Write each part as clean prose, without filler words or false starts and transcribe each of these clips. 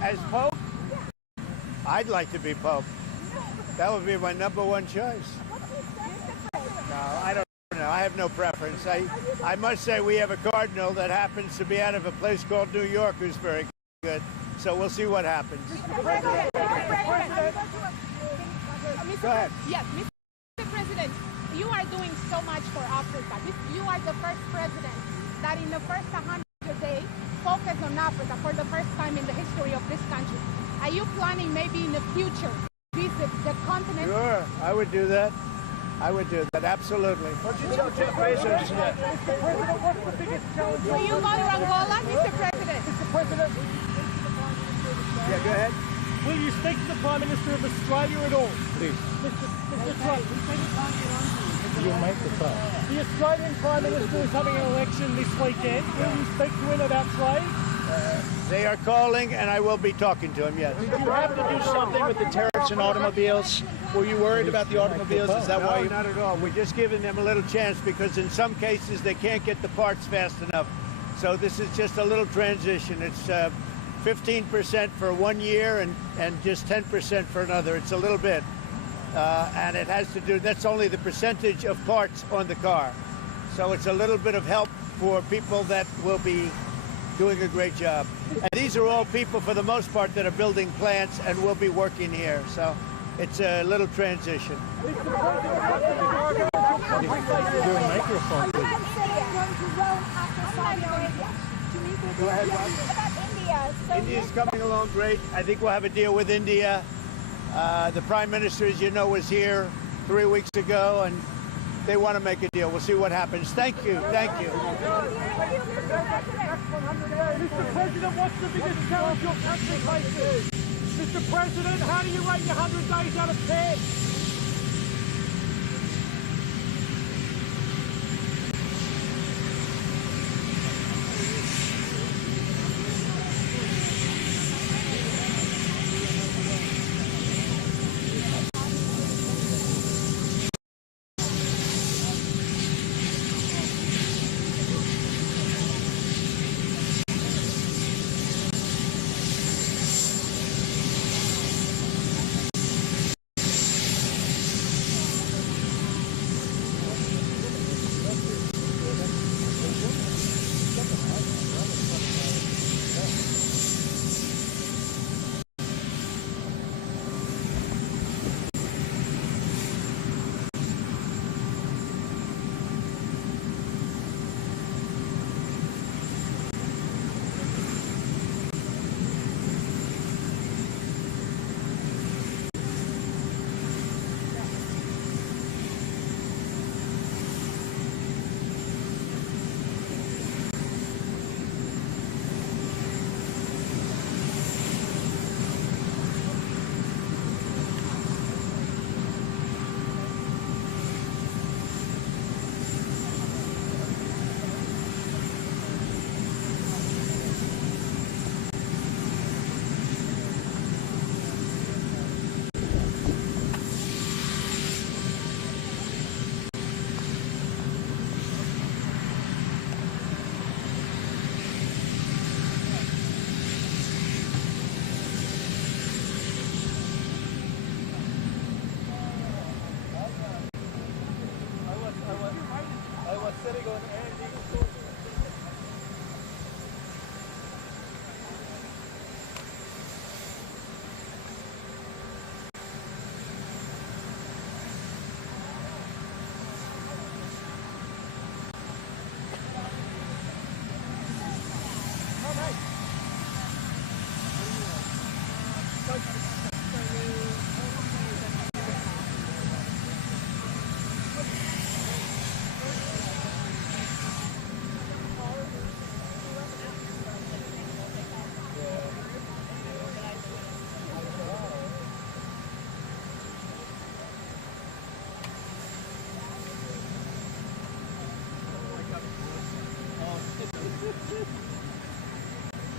As Pope? I'd like to be Pope. That would be my #1 choice. No, I don't know. I have no preference. I must say we have a cardinal that happens to be out of a place called New York who's very good. So we'll see what happens. Go ahead. Yes, Mr. President, you are doing so much for Africa. You are the first president that in the first 100 days focused on Africa for the first time in the history of this country. Are you planning maybe in the future visit the continent? Sure, I would do that. I would do that, absolutely. What did you tell Jeff Bezos today? Will you go to Angola, Mr. President? Mr. President. Yeah, go ahead. Will you speak to the Prime Minister of Australia at all? Please. Mr. Trump. You'll make the phone. The Australian Prime Minister is having an election this weekend. Will you speak to him about trade? They are calling, and I will be talking to him, yes. Did you have to do something with the tariffs and automobiles? Were you worried about the automobiles? Is that why No, you... not at all. We're just giving them a little chance because in some cases they can't get the parts fast enough. So this is just a little transition. It's 15% for 1 year and just 10% for another. It's a little bit. And it has to do, that's only the percentage of parts on the car. So it's a little bit of help for people that will be doing a great job. And these are all people, for the most part, that are building plants and will be working here. So it's a little transition. Do a microphone, please. Go ahead, Bob. India's coming along great. I think we'll have a deal with India. The Prime Minister, as you know, was here 3 weeks ago, and they want to make a deal. We'll see what happens. Thank you. Thank you. Mr. President, what's the biggest challenge your country faces? Mr. President, how do you rate your 100 days out of 10?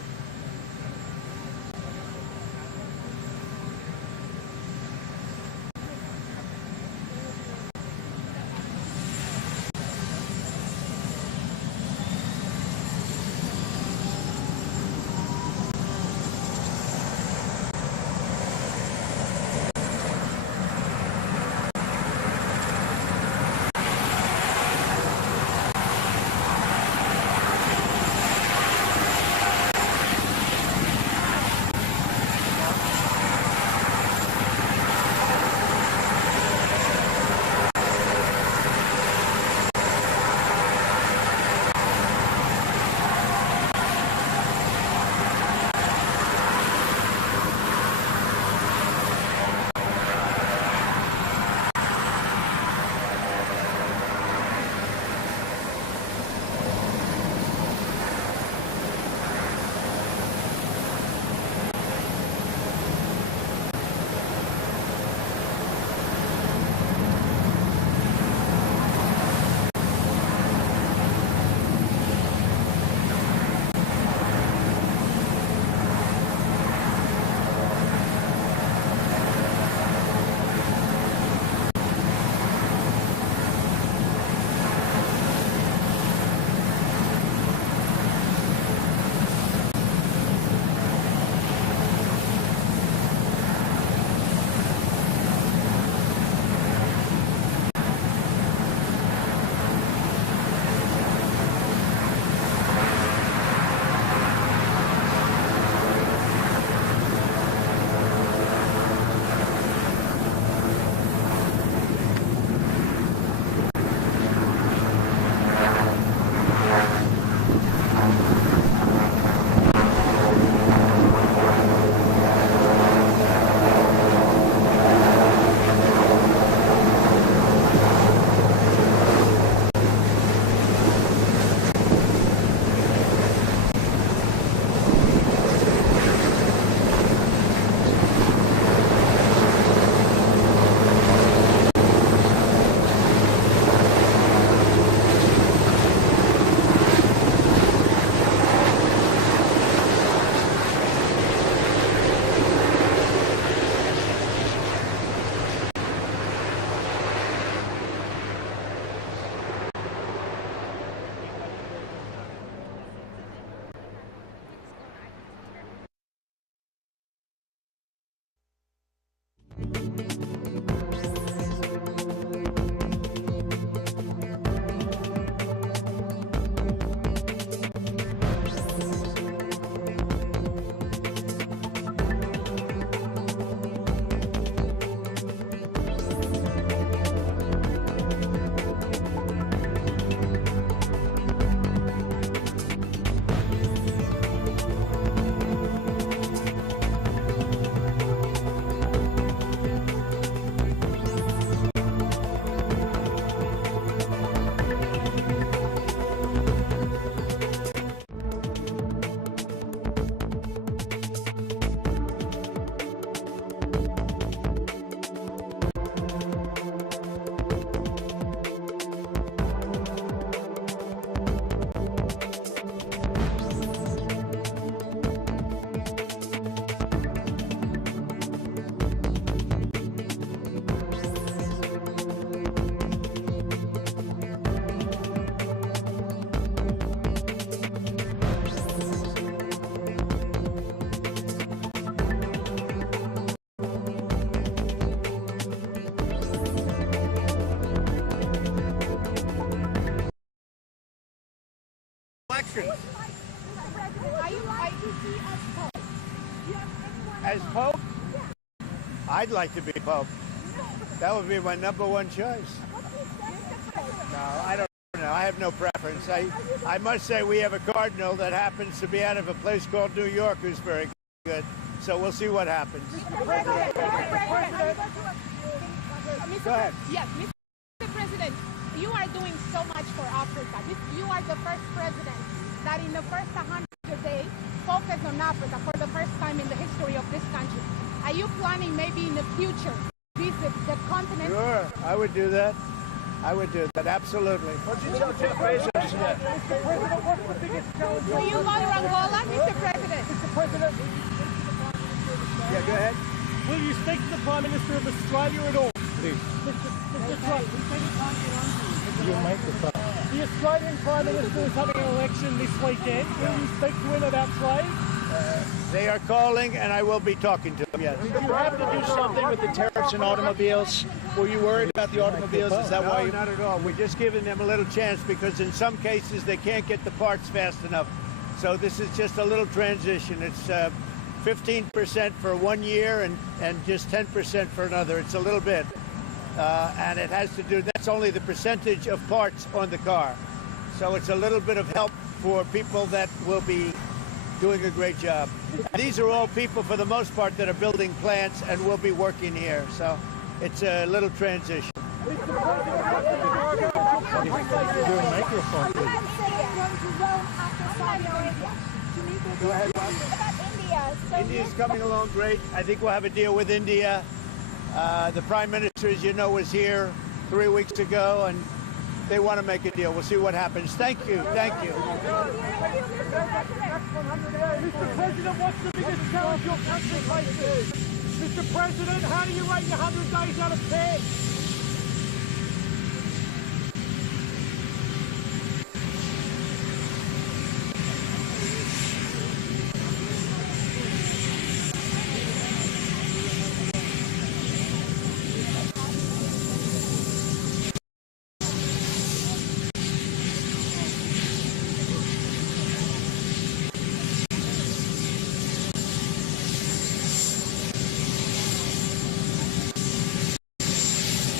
be as Pope? Do you have anyone As in mind? Pope, Yeah. I'd like to be Pope. That would be my number one choice. What's he saying? No, I don't know. I have no preference. I must say we have a cardinal that happens to be out of a place called New York who's very good. So we'll see what happens. Go ahead. Yes, Mr. President, you are doing so much for Africa. You are the first president that in the first 100 days focused on Africa for the first time in the history of this country. Are you planning maybe in the future visit the continent? Sure, I would do that. I would do that, absolutely. What'd you tell Jeff Bezos today? Mr. President, what's the biggest challenge? Will you go to Angola, Mr. President? Mr. President, Yeah, go ahead. will you speak to the Prime Minister of Australia at all? Please, Mr. Trump, you make the call. the Australian Prime Minister is having an election this weekend. Will you speak to him about trade? They are calling, and I will be talking to them, yes. Did you have to do something with the tariffs and automobiles? Were you worried about the automobiles? Is that why No, you... not at all. We're just giving them a little chance because in some cases they can't get the parts fast enough. So this is just a little transition. It's 15% for 1 year and just 10% for another. It's a little bit. And it has to do, that's only the percentage of parts on the car. So it's a little bit of help for people that will be doing a great job. These are all people, for the most part, that are building plants and will be working here. So it's a little transition. Your microphone, please. Go ahead, Bob. India. So India's coming along great. I think we'll have a deal with India. The Prime Minister, as you know, was here 3 weeks ago, and they want to make a deal. We'll see what happens. Thank you. Thank you. Mr. President, what's the biggest challenge your country faces? Mr. President, how do you rate your 100 days out of 10?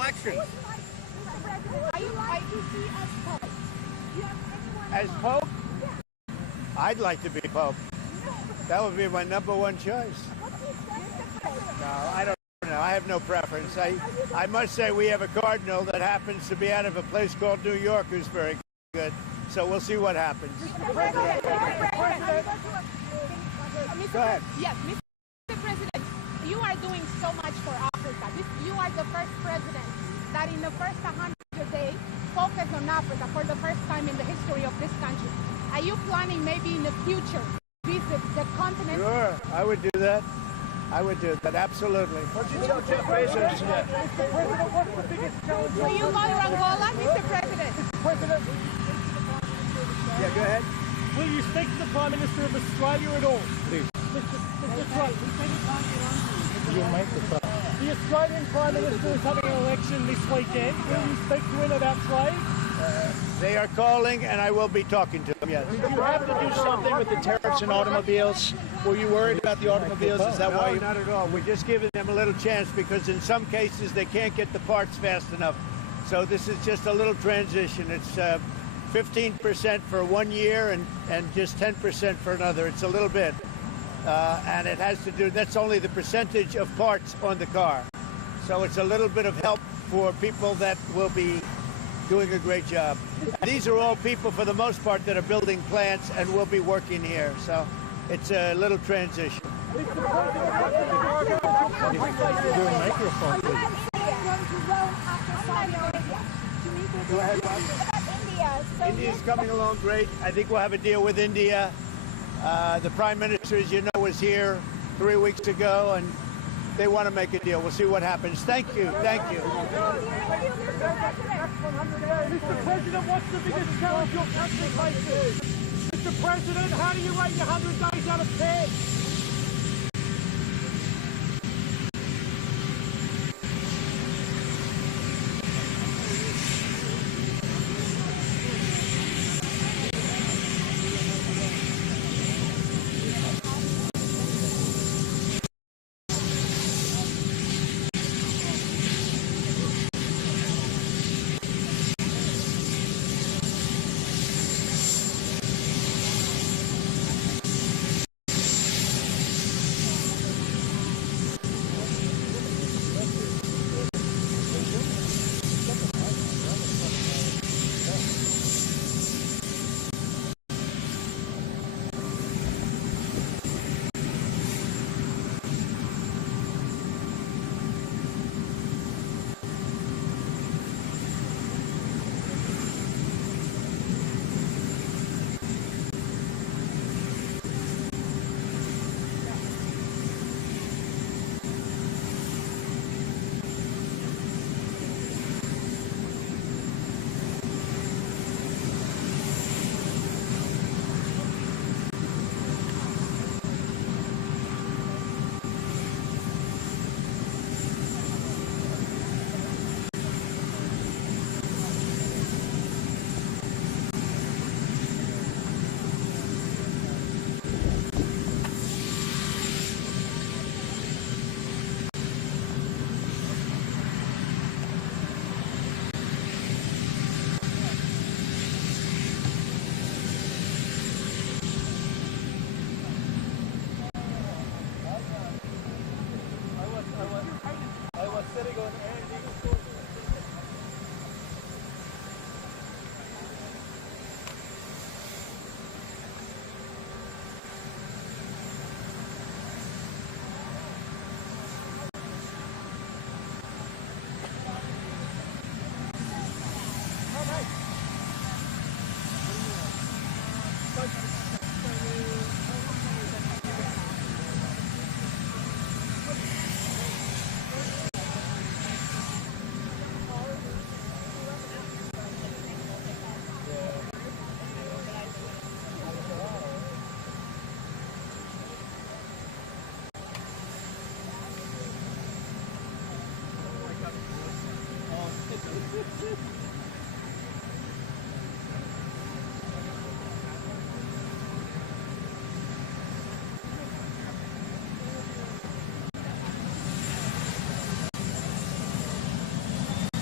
elections. Are you like to see us Pope? Do you have anyone As in mind? Pope, I'd like to be Pope. That would be my number one choice. What's the Mr. President? No, I don't know. I have no preference. I must say we have a cardinal that happens to be out of a place called New York who's very good. So we'll see what happens. Mr. President. Go ahead. Yes, Mr. President, you are doing so much for Africa. You are the first president that in the first 100 days focused on Africa for the first time in the history of this country. Are you planning maybe in the future visit the continent? Sure, I would do that. I would do that, absolutely. What's you tell Jeff Bezos today? Mr. President, what's the biggest challenge? Will you go to Angola, Mr. President? President, Yeah, go ahead. will you speak to the Prime Minister of Australia at all? Please, Mr. Trump, your microphone. the Australian Prime Minister is having an election this weekend. Will you speak to him about trade? They are calling, and I will be talking to them, yes. Did you have to do something with the tariffs and automobiles? Were you worried about the automobiles? Is that why No, you... not at all. We're just giving them a little chance because in some cases they can't get the parts fast enough. So this is just a little transition. It's 15% for 1 year and just 10% for another. It's a little bit. And it has to do, that's only the percentage of parts on the car. So it's a little bit of help for people that will be doing a great job. These are all people, for the most part, that are building plants and will be working here. So it's a little transition. Your microphone, please. Go ahead, Bob. India's coming along great. I think we'll have a deal with India. The Prime Minister, as you know, was here 3 weeks ago, and they want to make a deal. We'll see what happens. Thank you. Thank you. Mr. President, what's the biggest challenge your country faces? Mr. President, how do you rate your 100 days out of 10?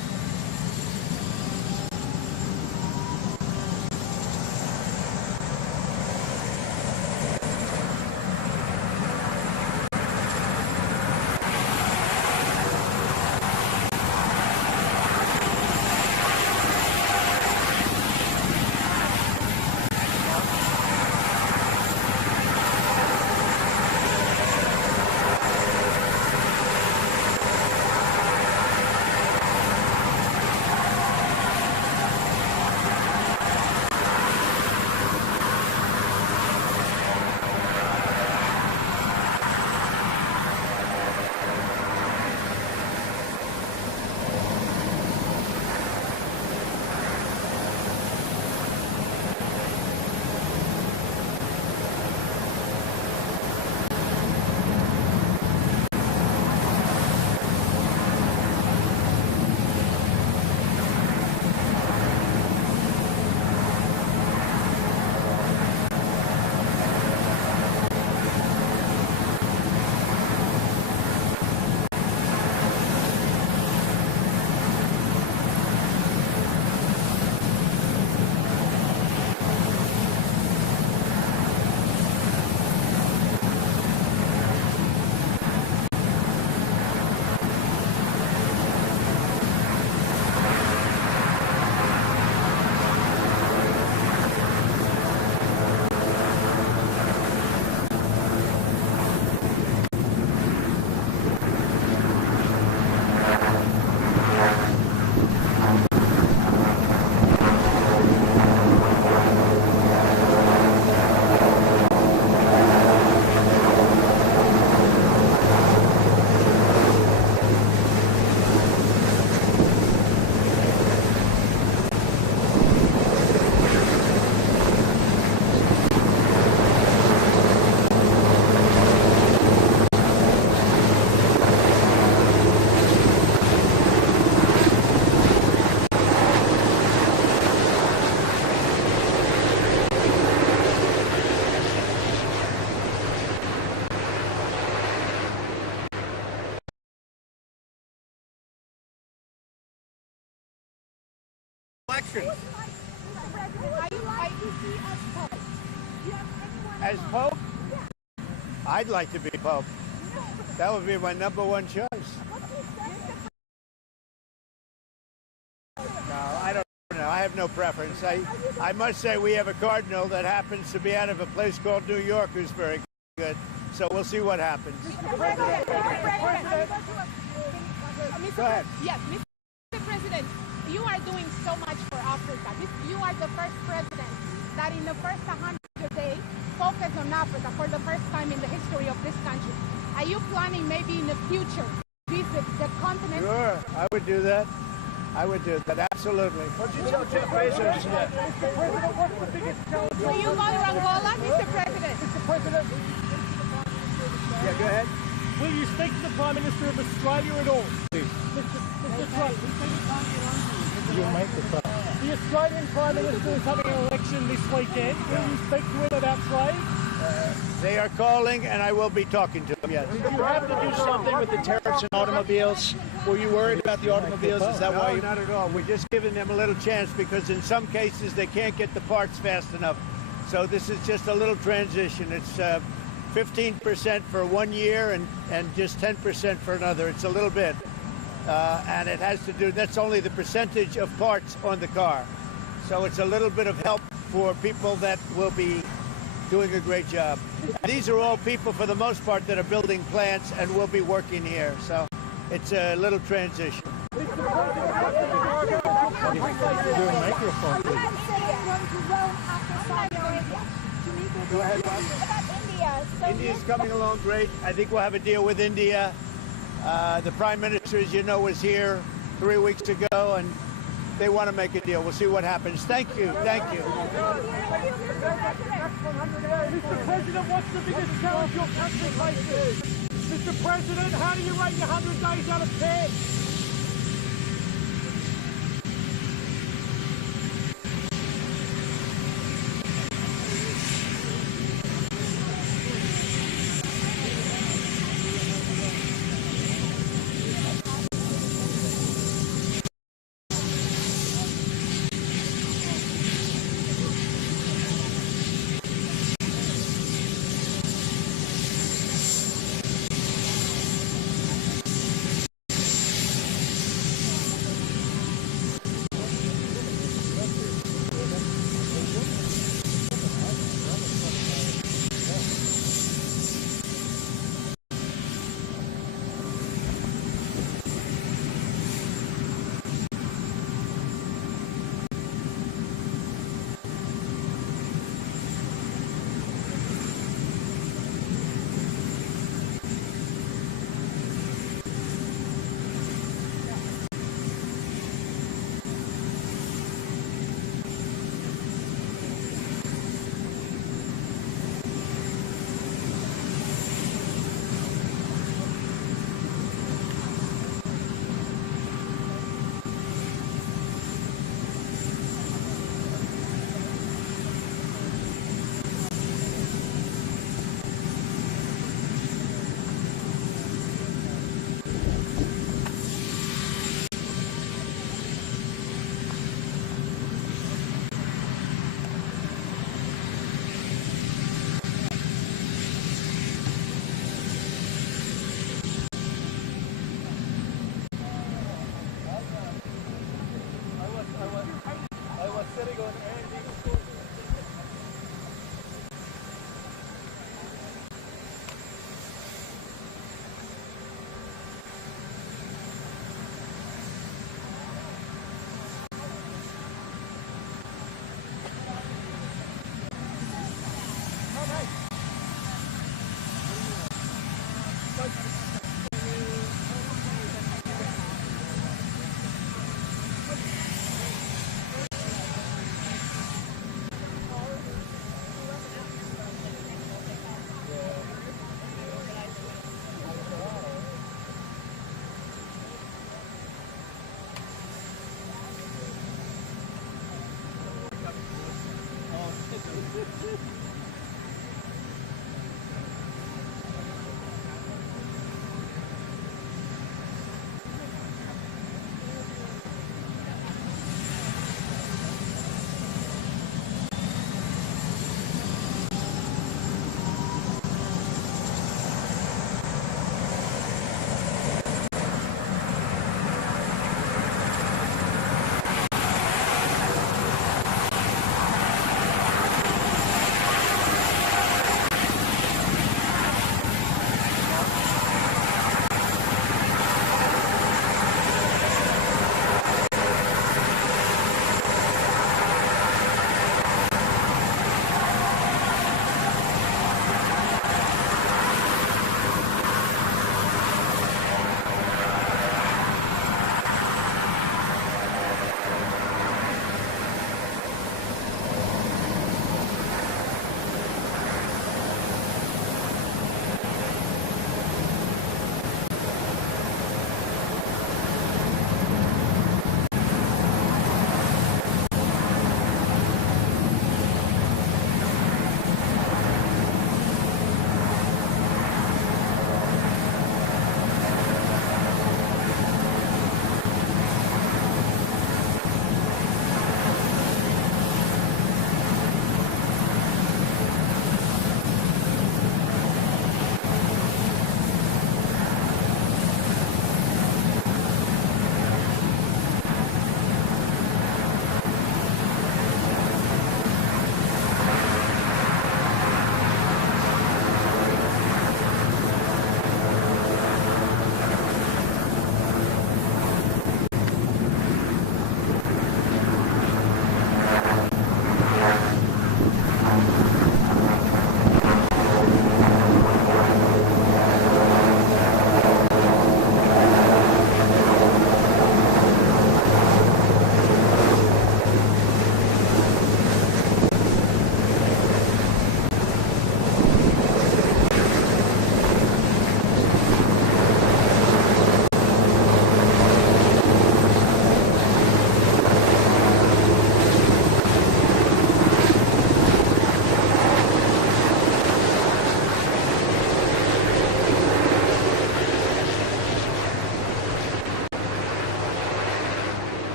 elections. As As Pope? I'd like to be Pope. That would be my number one choice. No, I don't know. I have no preference. I must say we have a cardinal that happens to be out of a place called New York who's very good. So we'll see what happens. Go ahead. Yes, Mr. President, you are doing so much for Africa. You are the first president that in the first 100 days focused on Africa for the first time in the history of this country. Are you planning maybe in the future visit the continent? Sure, I would do that. I would do that, absolutely. What did you tell Jeff Bezos today? Mr. President, what's the biggest challenge? Will you go to Angola, Mr. President? Mr. President, Yeah, go ahead. will you speak to the Prime Minister of Australia at all? Mr. Trump, You make the cut. the Australian Prime Minister is having an election this weekend. Will you speak to him about trade? They are calling, and I will be talking to them, yes. Did you have to do something with the tariffs and automobiles? Were you worried about the automobiles? Is that why No, you... not at all. We're just giving them a little chance because in some cases they can't get the parts fast enough. So this is just a little transition. It's 15% for 1 year and just 10% for another. It's a little bit. And it has to do, that's only the percentage of parts on the car. So it's a little bit of help for people that will be doing a great job. And these are all people, for the most part, that are building plants and will be working here. So it's a little transition. Your microphone, please. Go ahead, Bob. India's coming along great. I think we'll have a deal with India. The Prime Minister, as you know, was here 3 weeks ago, and they want to make a deal. We'll see what happens. Thank you. Thank you. Mr. President, what's the biggest challenge your country faces? Mr. President, how do you rate your 100 days out of 10?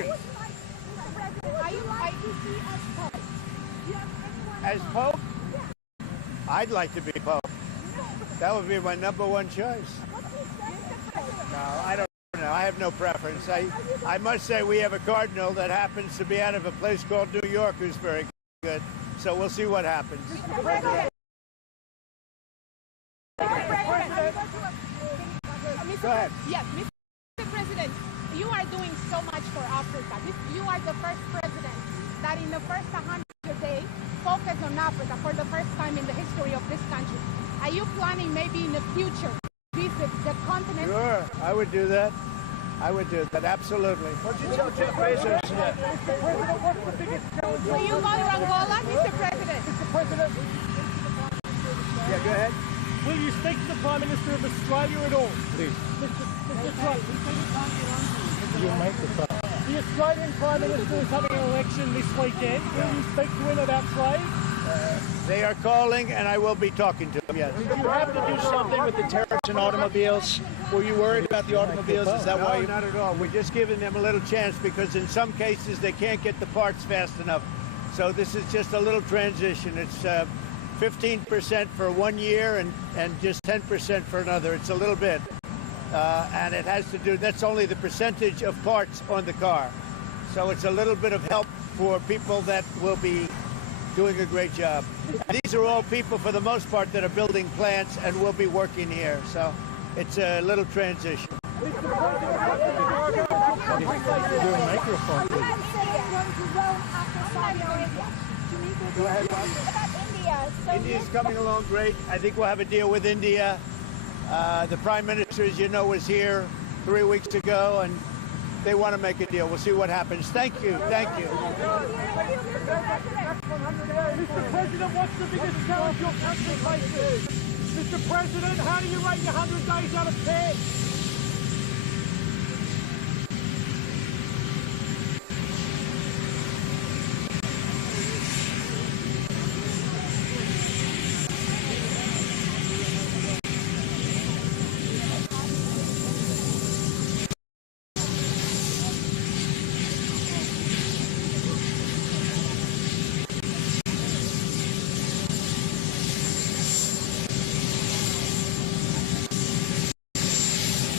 seconds. As Pope? I'd like to be Pope. That would be my number one choice. No, I don't know. I have no preference. I must say we have a cardinal that happens to be out of a place called New York who's very good. So we'll see what happens. Go ahead. Yes, Mr. President, you are doing so much for Africa. You are the first president that in the first 100 days focused on Africa for the first time in the history of this country. Are you planning maybe in the future visit the continent? Sure, I would do that. I would do that, absolutely. What did you tell Jeff Bezos yet? Will you go to Angola, Mr. President? Yeah, go ahead. Will you speak to the Prime Minister of Australia at all? Please. Mr. Trump, You make the talk. the Australian Prime Minister is having an election this weekend. Will you speak to him about trade? They are calling, and I will be talking to them, yes. Did you have to do something with the tariffs and automobiles? Were you worried about the automobiles? Is that why No, you... not at all. We're just giving them a little chance because in some cases they can't get the parts fast enough. So this is just a little transition. It's 15% for 1 year and just 10% for another. It's a little bit. And it has to do, that's only the percentage of parts on the car. So it's a little bit of help for people that will be doing a great job. These are all people, for the most part, that are building plants and will be working here. So it's a little transition. Your microphone, please. Go ahead, Bob. India's coming along great. I think we'll have a deal with India. The Prime Minister, as you know, was here 3 weeks ago, and they want to make a deal. We'll see what happens. Thank you. Thank you. Mr. President, what's the biggest challenge your country faces? Mr. President, how do you rate your 100 days out of 10?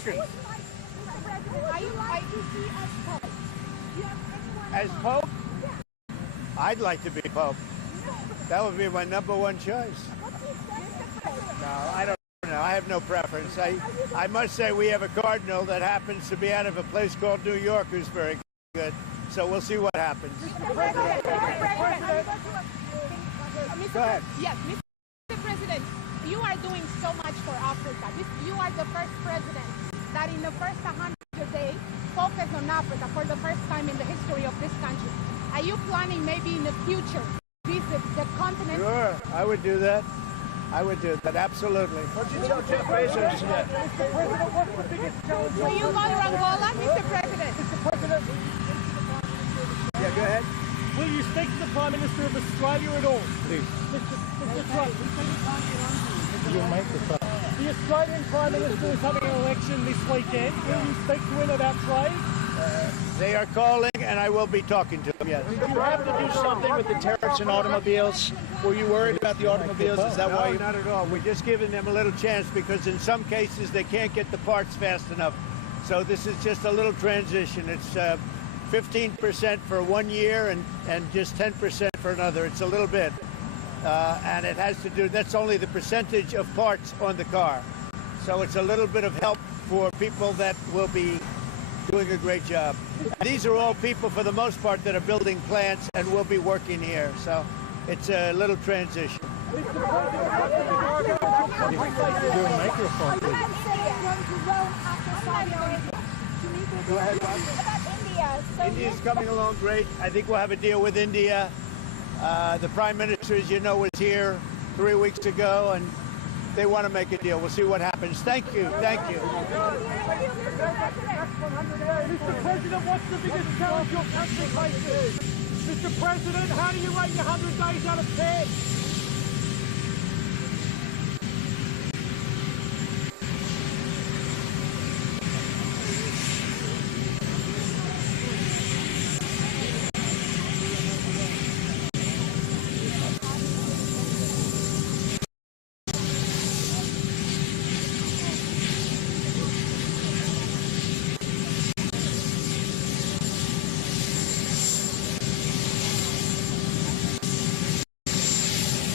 elections. As Pope, I'd like to be Pope. That would be my number one choice. No, I don't know. I have no preference. I must say we have a cardinal that happens to be out of a place called New York who's very good. So we'll see what happens. Go ahead. Yes, Mr. President, you are doing so much for Africa. You are the first president that in the first 100 days focused on Africa for the first time in the history of this country. Are you planning maybe in the future visit the continent? Sure, I would do that. I would do that, absolutely. What'd you tell Jeff Bezos today? Mr. President, what's the biggest challenge? Will you go to Angola, Mr. President? Mr. President, Yeah, go ahead. will you speak to the Prime Minister of Australia at all? Please. Mr. Trump, You make the talk. the Australian Prime Minister is having an election this weekend. Will you speak to him about trade? They are calling, and I will be talking to them, yes. Did you have to do something with the tariffs and automobiles? Were you worried about the automobiles? Is that why No, you... not at all. We're just giving them a little chance because in some cases they can't get the parts fast enough. So this is just a little transition. It's 15% for 1 year and just 10% for another. It's a little bit. And it has to do, that's only the percentage of parts on the car. So it's a little bit of help for people that will be doing a great job. These are all people, for the most part, that are building plants and will be working here. So it's a little transition. Your microphone, please. Go ahead, Bob. India's coming along great. I think we'll have a deal with India. The Prime Minister, as you know, was here 3 weeks ago, and they want to make a deal. We'll see what happens. Thank you. Thank you. Mr. President, what's the biggest challenge your country faces? Mr. President, how do you rate your 100 days out of 10?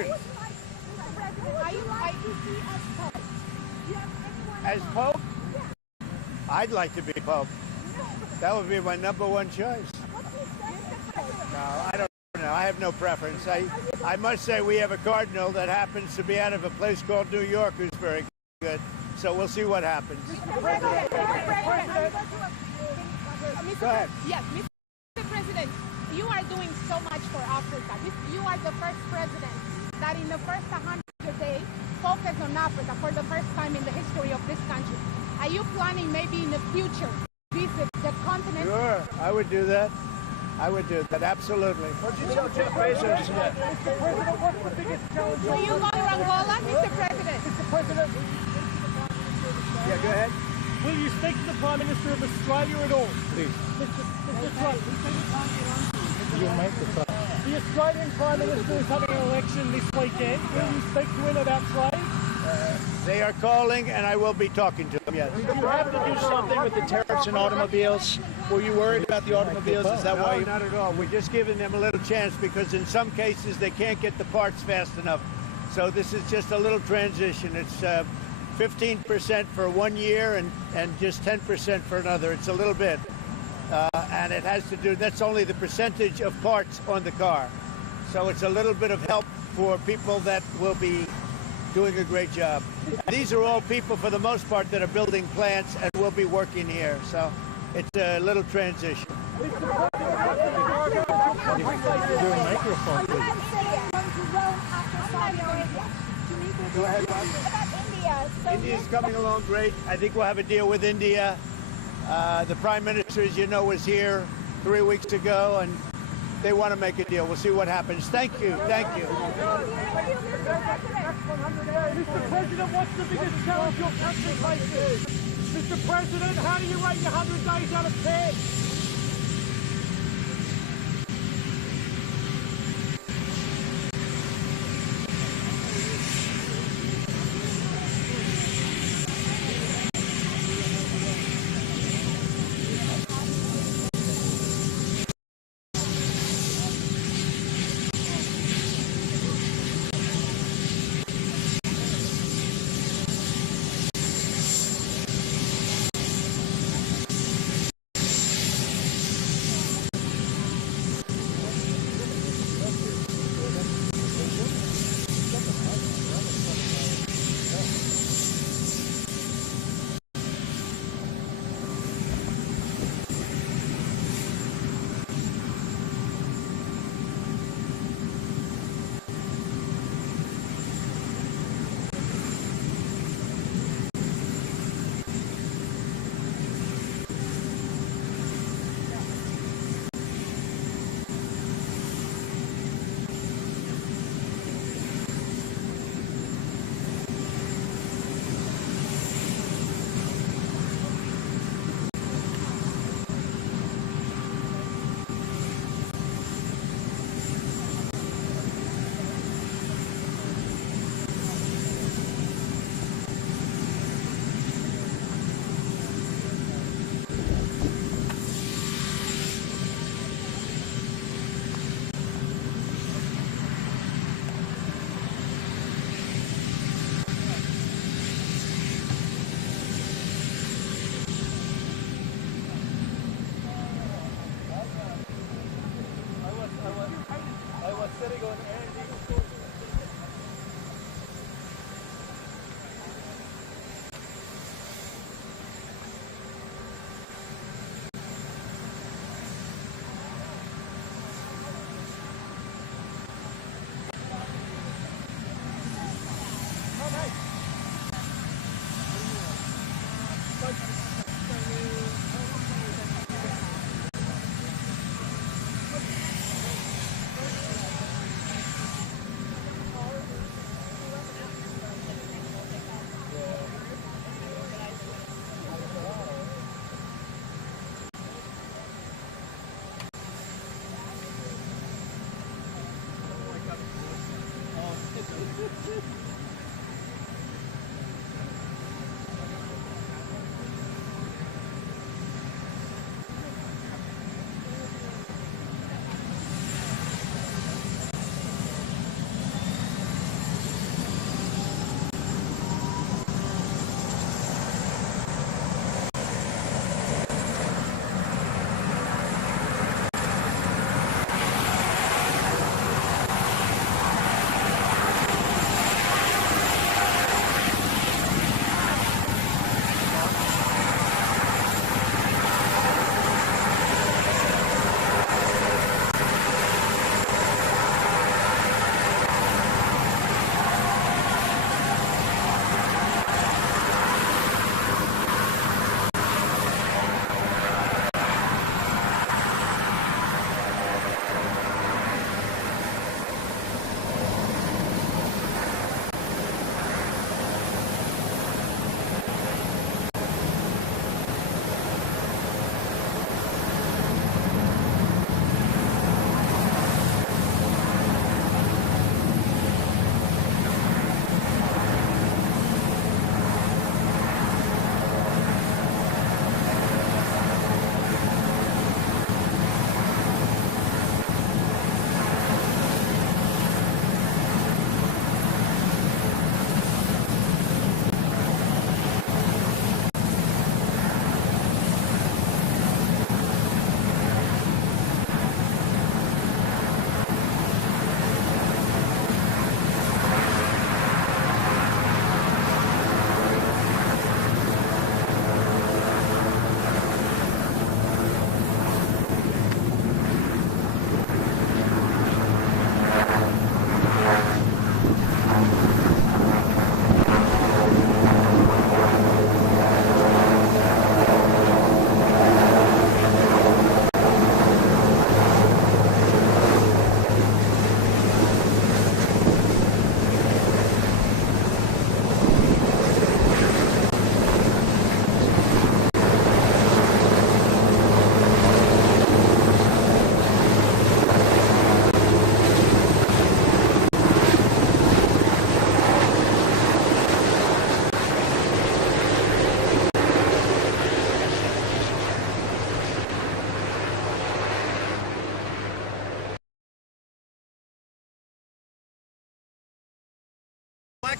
seconds. As Pope? I'd like to be Pope. That would be my number one choice. No, I don't know. I have no preference. I must say we have a cardinal that happens to be out of a place called New York who's very good. So we'll see what happens. Go ahead. Yes, Mr. President, you are doing so much for Africa. You are the first president that in the first 100 days focused on Africa for the first time in the history of this country. Are you planning maybe in the future visit the continent? Sure, I would do that. I would do that, absolutely. What did you tell Jeff Bezos today? Mr. President, what's the biggest challenge? Will you go to Angola, Mr. President? Mr. President, Yeah, go ahead. will you speak to the Prime Minister of Australia at all? Please, Mr. Trump, you make the fuss. the Australian Prime Minister is having an election this weekend. Will you speak to him about trade? They are calling, and I will be talking to them, yes. Did you have to do something with the tariffs and automobiles? Were you worried about the automobiles? Is that why No, you... not at all. We're just giving them a little chance because in some cases they can't get the parts fast enough. So this is just a little transition. It's 15% for 1 year and just 10% for another. It's a little bit. And it has to do, that's only the percentage of parts on the car. So it's a little bit of help for people that will be doing a great job. These are all people, for the most part, that are building plants and will be working here. So it's a little transition. Your microphone, please. Go ahead, Bob. India's coming along great. I think we'll have a deal with India. The Prime Minister, as you know, was here 3 weeks ago, and they want to make a deal. We'll see what happens. Thank you. Thank you. Mr. President, what's the biggest challenge your country faces? Mr. President, how do you rate your 100 days out of 10?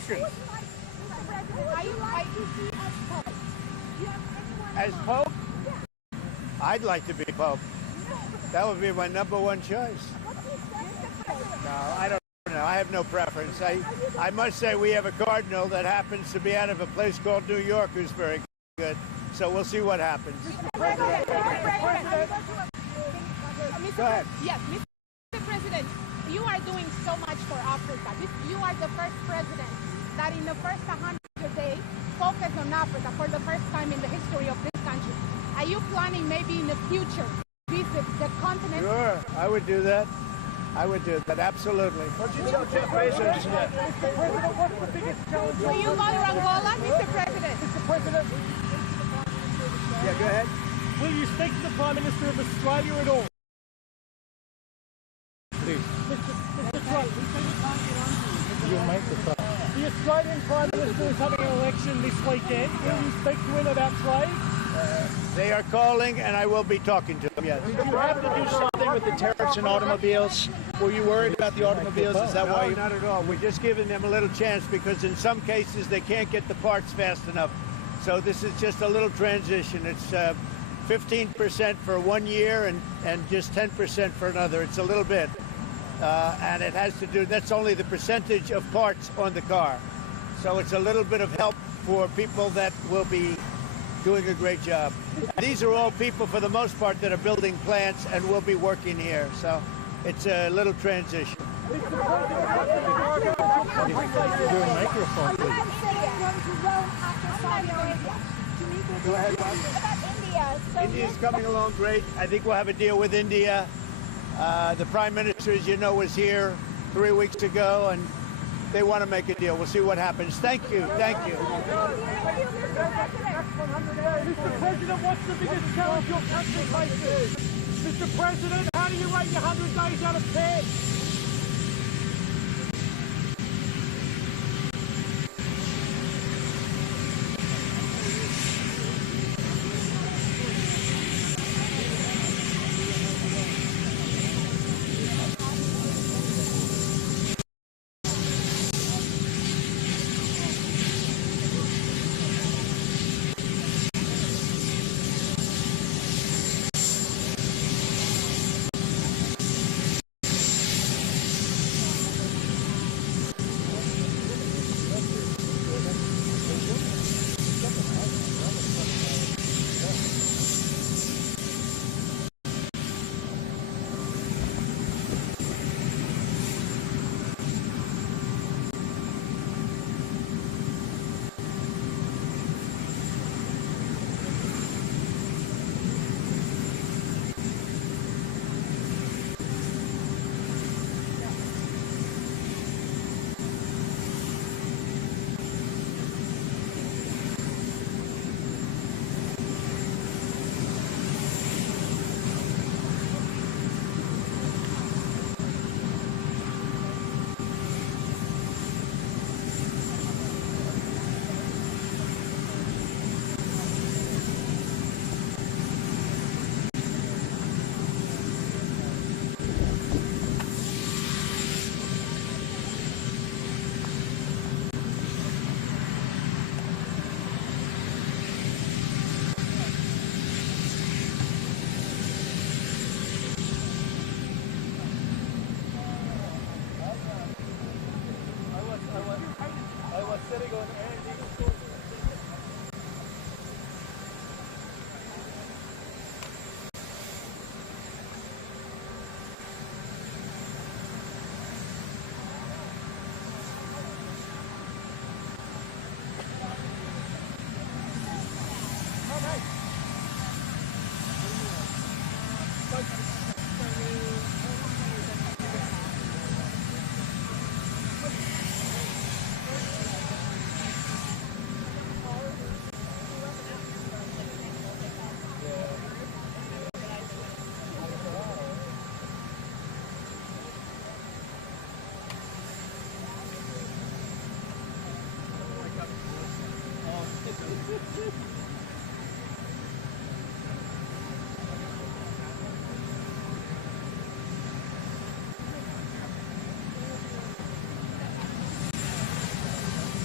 elections. As Pope, I'd like to be Pope. That would be my number one choice. No, I don't know. I have no preference. I must say we have a cardinal that happens to be out of a place called New York who's very good. So we'll see what happens. Go ahead. Yes, Mr. President, you are doing so much for Africa. You are the first president that in the first 100 days focused on Africa for the first time in the history of this country. Are you planning maybe in the future visit the continent? Sure, I would do that. I would do that, absolutely. Don't you tell Jeff Bezos that? Mr. President, what's the biggest challenge? Will you go to Angola, Mr. President? Mr. President, Yeah, go ahead. will you speak to the Prime Minister of Australia at all? Please, Mr. Trump, you make the talk. the Australian Prime Minister is having an election this weekend. Will you speak to him about trade? They are calling, and I will be talking to them, yes. Did you have to do something with the tariffs and automobiles? Were you worried about the automobiles? Is that why No, you... not at all. We're just giving them a little chance because in some cases they can't get the parts fast enough. So this is just a little transition. It's 15% for 1 year and just 10% for another. It's a little bit. And it has to do, that's only the percentage of parts on the car. So it's a little bit of help for people that will be doing a great job. These are all people, for the most part, that are building plants and will be working here. So it's a little transition. Your microphone, please. Go ahead, Bob. India's coming along great. I think we'll have a deal with India. The Prime Minister, as you know, was here 3 weeks ago, and they want to make a deal. We'll see what happens. Thank you. Thank you. Mr. President, what's the biggest challenge your country faces? Mr. President, how do you rate your 100 days out of 10?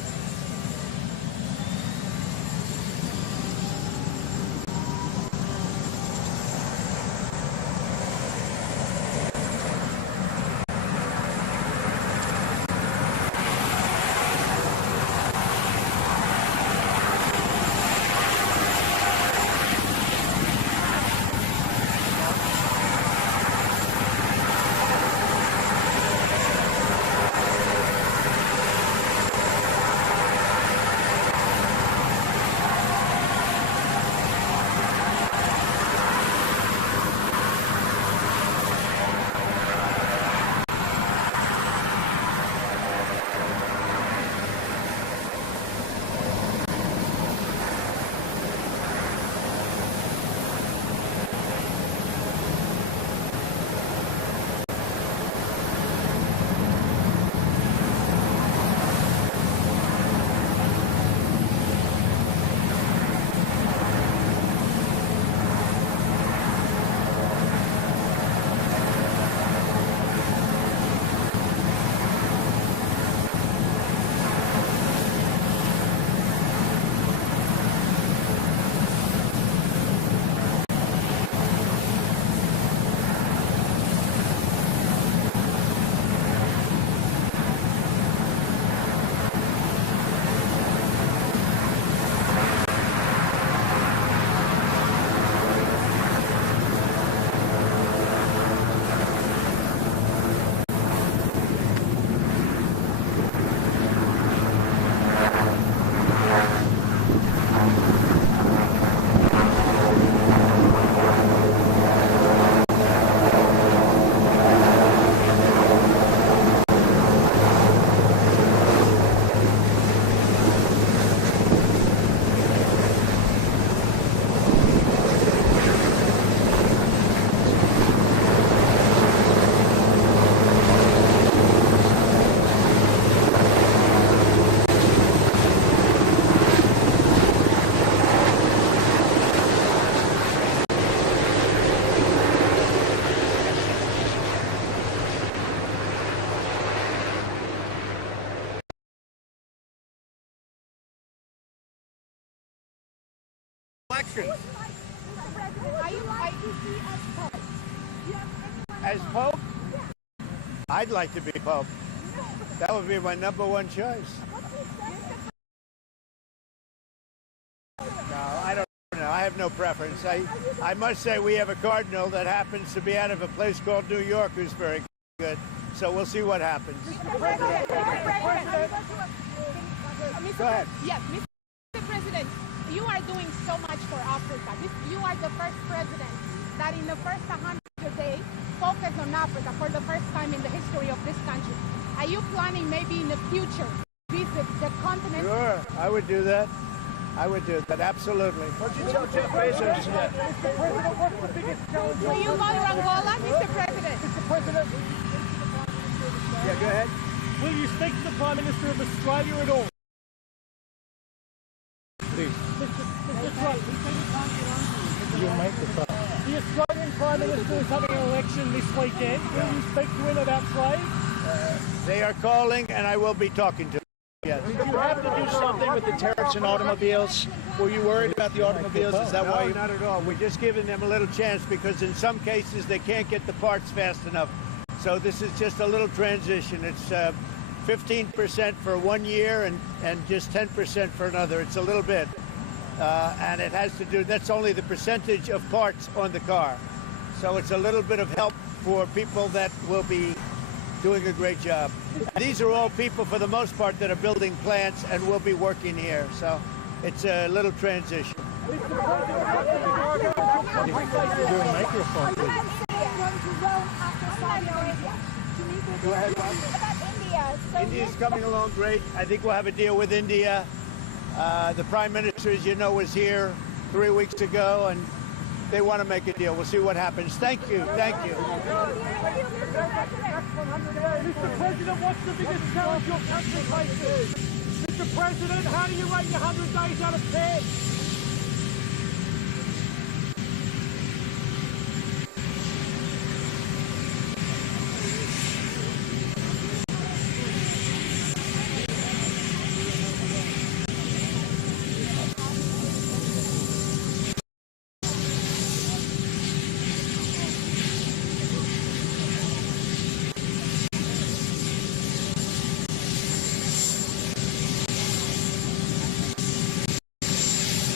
Election. Are you like to see us Pope? As Pope? I'd like to be Pope. That would be my number one choice. No, I don't know. I have no preference. I must say we have a cardinal that happens to be out of a place called New York who's very good. So we'll see what happens. Go ahead. Yes, Mr. President, you are doing so much for Africa. You are the first president that in the first 100 days focused on Africa for the first time in the history of this country. Are you planning maybe in the future visit the continent? Sure, I would do that. I would do that, absolutely. Why don't you tell Jeff Bezos that? Mr. President, what's the biggest challenge? Will you go to Angola, Mr. President? Mr. President, Yeah, go ahead. will you speak to the Prime Minister of Australia at all? Please, Mr. Trump, you make the call. the Australian Prime Minister is having an election this weekend. Will you speak to him about trade? They are calling, and I will be talking to them. Yes. Did you have to do something with the tariffs and automobiles? Were you worried about the automobiles? Is that why No, you... not at all. We're just giving them a little chance because in some cases they can't get the parts fast enough. So this is just a little transition. It's 15% for 1 year and just 10% for another. It's a little bit. And it has to do, that's only the percentage of parts on the car. So it's a little bit of help for people that will be doing a great job. These are all people, for the most part, that are building plants and will be working here. So it's a little transition. Your microphone, please. Go ahead, Bob. India's coming along great. I think we'll have a deal with India. The Prime Minister, as you know, was here 3 weeks ago, and they want to make a deal. We'll see what happens. Thank you. Thank you. Mr. President, what's the biggest challenge your country faces? Mr. President, how do you rate your 100 days out of 10?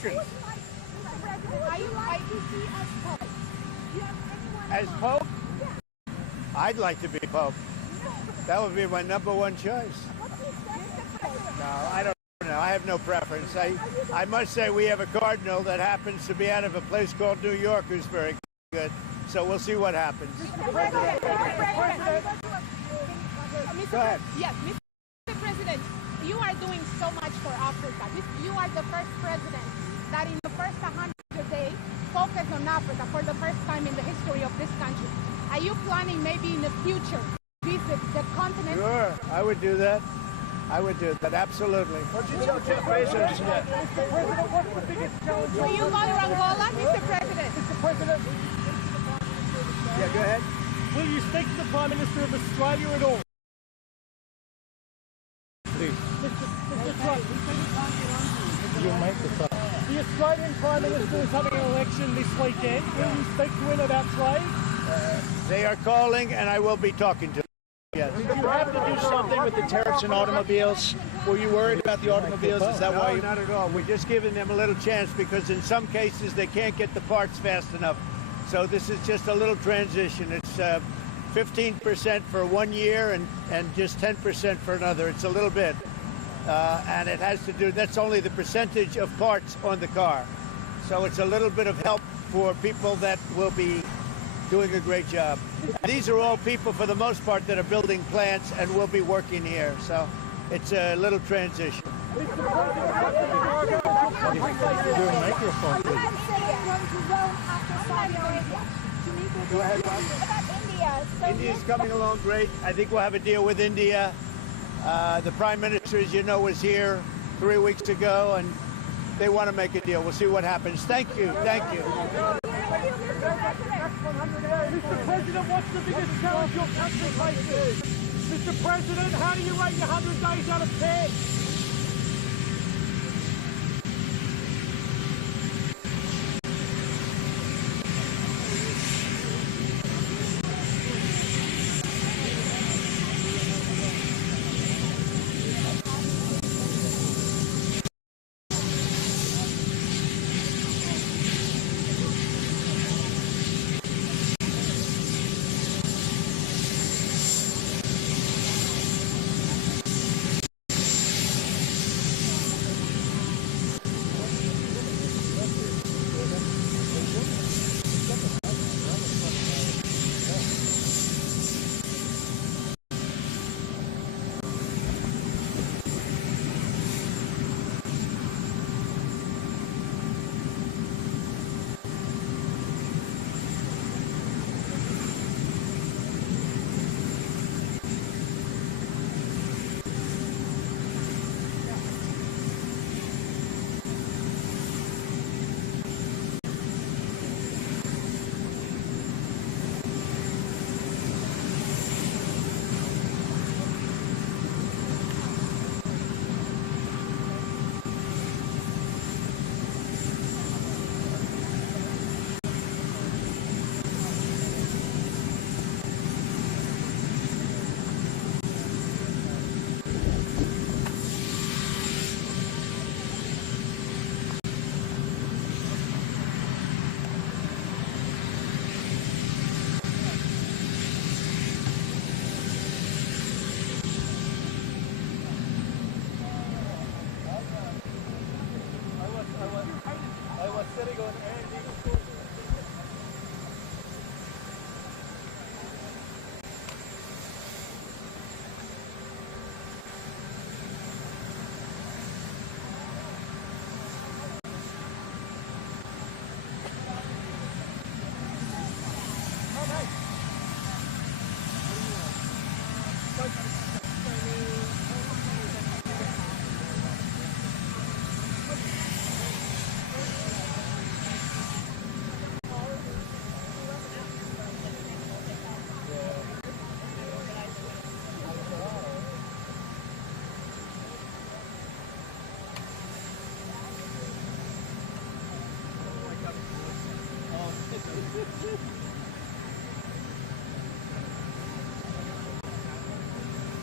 questions. Are you like to see as Pope? Do you have anyone As Pope? I'd like to be Pope. That would be my number one choice. No, I don't know. I have no preference. I must say we have a cardinal that happens to be out of a place called New York who's very good. So we'll see what happens. Go ahead. Yes, Mr. President, you are doing so much for Africa. You are the first president that in the first 100 days focused on Africa for the first time in the history of this country. Are you planning maybe in the future visit the continent? Sure, I would do that. I would do that, absolutely. What did you tell Jeff Bezos today? Mr. President, what's the biggest challenge? Will you go to Angola, Mr. President? Mr. President, Yeah, go ahead. will you speak to the Prime Minister of Australia at all? Please, Mr. Trump, you make the call. the Australian Prime Minister is having an election this weekend. Will you speak to him about trade? They are calling, and I will be talking to them. Yes. Did you have to do something with the tariffs and automobiles? Were you worried about the automobiles? Is that why No, you... not at all. We're just giving them a little chance because in some cases they can't get the parts fast enough. So this is just a little transition. It's 15% for 1 year and just 10% for another. It's a little bit. And it has to do, that's only the percentage of parts on the car. So it's a little bit of help for people that will be doing a great job. And these are all people, for the most part, that are building plants and will be working here. So it's a little transition. Your microphone, please. Go ahead, Bob. India's coming along great. I think we'll have a deal with India. The Prime Minister, as you know, was here 3 weeks ago, and they want to make a deal. We'll see what happens. Thank you. Thank you. Mr. President, what's the biggest challenge your country faces? Mr. President, how do you rate your 100 days out of 10?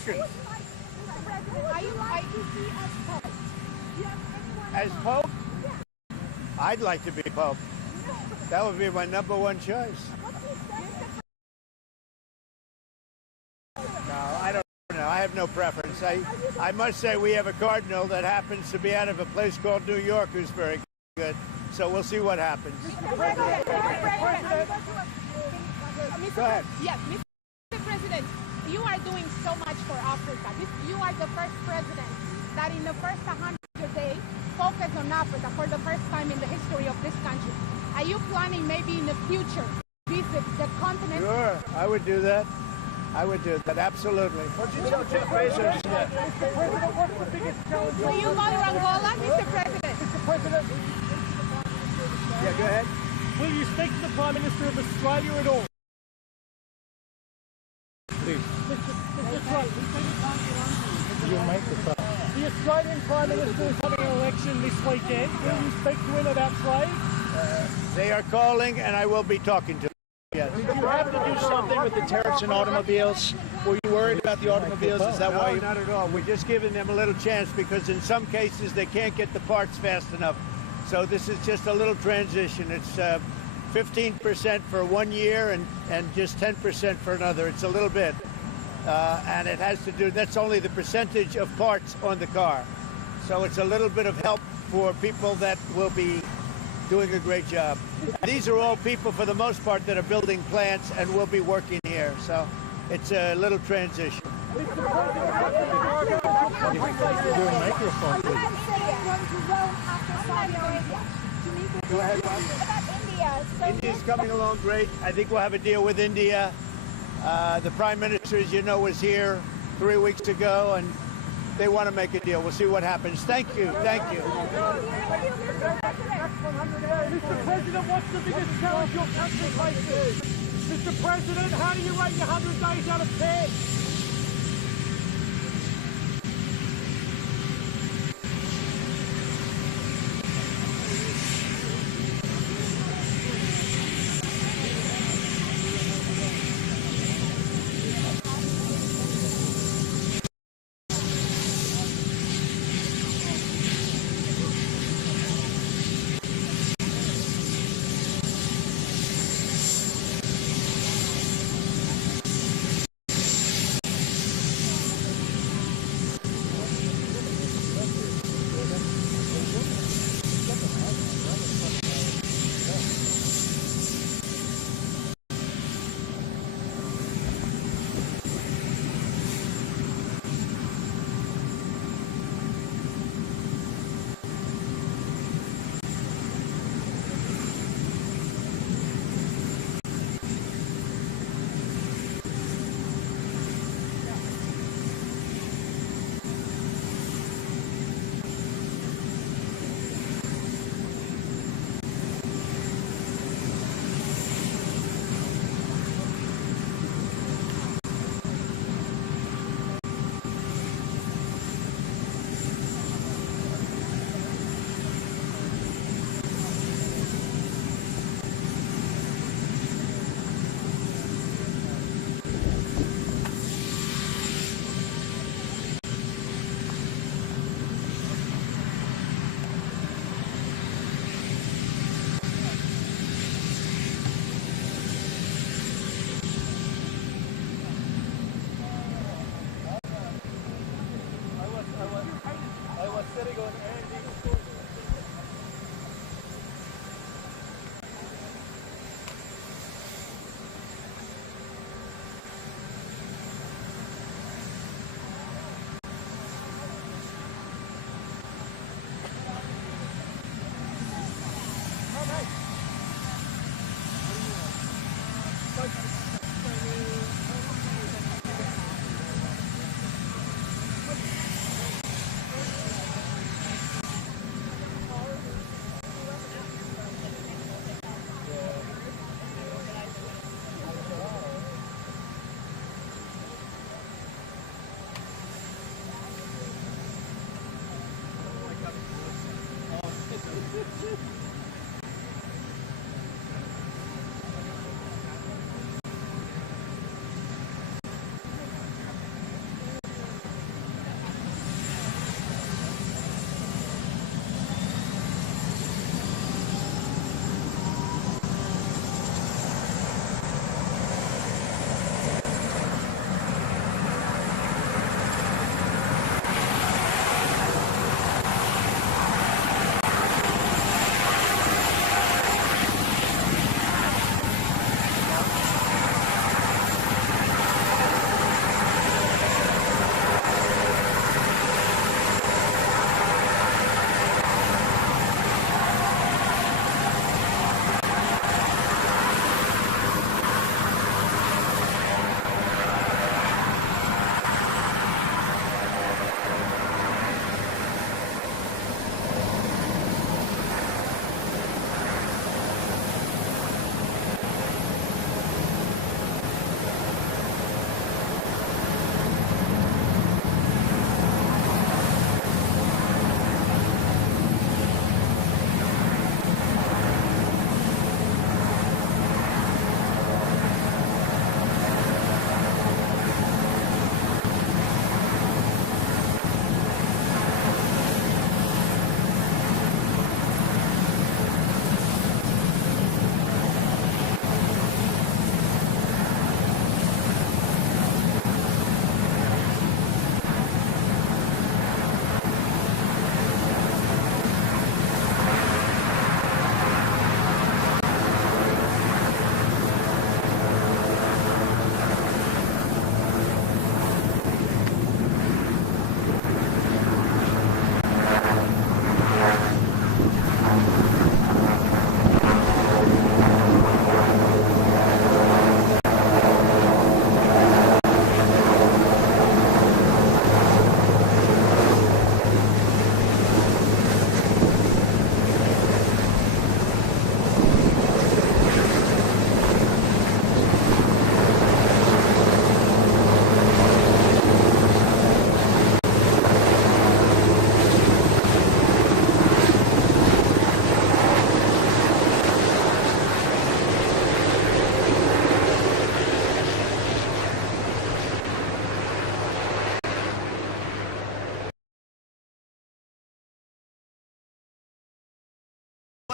elections. Are you like to see as Pope? Do you have anyone As in mind? Pope, I'd like to be Pope. That would be my number one choice. No, I don't know. I have no preference. I must say we have a cardinal that happens to be out of a place called New York who's very good. So we'll see what happens. Go ahead. Yes, Mr. President, you are doing so much for Africa. You are the first president that in the first 100 days focused on Africa for the first time in the history of this country. Are you planning maybe in the future visit the continent? Sure, I would do that. I would do that, absolutely. What'd you tell Jeff Bezos yet? Mr. President, what's the biggest challenge? Will you go to Angola, Mr. President? Mr. President, Yeah, go ahead. will you speak to the Prime Minister of Australia at all? Please, Mr. Trump, you make the thought. the Australian Prime Minister is having an election this weekend. Will you speak to him about trade? They are calling, and I will be talking to them. Yes. Did you have to do something with the tariffs and automobiles? Were you worried about the automobiles? Is that why No, you... not at all. We're just giving them a little chance because in some cases they can't get the parts fast enough. So this is just a little transition. It's 15% for 1 year and just 10% for another. It's a little bit. And it has to do, that's only the percentage of parts on the car. So it's a little bit of help for people that will be doing a great job. These are all people, for the most part, that are building plants and will be working here. So it's a little transition. Your microphone, please. Go ahead, Bob. India's coming along great. I think we'll have a deal with India. The Prime Minister, as you know, was here 3 weeks ago, and they want to make a deal. We'll see what happens. Thank you. Thank you. Mr. President, what's the biggest challenge your country faces? Mr. President, how do you rate your 100 days out of 10?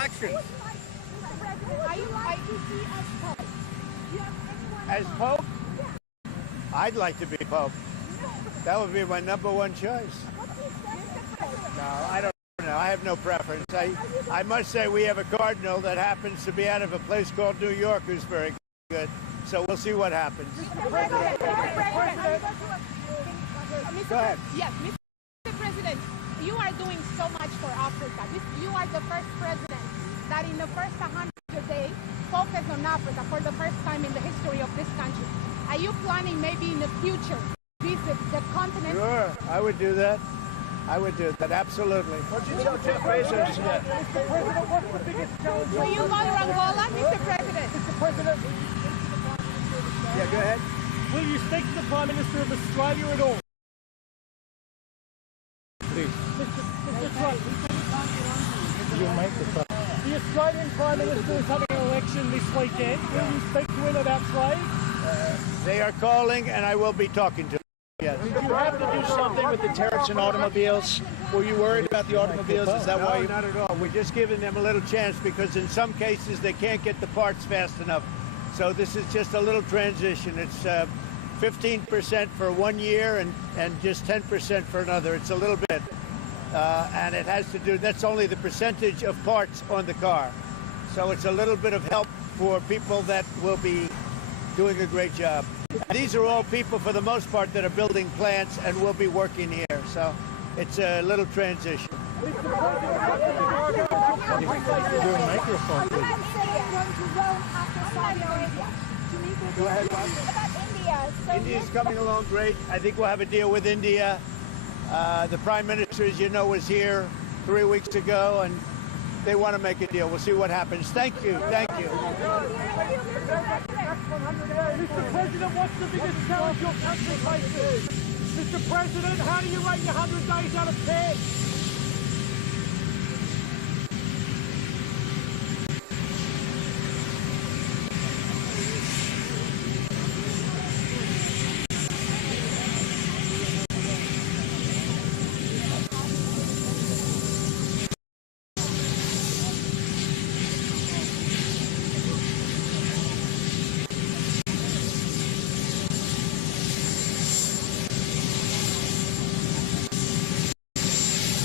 elections. Are you like to see as Pope? Do you have anyone As in mind? Pope, I'd like to be Pope. That would be my number one choice. No, I don't know. I have no preference. I must say we have a cardinal that happens to be out of a place called New York who's very good. So we'll see what happens. Go ahead. Yes, Mr. President, you are doing so much for Africa. You are the first president that in the first 100 days focused on Africa for the first time in the history of this country. Are you planning maybe in the future visit the continent? Sure, I would do that. I would do that, absolutely. What'd you tell Jeff Bezos today? Mr. President, what's the biggest challenge? Will you go to Angola, Mr. President? Mr. President, Yeah, go ahead. will you speak to the Prime Minister of Australia at all? Please, Mr. Trump, you make the fuck. the Australian Prime Minister is having an election this weekend. Will you speak to him about trade? They are calling, and I will be talking to them. Yes. Did you have to do something with the tariffs and automobiles? Were you worried about the automobiles? Is that why No, you... not at all. We're just giving them a little chance because in some cases they can't get the parts fast enough. So this is just a little transition. It's 15% for 1 year and just 10% for another. It's a little bit. And it has to do, that's only the percentage of parts on the car. So it's a little bit of help for people that will be doing a great job. These are all people, for the most part, that are building plants and will be working here. So it's a little transition. Your microphone, please. Go ahead, Bob. India's coming along great. I think we'll have a deal with India. The Prime Minister, as you know, was here 3 weeks ago, and they want to make a deal. We'll see what happens. Thank you. Thank you. Mr. President, what's the biggest challenge your country faces? Mr. President, how do you rate your 100 days out of 10?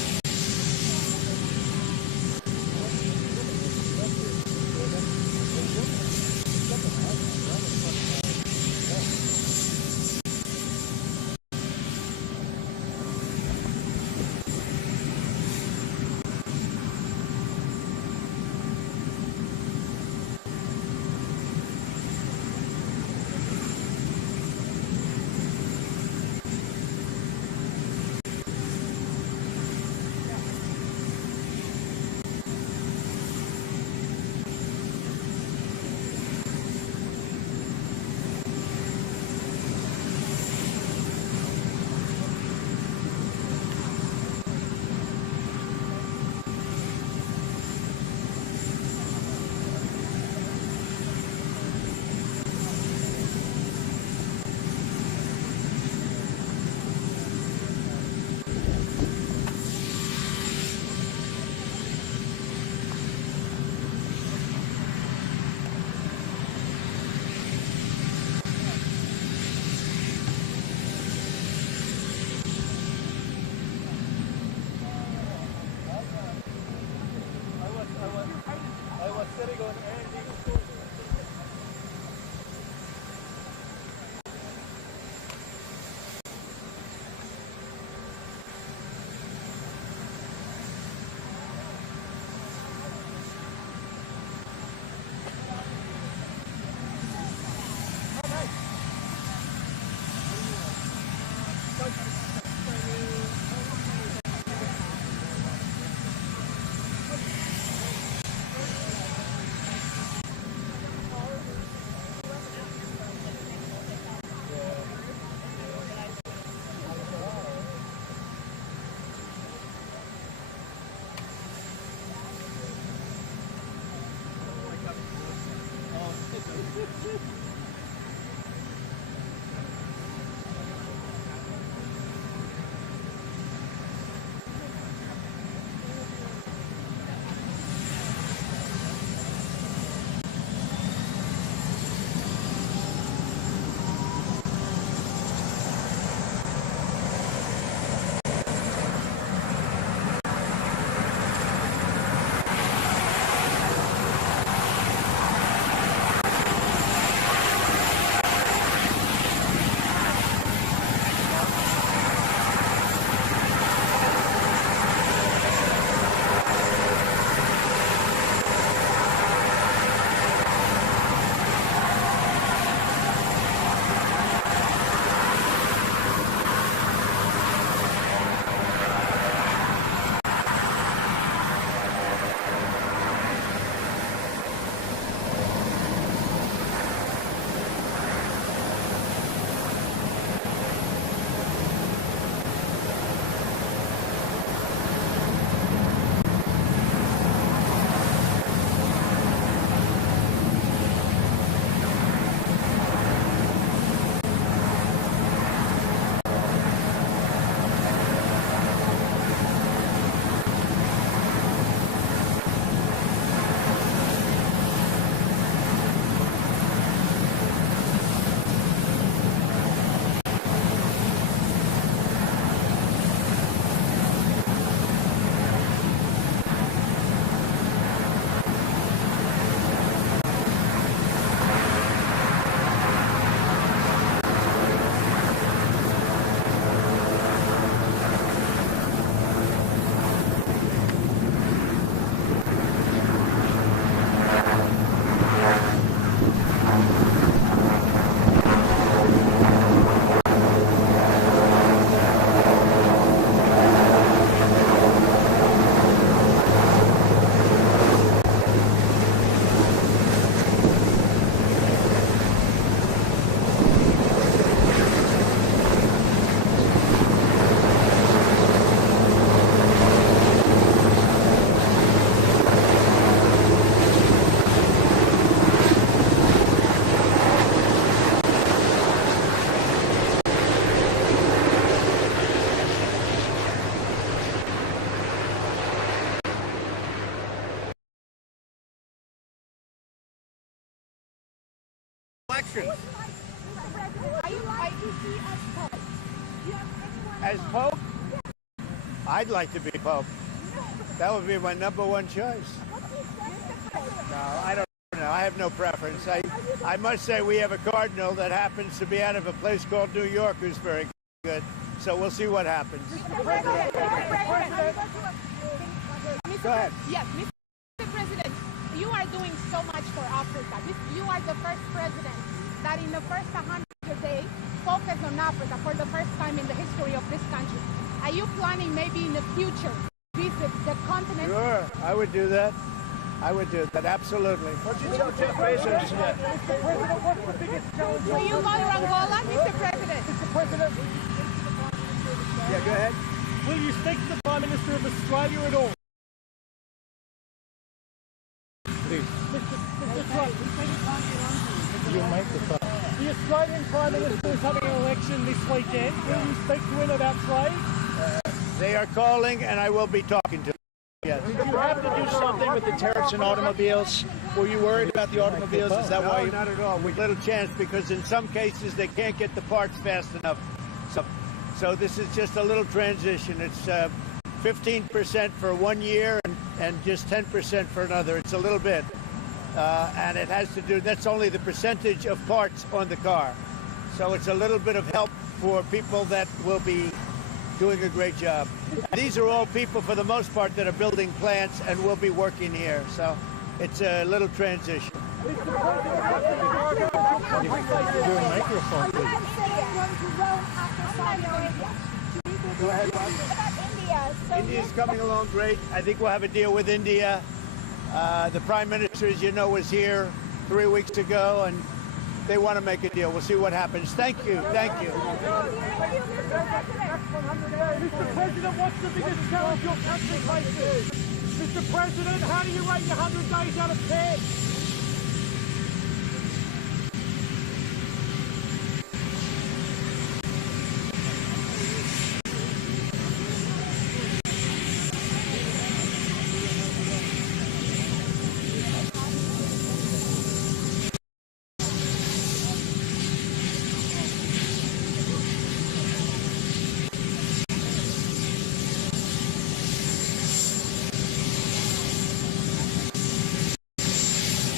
questions. Are you like to see as Pope? Do you have anyone As Pope, I'd like to be Pope. That would be my number one choice. No, I don't know. I have no preference. I must say we have a cardinal that happens to be out of a place called New York who's very good. So we'll see what happens. Go ahead. Yes, Mr. President, you are doing so much for Africa. You are the first president that in the first 100 days focused on Africa for the first time in the history of this country. Are you planning maybe in the future visit the continent? Sure, I would do that. I would do that, absolutely. What did you tell Jeff Bezos today? Mr. President, what's the biggest challenge? Will you go to Angola, Mr. President? Mr. President, Yeah, go ahead. will you speak to the Prime Minister of Australia at all? Please, Mr. Trump, you make the call. the Australian Prime Minister is having an election this weekend. Will you speak to him about trade? They are calling, and I will be talking to them. Yes. Did you have to do something with the tariffs and automobiles? Were you worried about the automobiles? Is that why No, you... not at all. We little chance because in some cases they can't get the parts fast enough. So this is just a little transition. It's 15% for 1 year and just 10% for another. It's a little bit. And it has to do, that's only the percentage of parts on the car. So it's a little bit of help for people that will be doing a great job. These are all people, for the most part, that are building plants and will be working here. So it's a little transition. Your microphone, please. Go ahead, Bob. India's coming along great. I think we'll have a deal with India. The Prime Minister, as you know, was here 3 weeks ago, and they want to make a deal. We'll see what happens. Thank you. Thank you. Mr. President, what's the biggest challenge your country faces? Mr. President, how do you rate your 100 days out of 10?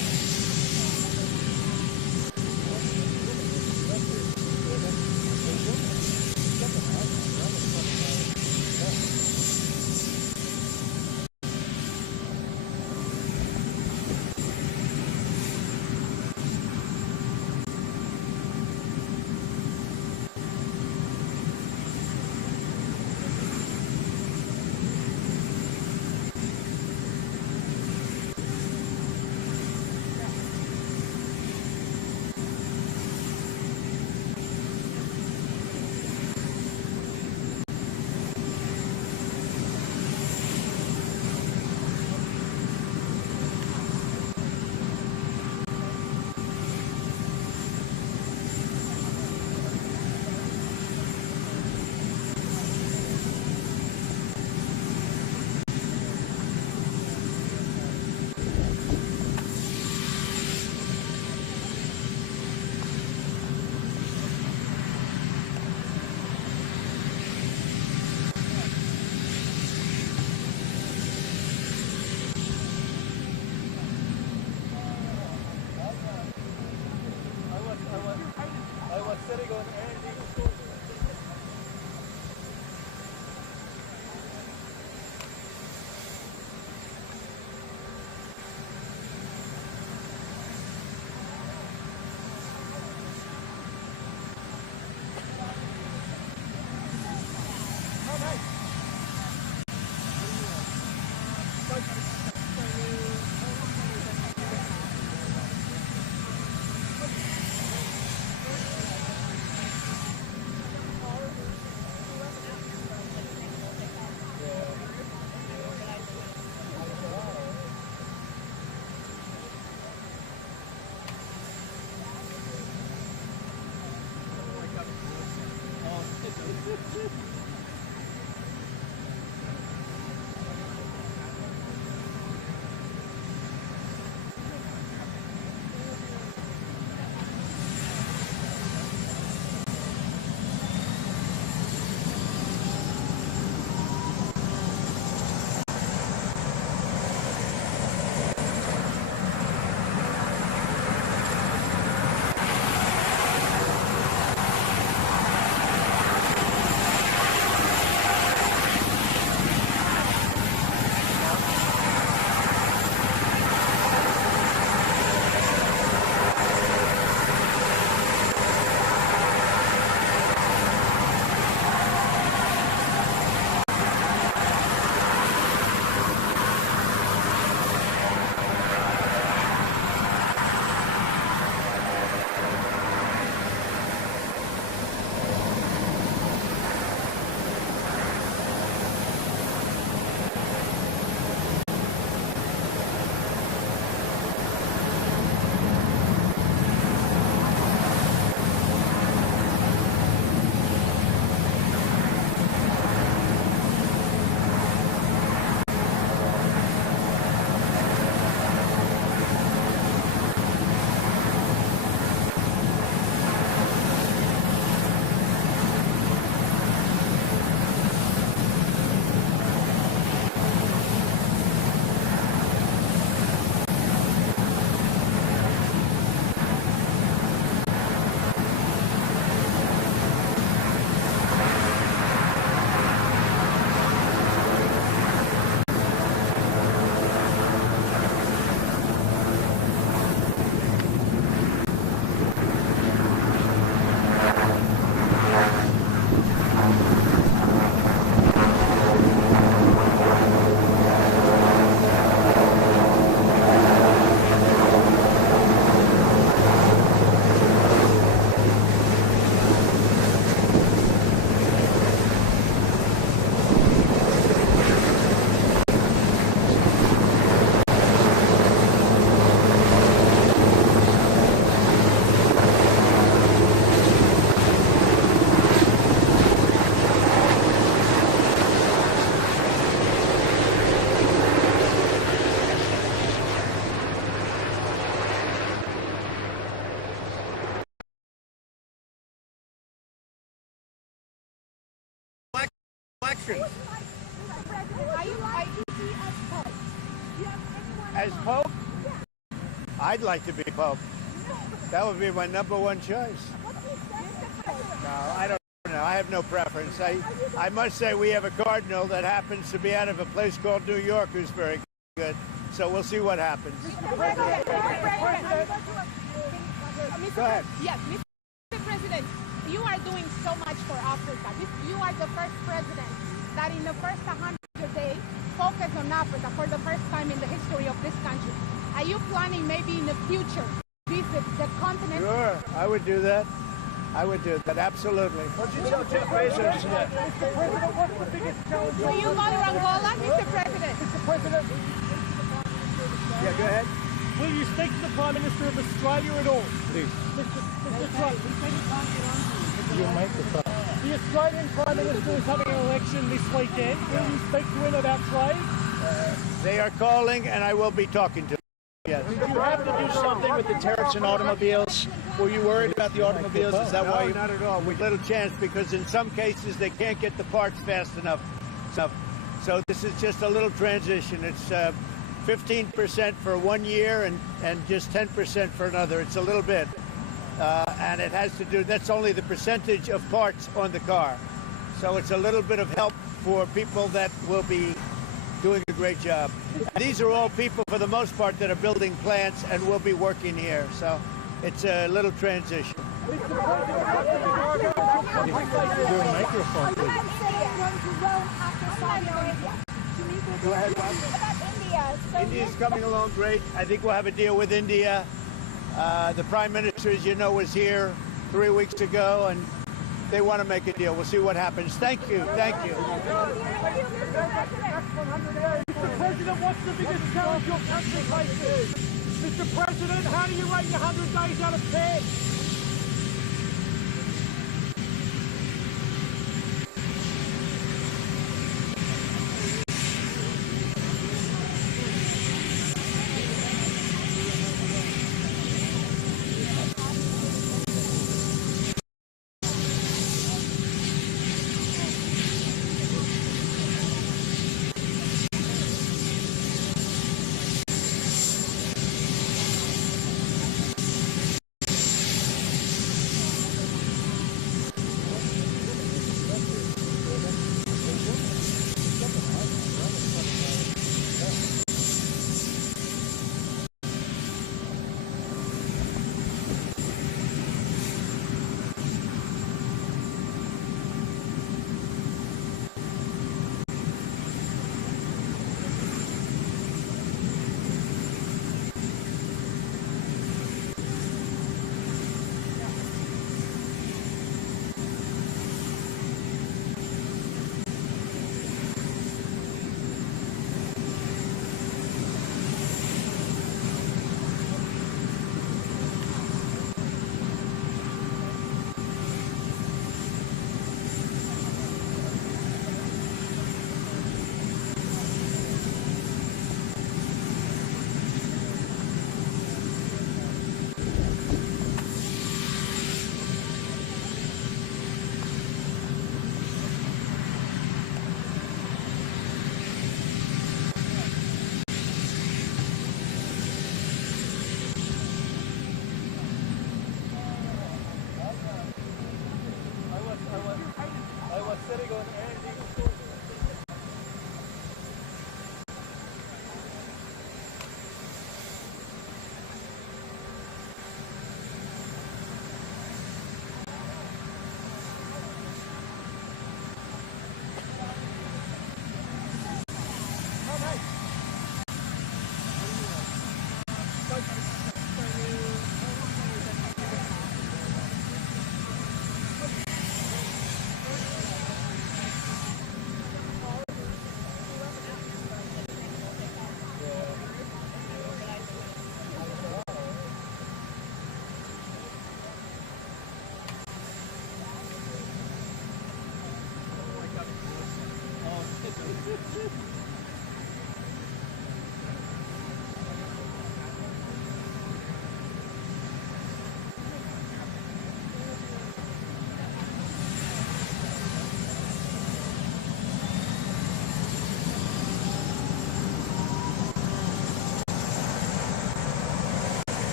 questions. As Pope? I'd like to be Pope. That would be my number one choice. No, I don't know. I have no preference. I must say we have a cardinal that happens to be out of a place called New York who's very good. So we'll see what happens. Go ahead. Yes, Mr. President, you are doing so much for Africa. You are the first president that in the first 100 days focused on Africa for the first time in the history of this country. Are you planning maybe in the future visit the continent? Sure, I would do that. I would do that, absolutely. What did you tell Jeff Bezos today? Mr. President, what's the biggest challenge? Will you go to Angola, Mr. President? Mr. President, Yeah, go ahead. will you speak to the Prime Minister of Australia at all? Please. Mr. Trump, Your microphone. the Australian Prime Minister is having an election this weekend. Will you speak to him about trade? They are calling, and I will be talking to them. Yes. Do you have to do something with the tariffs and automobiles? Were you worried about the automobiles? Is that why No, you... not at all. We little chance because in some cases they can't get the parts fast enough. So this is just a little transition. It's 15% for 1 year and just 10% for another. It's a little bit. And it has to do, that's only the percentage of parts on the car. So it's a little bit of help for people that will be doing a great job. These are all people, for the most part, that are building plants and will be working here. So it's a little transition. Your microphone, please. Go ahead, Bob. India's coming along great. I think we'll have a deal with India. The Prime Minister, as you know, was here 3 weeks ago, and they want to make a deal. We'll see what happens. Thank you. Thank you. Mr. President, what's the biggest challenge your country faces? Mr. President, how do you rate your 100 days out of 10?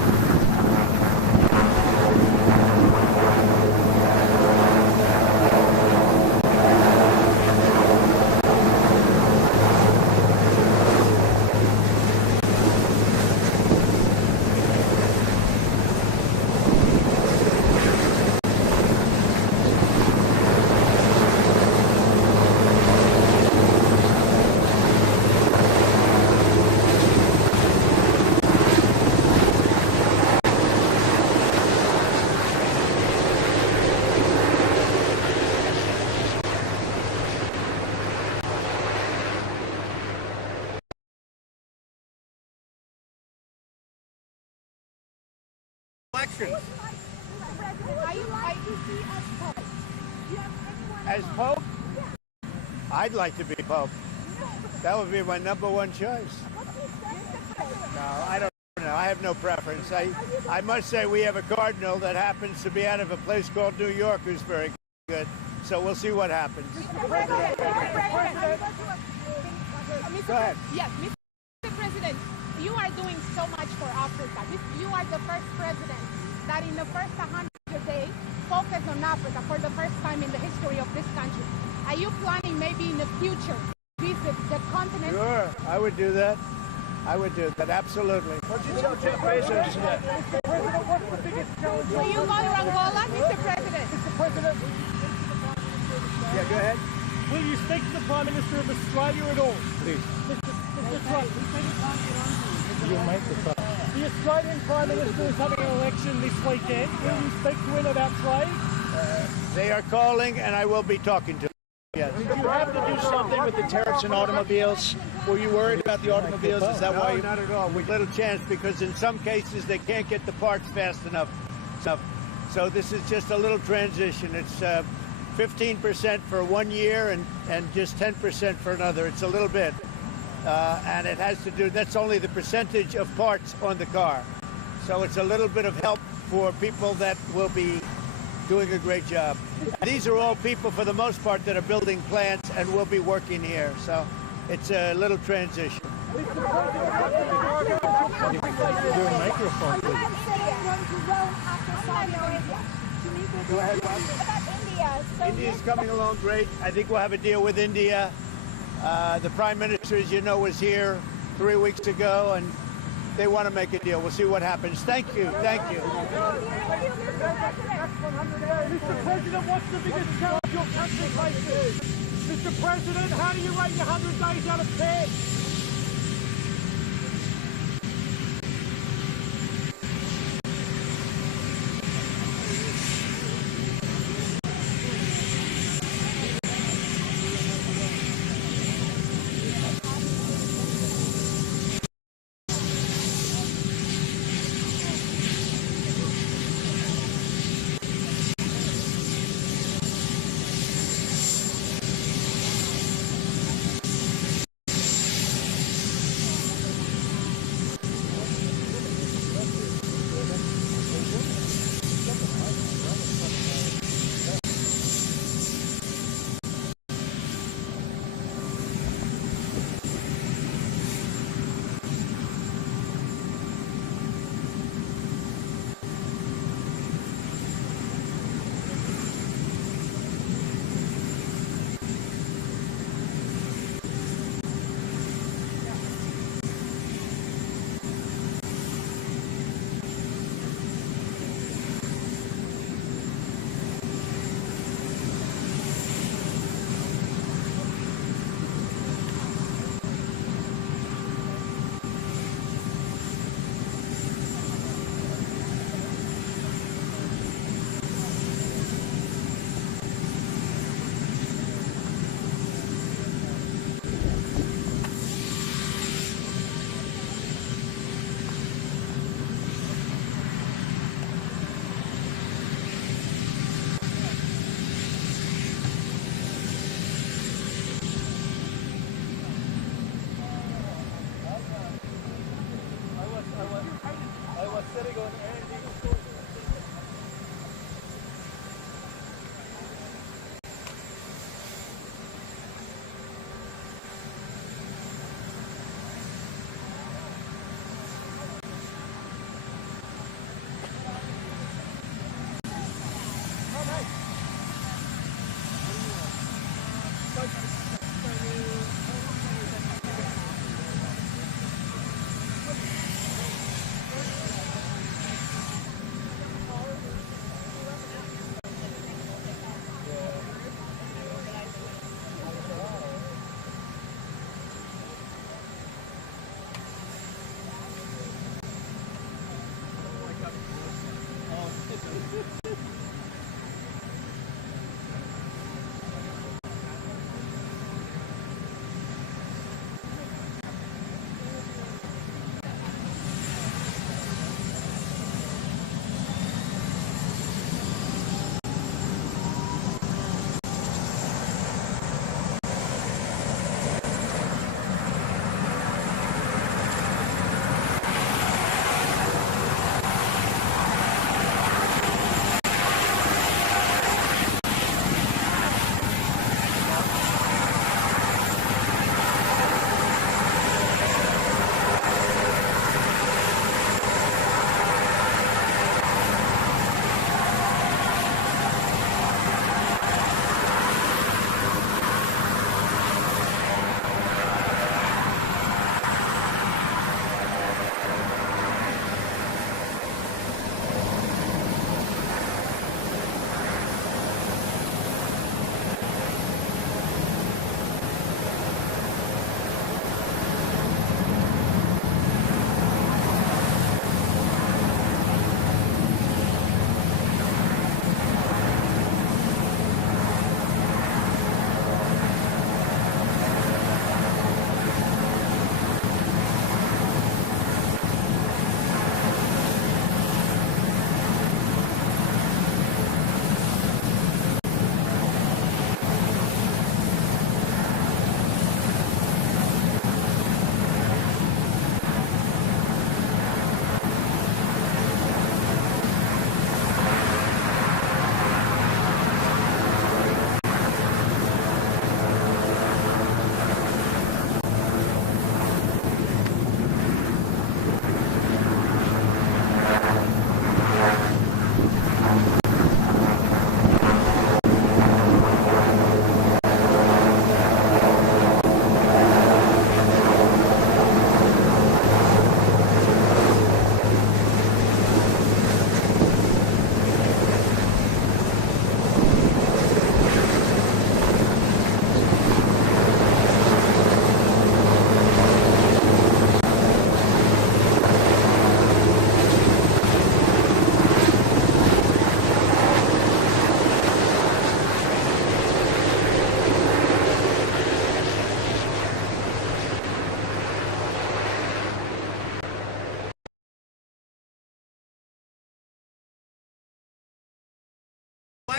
Elections. Are you like to see us Pope? Do you have anyone As Pope? I'd like to be Pope. That would be my number one choice. No, I don't know. I have no preference. I must say we have a cardinal that happens to be out of a place called New York who's very good. So we'll see what happens. Go ahead. Yes, Mr. President, you are doing so much for Africa. You are the first president that in the first 100 days focused on Africa for the first time in the history of this country. Are you planning maybe in the future visit the continent? Sure, I would do that. I would do that, absolutely. What did you tell Jeff Bezos today? Mr. President, what's the biggest challenge? Will you go to Angola, Mr. President? Mr. President, Yeah, go ahead. will you speak to the Prime Minister of Australia at all? Please, Mr. Trump, you make the call. the Australian Prime Minister is having an election this weekend. Will you speak to him about trade? They are calling, and I will be talking to them. Yes. Did you have to do something with the tariffs and automobiles? Were you worried about the automobiles? Is that why No, you... not at all. With little chance, because in some cases they can't get the parts fast enough. So this is just a little transition. It's 15% for 1 year and just 10% for another. It's a little bit. And it has to do, that's only the percentage of parts on the car. So it's a little bit of help for people that will be doing a great job. These are all people, for the most part, that are building plants and will be working here. So it's a little transition. Your microphone, please. Go ahead, Bob. India's coming along great. I think we'll have a deal with India. The Prime Minister, as you know, was here 3 weeks ago, and they want to make a deal. We'll see what happens. Thank you. Thank you. Mr. President, what's the biggest challenge your country faces? Mr. President, how do you rate your 100 days out of 10?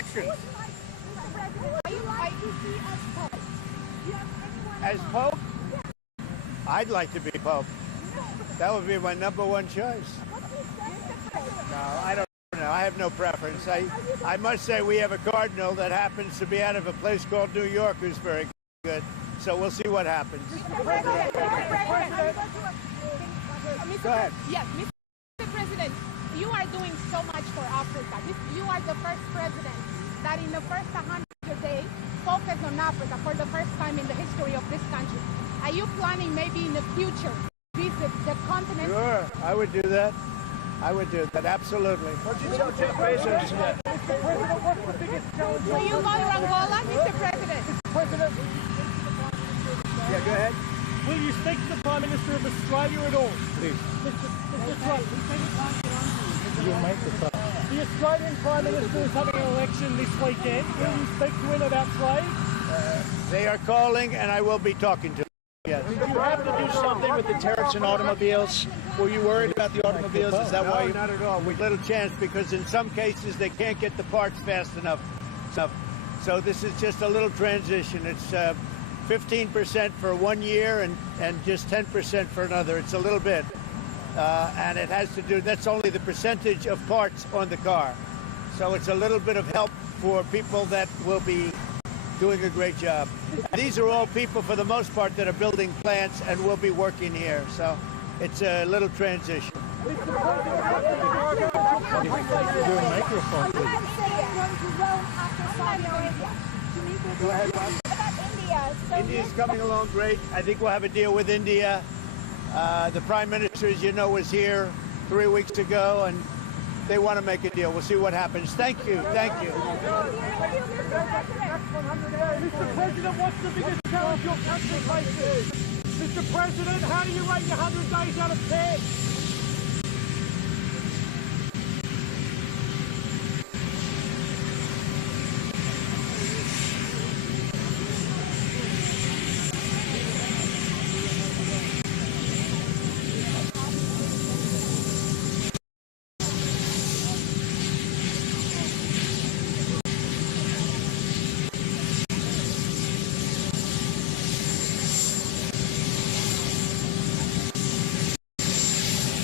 elections. As Pope, I'd like to be Pope. That would be my number one choice. No, I don't know. I have no preference. I must say we have a cardinal that happens to be out of a place called New York who's very good. So we'll see what happens. Go ahead. Yes, Mr. President, you are doing so much for Africa. You are the first president that in the first 100 days focused on Africa for the first time in the history of this country. Are you planning maybe in the future visit the continent? Sure, I would do that. I would do that, absolutely. What'd you tell Jeff Bezos? Will you go to Angola, Mr. President? Yeah, go ahead. Will you speak to the Prime Minister of Australia at all? Please. Mr. Trump, You make the talk. the Australian Prime Minister is having an election this weekend. Will you speak to him about trade? They are calling, and I will be talking to them. Yes. Did you have to do something with the tariffs and automobiles? Were you worried about the automobiles? Is that why No, you... not at all. With little chance, because in some cases they can't get the parts fast enough. So this is just a little transition. It's 15% for 1 year and just 10% for another. It's a little bit. And it has to do, that's only the percentage of parts on the car. So it's a little bit of help for people that will be doing a great job. These are all people, for the most part, that are building plants and will be working here. So it's a little transition. Your microphone, please. Go ahead, Bob. India's coming along great. I think we'll have a deal with India. The Prime Minister, as you know, was here 3 weeks ago, and they want to make a deal. We'll see what happens. Thank you. Thank you. Mr. President, what's the biggest challenge your country faces? Mr. President, how do you rate your 100 days out of 10?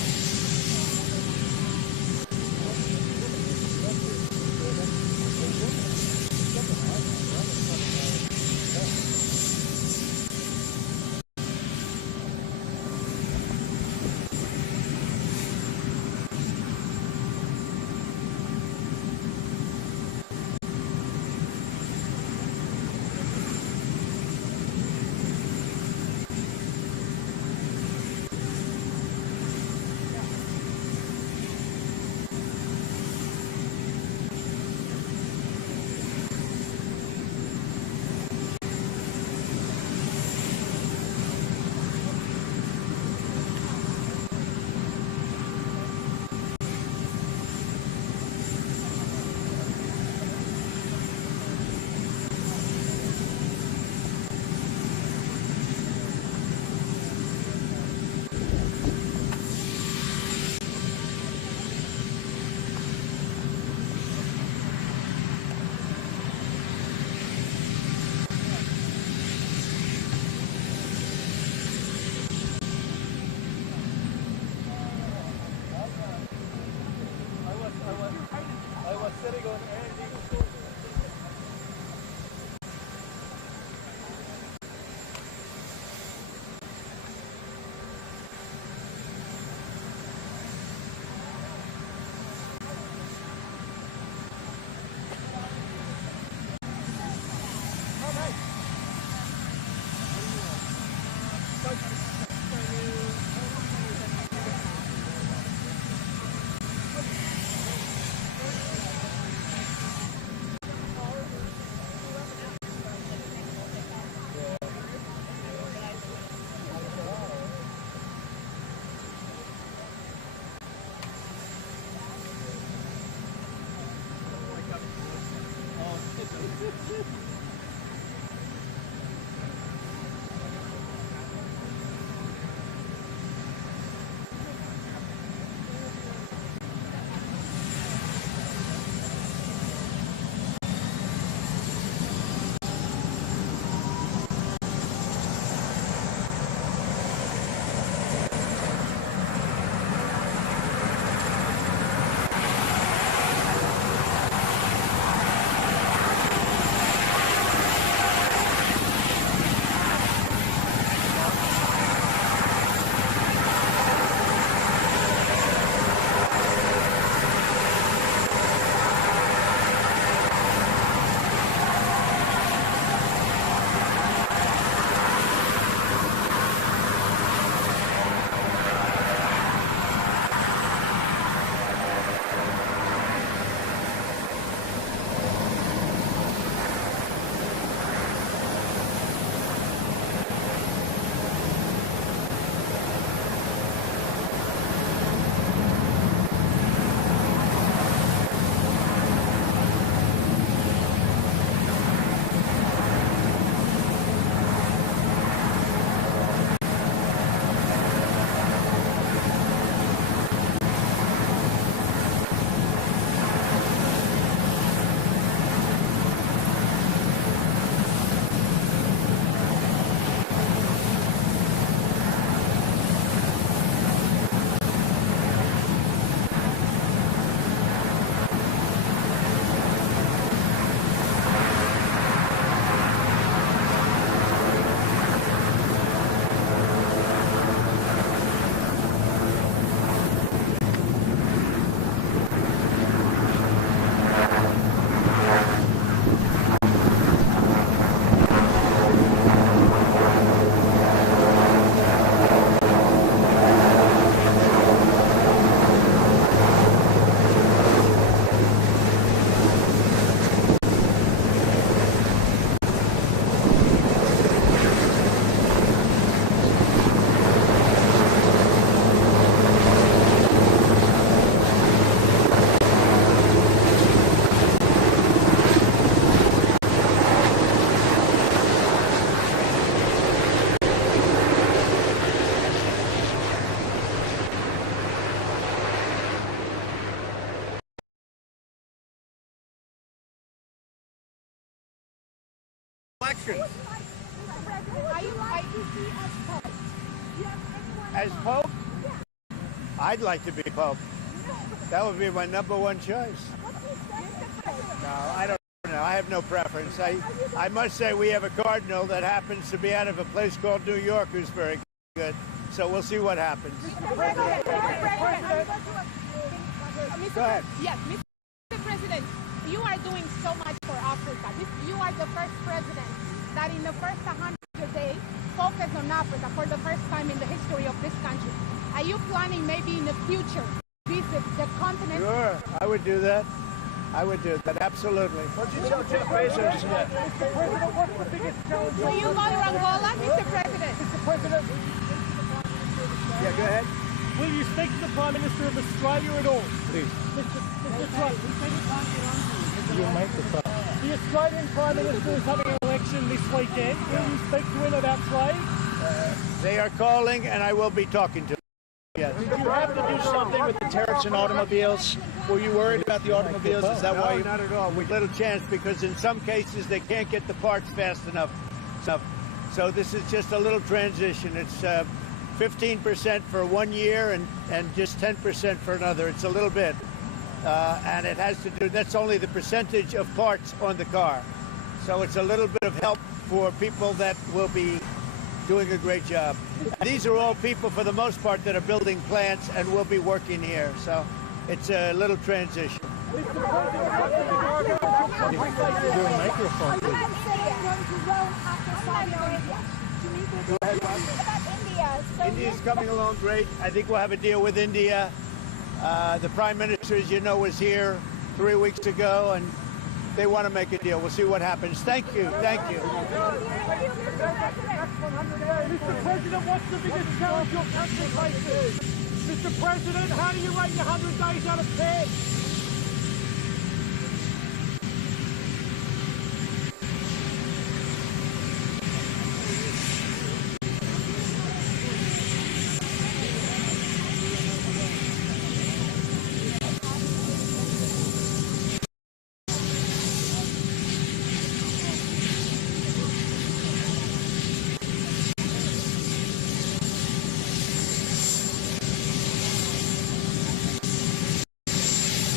elections. Are you like to see as Pope? As Pope? I'd like to be Pope. That would be my number one choice. No, I don't know. I have no preference. I must say we have a cardinal that happens to be out of a place called New York who's very good. So we'll see what happens. Go ahead. Yes, Mr. President, you are doing so much for Africa. You are the first president that in the first 100 days focused on Africa for the first time in the history of this country. Are you planning maybe in the future visit the continent? Sure, I would do that. I would do that, absolutely. What did you tell Jeff Bezos today? Mr. President, what's the biggest challenge? Will you go to Angola, Mr. President? Mr. President, Yeah, go ahead. will you speak to the Prime Minister of Australia at all? Please, Mr. Trump, you make the call. the Australian Prime Minister is having an election this weekend. Will you speak to him about trade? They are calling, and I will be talking to them. Yes. Did you have to do something with the tariffs and automobiles? Were you worried about the automobiles? Is that why No, you... not at all. With little chance, because in some cases they can't get the parts fast enough. So this is just a little transition. It's 15% for 1 year and just 10% for another. It's a little bit. And it has to do, that's only the percentage of parts on the car. So it's a little bit of help for people that will be doing a great job. These are all people, for the most part, that are building plants and will be working here. So it's a little transition. Your microphone, please. India's coming along great. I think we'll have a deal with India. The Prime Minister, as you know, was here 3 weeks ago, and they want to make a deal. We'll see what happens. Thank you. Thank you. Mr. President, what's the biggest challenge your country faces? Mr. President, how do you rate your 100 days out of 10?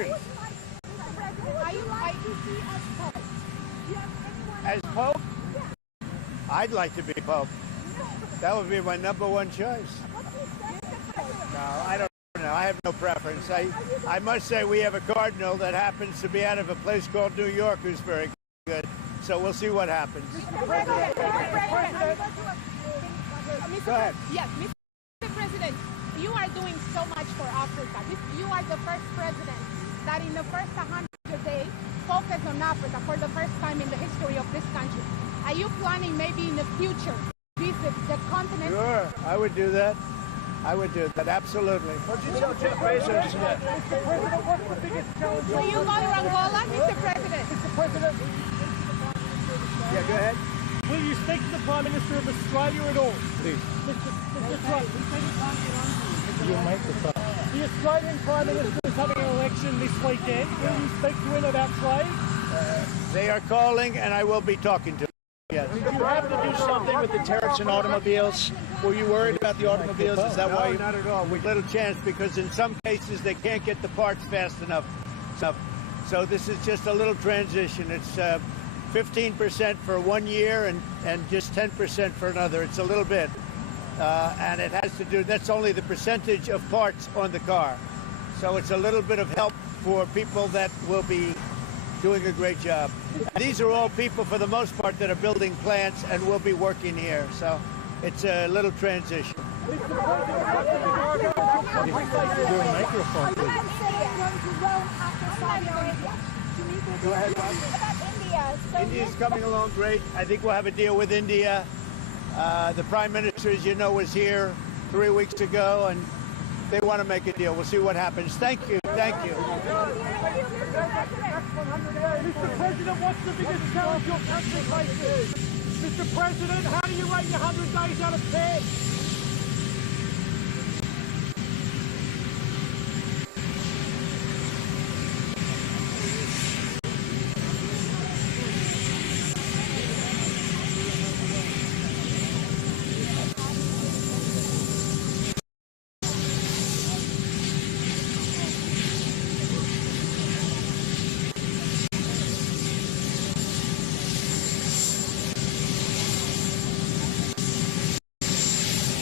elections. Are you like to see us Pope? Do you have anyone As Pope, I'd like to be Pope. That would be my number one choice. No, I don't know. I have no preference. I must say we have a cardinal that happens to be out of a place called New York who's very good. So we'll see what happens. Go ahead. Yes, Mr. President, you are doing so much for Africa. You are the first president that in the first 100 days focused on Africa for the first time in the history of this country. Are you planning maybe in the future visit the continent? Sure, I would do that. I would do that, absolutely. What did you tell Jeff Bezos that? Mr. President, what's the biggest challenge? Will you go to Angola, Mr. President? Mr. President, Yeah, go ahead. will you speak to the Prime Minister of Australia at all? Please, Mr. Trump, you make the talk. the Australian Prime Minister is having an election this weekend. Will you speak to him about trade? They are calling, and I will be talking to them. Yes. Did you have to do something with the tariffs and automobiles? Were you worried about the automobiles? Is that why No, you... not at all. We little chance because in some cases they can't get the parts fast enough. So this is just a little transition. It's 15% for 1 year and just 10% for another. It's a little bit. And it has to do, that's only the percentage of parts on the car. So it's a little bit of help for people that will be doing a great job. And these are all people, for the most part, that are building plants and will be working here. So it's a little transition. Your microphone, please. Go ahead, Bob. India's coming along great. I think we'll have a deal with India. The Prime Minister, as you know, was here 3 weeks ago, and they want to make a deal. We'll see what happens. Thank you. Thank you. Mr. President, what's the biggest challenge your country faces? Mr. President, how do you rate your 100 days out of 10?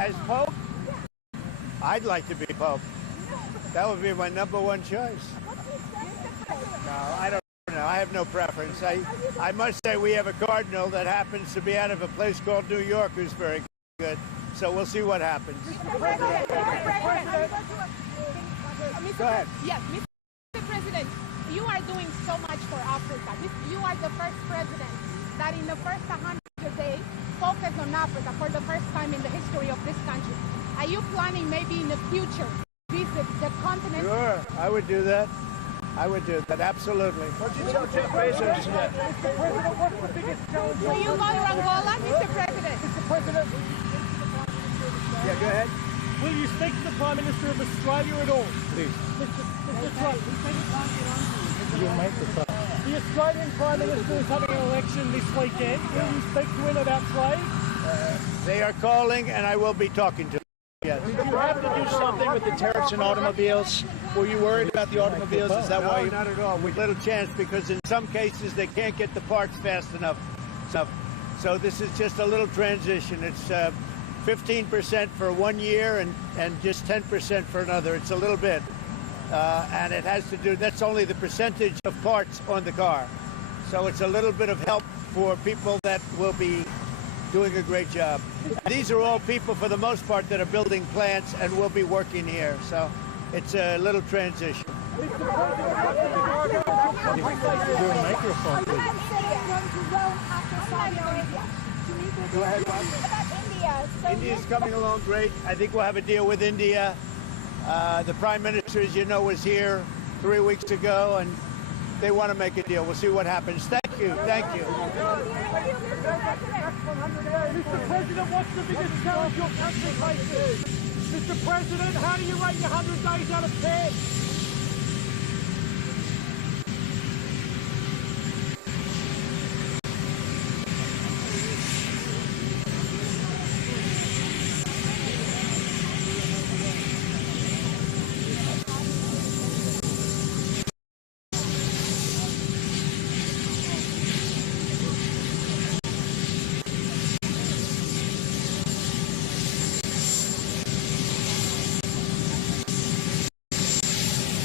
As Pope? I'd like to be Pope. That would be my number one choice. No, I don't know. I have no preference. I must say we have a cardinal that happens to be out of a place called New York who's very good. So we'll see what happens. Go ahead. Yes, Mr. President, you are doing so much for Africa. You are the first president that in the first 100 days focused on Africa for the first time in the history of this country. Are you planning maybe in the future visit the continent? Sure, I would do that. I would do that, absolutely. What'd you tell Jeff Bezos today? Mr. President, what's the biggest challenge? Will you go to Angola, Mr. President? Mr. President, Yeah, go ahead. will you speak to the Prime Minister of Australia at all? Please, Mr. Trump, you make the talk. the Australian Prime Minister is having an election this weekend. Will you speak to him about trade? They are calling, and I will be talking to them. Yes. Did you have to do something with the tariffs and automobiles? Were you worried about the automobiles? Is that why No, you... not at all. With little chance, because in some cases they can't get the parts fast enough. So this is just a little transition. It's 15% for 1 year and just 10% for another. It's a little bit. And it has to do, that's only the percentage of parts on the car. So it's a little bit of help for people that will be doing a great job. These are all people, for the most part, that are building plants and will be working here. So it's a little transition. Your microphone, please. Go ahead, Bob. India's coming along great. I think we'll have a deal with India. The Prime Minister, as you know, was here 3 weeks ago, and they want to make a deal. We'll see what happens. Thank you. Thank you. Mr. President, what's the biggest challenge your country faces? Mr. President, how do you rate your 100 days out of 10?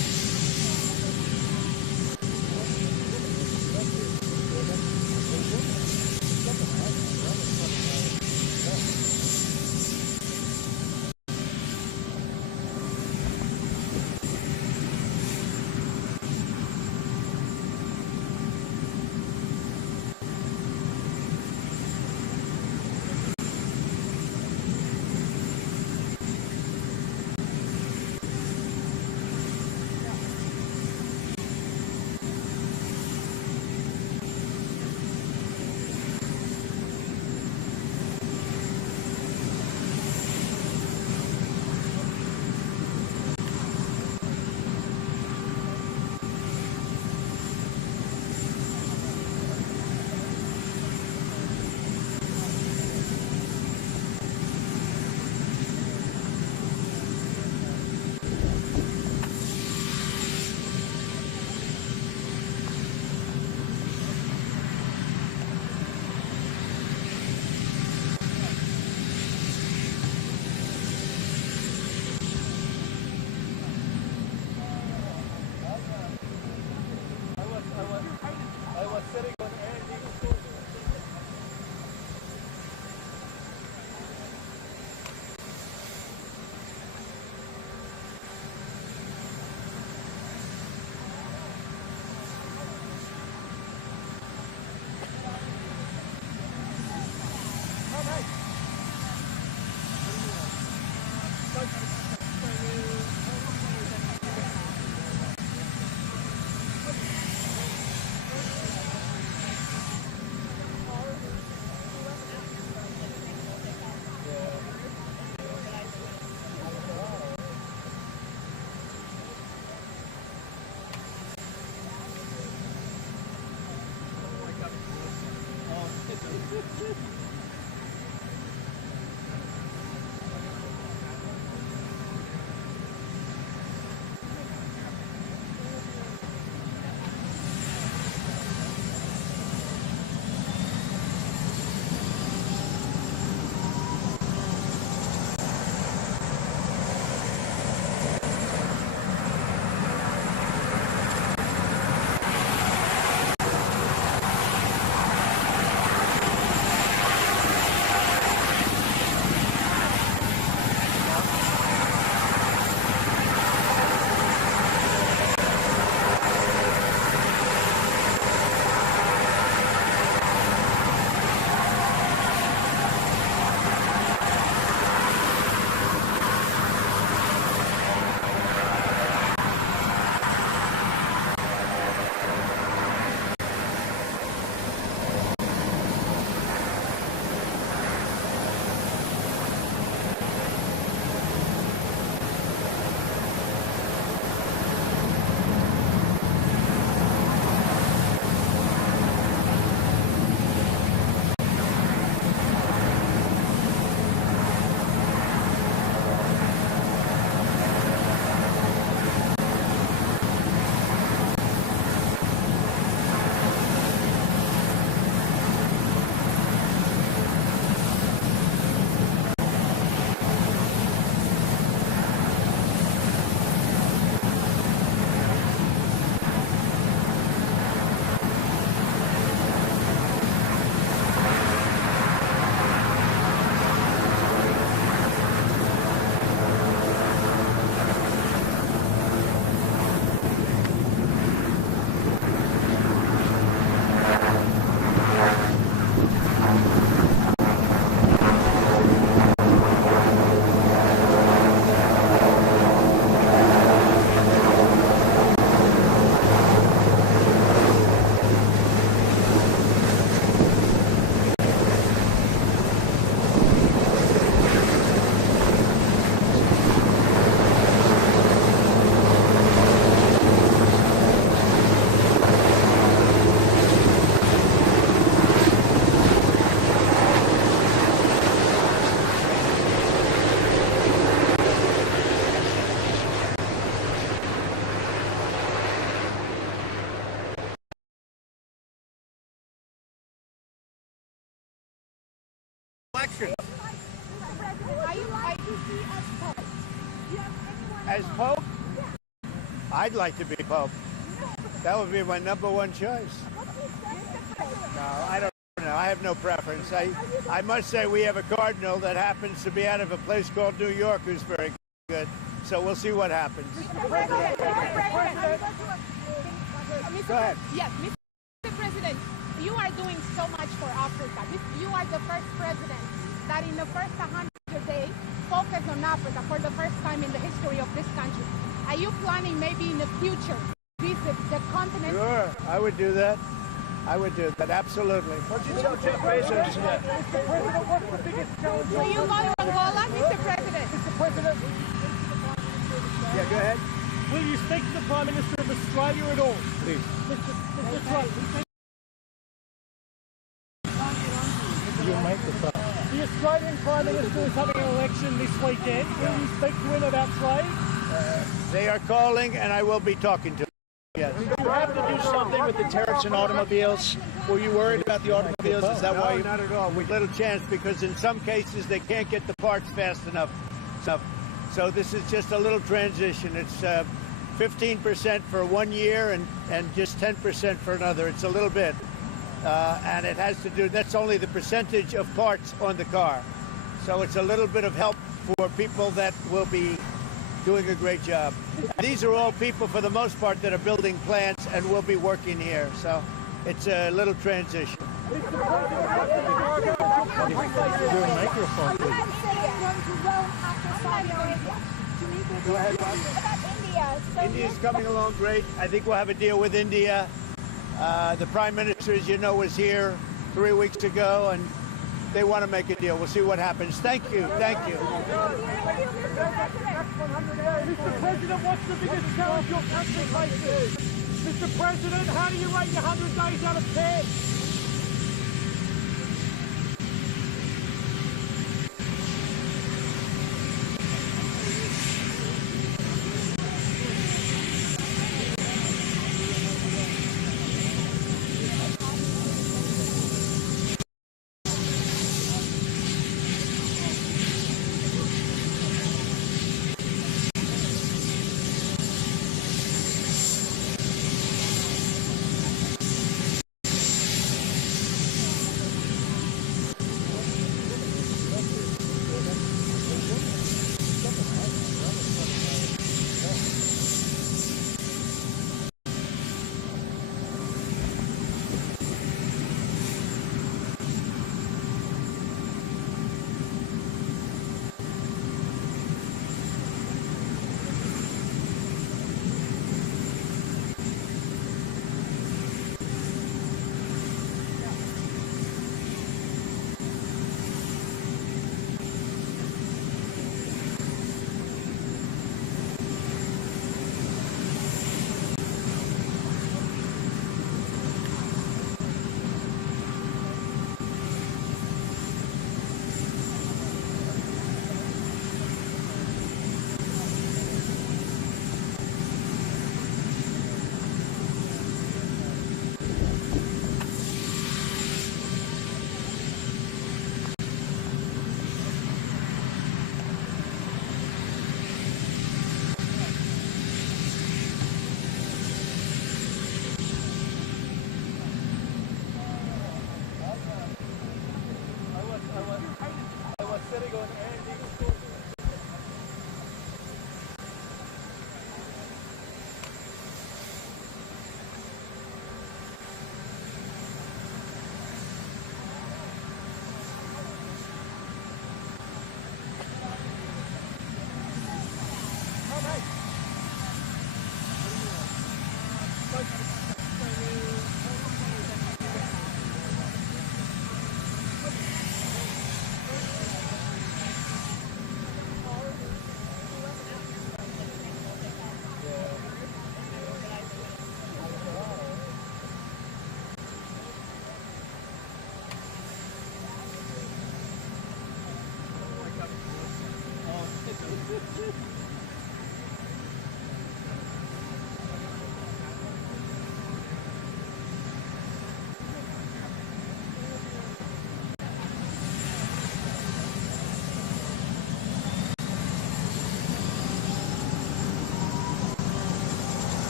As Pope? I'd like to be Pope. That would be my number one choice. No, I don't know. I have no preference. I must say we have a cardinal that happens to be out of a place called New York who's very good. So we'll see what happens. Go ahead. Yes, Mr. President, you are doing so much for Africa. You are the first president that in the first 100 days focused on Africa for the first time in the history of this country. Are you planning maybe in the future visit the continent? Sure, I would do that. I would do that, absolutely. Why don't you tell Jeff Bezos that? Mr. President, what's the biggest challenge? Will you go to Angola, Mr. President? Mr. President, Yeah, go ahead. will you speak to the Prime Minister of Australia at all? Please. Mr. Trump, You make the stuff. the Australian Prime Minister is having an election this weekend. Will you speak to him about trade? They are calling, and I will be talking to them. Yes. You have to do something with the tariffs and automobiles. Were you worried about the automobiles? Is that why No, you... not at all. With little chance, because in some cases they can't get the parts fast enough. So this is just a little transition. It's 15% for 1 year and just 10% for another. It's a little bit. And it has to do, that's only the percentage of parts on the car. So it's a little bit of help for people that will be doing a great job. These are all people, for the most part, that are building plants and will be working here. So it's a little transition. Your microphone, please. Go ahead, Bob. India's coming along great. I think we'll have a deal with India. The Prime Minister, as you know, was here 3 weeks ago, and they want to make a deal. We'll see what happens. Thank you. Thank you. Mr. President, what's the biggest challenge your country faces? Mr. President, how do you rate your 100 days out of 10?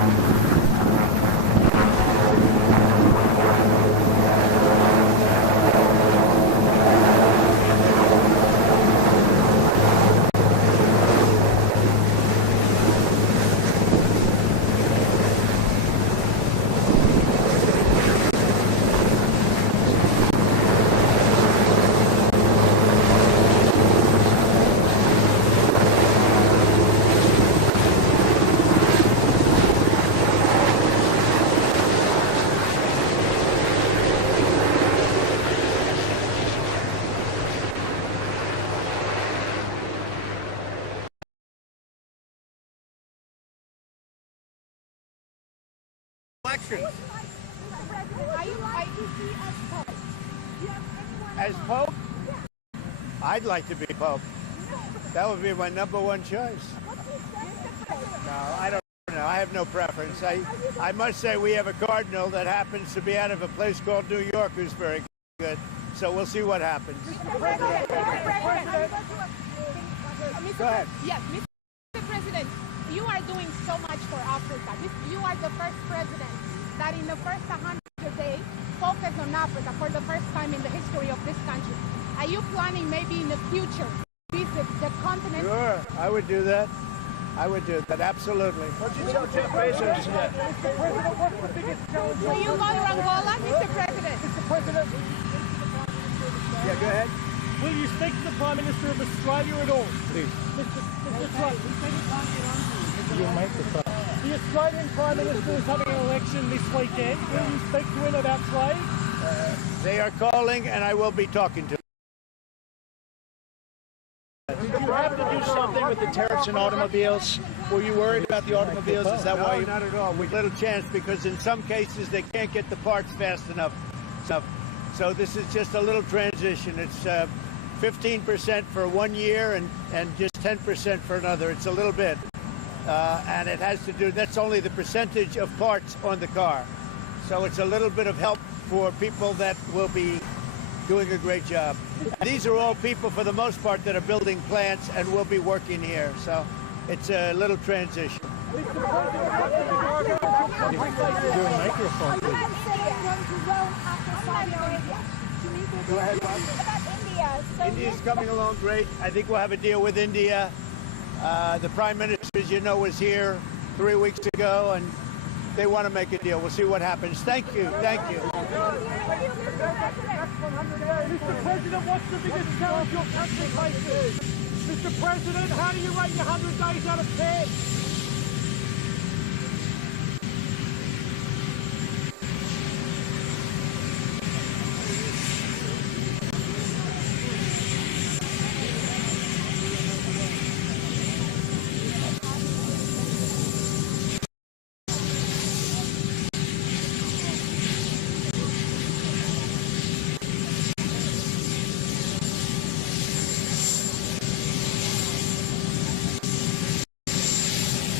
Elections. Are you like to see as Pope? Do you have anyone As else? Pope? I'd like to be Pope. That would be my number one choice. No, I don't know. I have no preference. I must say we have a cardinal that happens to be out of a place called New York who's very good. So we'll see what happens. Go ahead. Yes, Mr. President, you are doing so much for Africa. You are the first president that in the first 100 days focused on Africa for the first time in the history of this country. Are you planning maybe in the future visit the continent? Sure, I would do that. I would do that, absolutely. What did you tell Jeff Bezos today? Mr. President, what's the biggest challenge? Will you go to Angola, Mr. President? Mr. President, Yeah, go ahead. will you speak to the Prime Minister of Australia at all? Please, Mr. Trump, your microphone. the Australian Prime Minister is having an election this weekend. Will you speak to him about trade? They are calling, and I will be talking to them. Did you have to do something with the tariffs and automobiles? Were you worried about the automobiles? Is that why No, you... not at all. With little chance, because in some cases they can't get the parts fast enough. So this is just a little transition. It's 15% for 1 year and just 10% for another. It's a little bit. And it has to do, that's only the percentage of parts on the car. So it's a little bit of help for people that will be doing a great job. These are all people, for the most part, that are building plants and will be working here. So it's a little transition. Your microphone, please. Go ahead, Bob. India's coming along great. I think we'll have a deal with India. The Prime Minister, as you know, was here 3 weeks ago, and they want to make a deal. We'll see what happens. Thank you. Thank you. Mr. President, what's the biggest challenge your country faces? Mr. President, how do you rate your 100 days out of 10?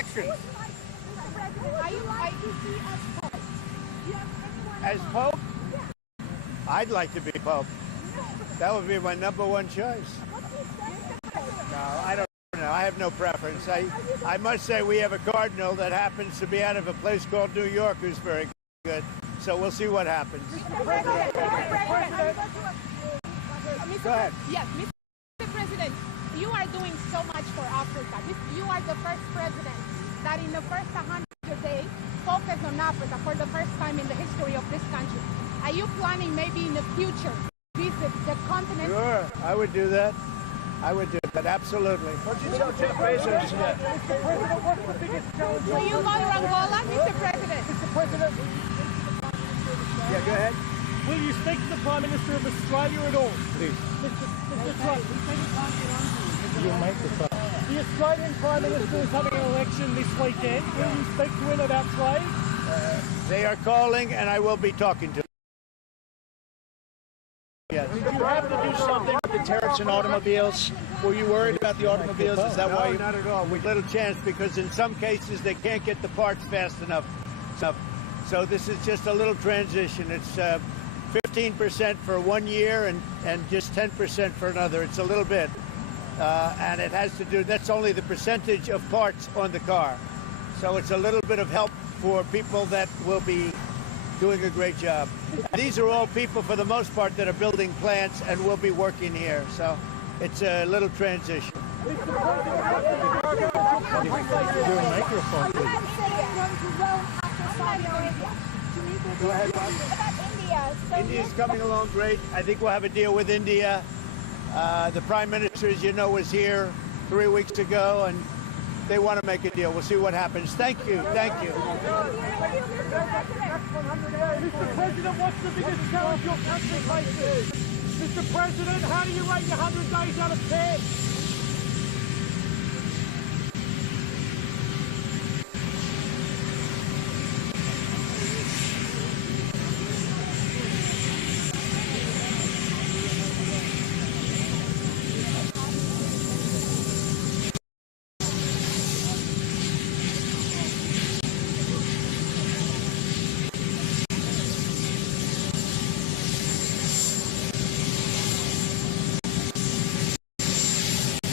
elections. Are you like to see as Pope? Do you have anyone As in mind? Pope, I'd like to be Pope. That would be my number one choice. No, I don't know. I have no preference. I must say we have a cardinal that happens to be out of a place called New York who's very good. So we'll see what happens. Go ahead. Yes, Mr. President, you are doing so much for Africa. You are the first president that in the first 100 days focused on Africa for the first time in the history of this country. Are you planning maybe in the future visit the continent? Sure, I would do that. I would do that, absolutely. What did you tell Jeff Bezos that? Mr. President, what's the biggest challenge? Will you go to Angola, Mr. President? Mr. President, Yeah, go ahead. will you speak to the Prime Minister of Australia at all? Please, Mr. Trump, you make the talk. the Australian Prime Minister is having an election this weekend. Will you speak to him about trade? They are calling, and I will be talking to them. Yes. Did you have to do something with the tariffs and automobiles? Were you worried about the automobiles? Is that why No, you... not at all. With little chance, because in some cases they can't get the parts fast enough. So this is just a little transition. It's 15% for 1 year and just 10% for another. It's a little bit. And it has to do, that's only the percentage of parts on the car. So it's a little bit of help for people that will be doing a great job. These are all people, for the most part, that are building plants and will be working here. So it's a little transition. Your microphone, please. Go ahead, Bob. India's coming along great. I think we'll have a deal with India. The Prime Minister, as you know, was here 3 weeks ago, and they want to make a deal. We'll see what happens. Thank you. Thank you. Mr. President, what's the biggest challenge your country faces? Mr. President, how do you rate your 100 days out of 10?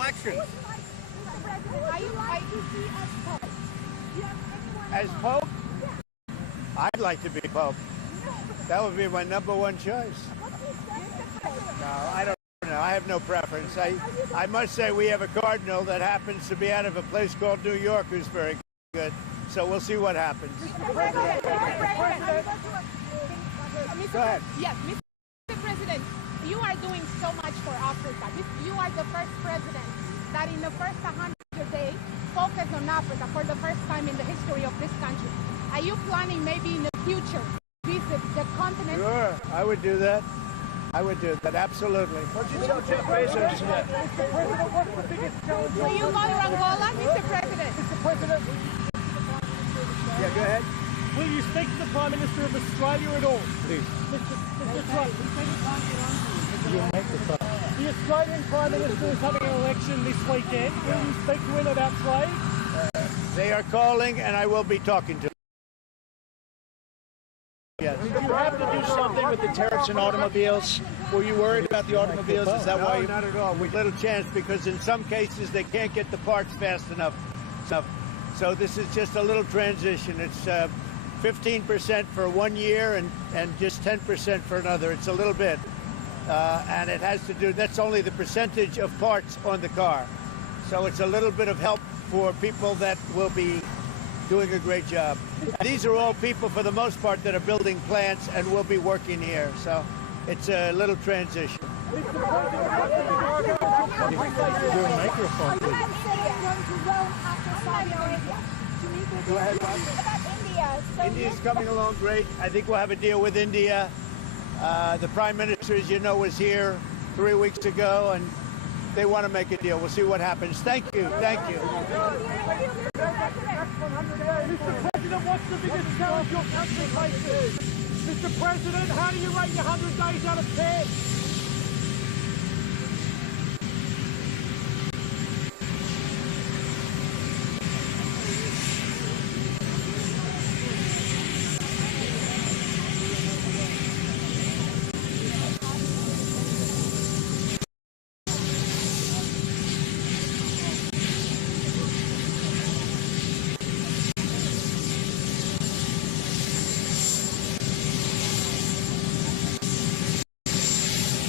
elections. Are you like to see as Pope? Do you have anyone As else? Pope, I'd like to be Pope. That would be my number one choice. No, I don't know. I have no preference. I must say we have a cardinal that happens to be out of a place called New York who's very good. So we'll see what happens. Go ahead. Yes, Mr. President, you are doing so much for Africa. You are the first president that in the first 100 days focused on Africa for the first time in the history of this country. Are you planning maybe in the future visit the continent? Sure, I would do that. I would do that, absolutely. Why don't you tell Jeff Bezos that? Mr. President, what's the biggest challenge? Will you go to Angola, Mr. President? Mr. President, Yeah, go ahead. will you speak to the Prime Minister of Australia at all? Please. Mr. Trump, Your microphone. the Australian Prime Minister is having an election this weekend. Will you speak to him about trade? They are calling, and I will be talking to them. Yes. Did you have to do something with the tariffs and automobiles? Were you worried about the automobiles? Is that why No, you... not at all. With little chance, because in some cases they can't get the parts fast enough. So this is just a little transition. It's 15% for 1 year and just 10% for another. It's a little bit. And it has to do, that's only the percentage of parts on the car. So it's a little bit of help for people that will be doing a great job. These are all people, for the most part, that are building plants and will be working here. So it's a little transition. Your microphone, please. Go ahead, Bob. India's coming along great. I think we'll have a deal with India. The Prime Minister, as you know, was here 3 weeks ago, and they want to make a deal. We'll see what happens. Thank you. Thank you. Mr. President, what's the biggest challenge your country faces? Mr. President, how do you rate your 100 days out of 10?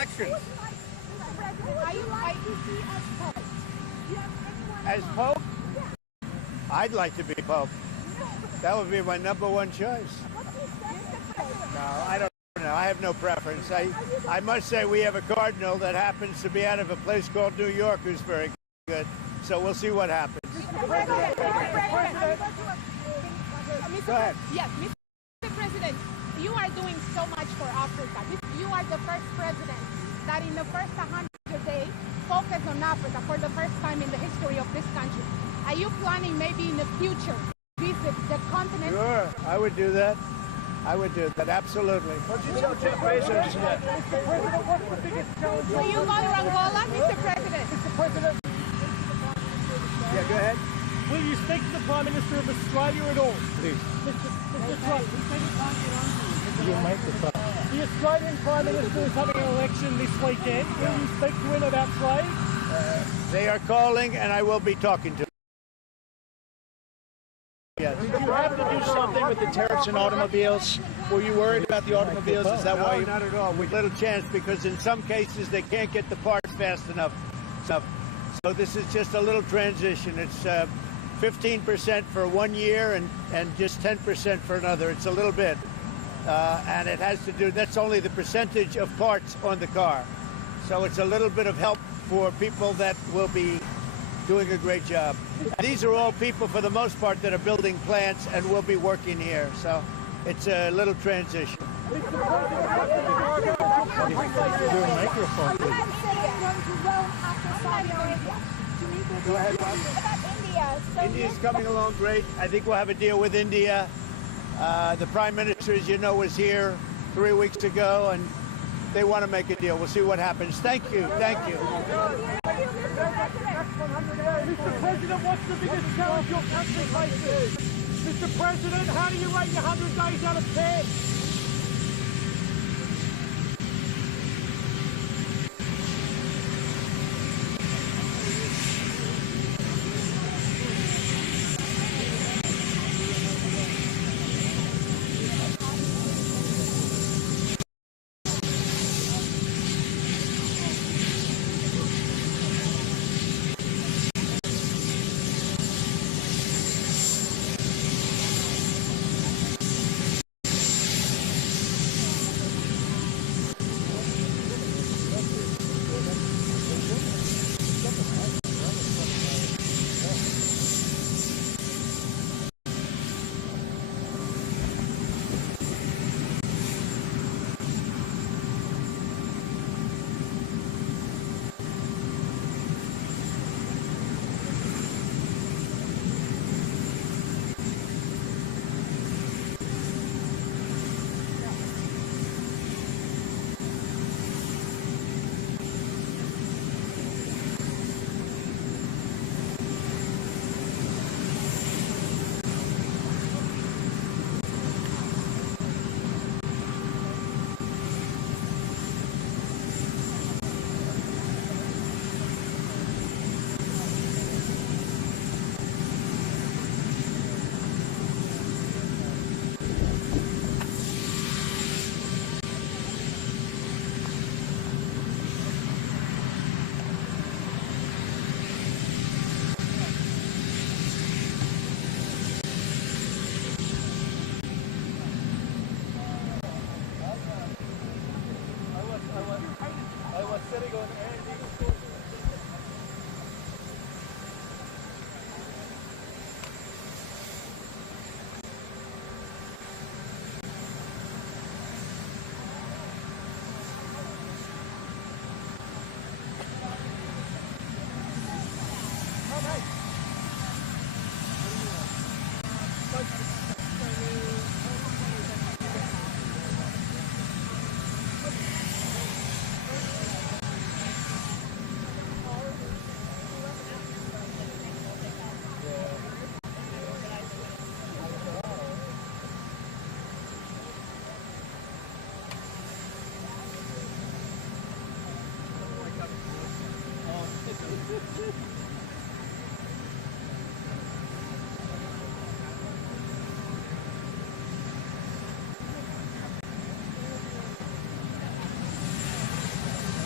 elections. Are you like to see as Pope? As Pope? I'd like to be Pope. That would be my number one choice. No, I don't know. I have no preference. I must say we have a cardinal that happens to be out of a place called New York who's very good. So we'll see what happens. Go ahead. Yes, Mr. President, you are doing so much for Africa. You are the first president that in the first 100 days focused on Africa for the first time in the history of this country. Are you planning maybe in the future visit the continent? Sure, I would do that. I would do that, absolutely. What'd you tell Jeff Bezos yet? Mr. President, what's the biggest challenge? Will you go to Angola, Mr. President? Mr. President, Yeah, go ahead. will you speak to the Prime Minister of Australia at all? Please. Mr. Trump, You make the thought. the Australian Prime Minister is having an election this weekend. Will you speak to him about trade? They are calling, and I will be talking to them. Yes. Did you have to do something with the tariffs and automobiles? Were you worried about the automobiles? Is that why No, you... not at all. With little chance, because in some cases they can't get the parts fast enough. So this is just a little transition. It's 15% for 1 year and just 10% for another. It's a little bit. And it has to do, that's only the percentage of parts on the car. So it's a little bit of help for people that will be doing a great job. These are all people, for the most part, that are building plants and will be working here. So it's a little transition. Your microphone, please. Go ahead, Bob. India's coming along great. I think we'll have a deal with India. The Prime Minister, as you know, was here 3 weeks ago, and they want to make a deal. We'll see what happens. Thank you. Thank you. Mr. President, what's the biggest challenge your country faces? Mr. President, how do you rate your 100 days out of 10?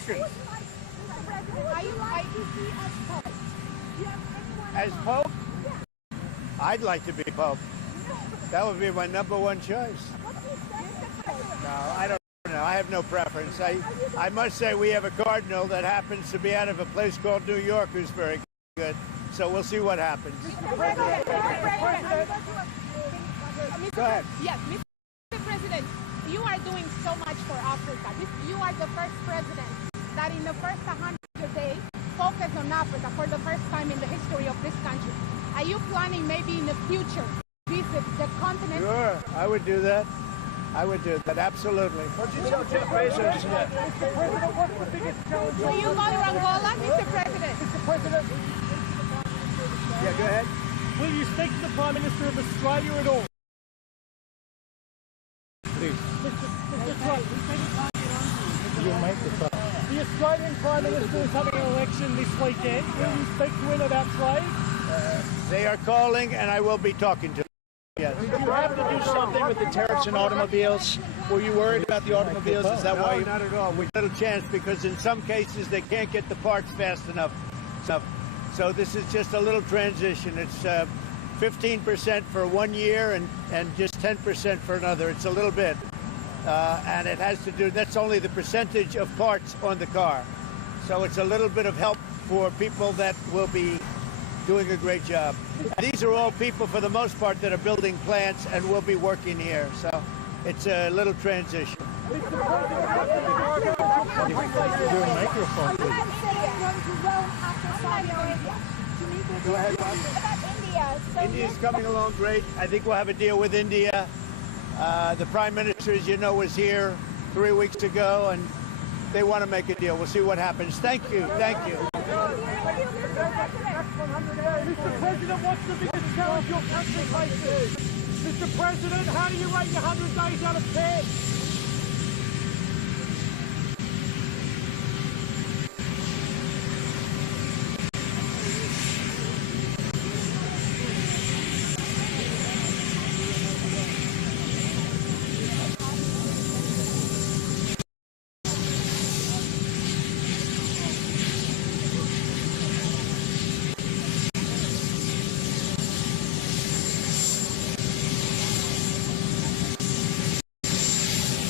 elections. As Pope, I'd like to be Pope. That would be my number one choice. No, I don't know. I have no preference. I must say we have a cardinal that happens to be out of a place called New York who's very good. So we'll see what happens. Go ahead. Yes, Mr. President, you are doing so much for Africa. You are the first president that in the first 100 days focused on Africa for the first time in the history of this country. Are you planning maybe in the future visit the continent? Sure, I would do that. I would do that, absolutely. What did you tell Jeff Bezos today? Mr. President, what's the biggest challenge? Will you go to Angola, Mr. President? Mr. President, Yeah, go ahead. will you speak to the Prime Minister of Australia at all? Please, Mr. Trump, you make the talk. the Australian Prime Minister is having an election this weekend. Will you speak to him about trade? They are calling, and I will be talking to them. Yes. Did you have to do something with the tariffs and automobiles? Were you worried about the automobiles? Is that why No, you... not at all. We had a little chance because in some cases they can't get the parts fast enough. So this is just a little transition. It's 15% for 1 year and just 10% for another. It's a little bit. And it has to do, that's only the percentage of parts on the car. So it's a little bit of help for people that will be doing a great job. These are all people, for the most part, that are building plants and will be working here. So it's a little transition. Your microphone, please. Go ahead, Bob. India's coming along great. I think we'll have a deal with India. The Prime Minister, as you know, was here 3 weeks ago, and they want to make a deal. We'll see what happens. Thank you. Thank you. Mr. President, what's the biggest challenge your country faces? Mr. President, how do you rate your 100 days out of 10?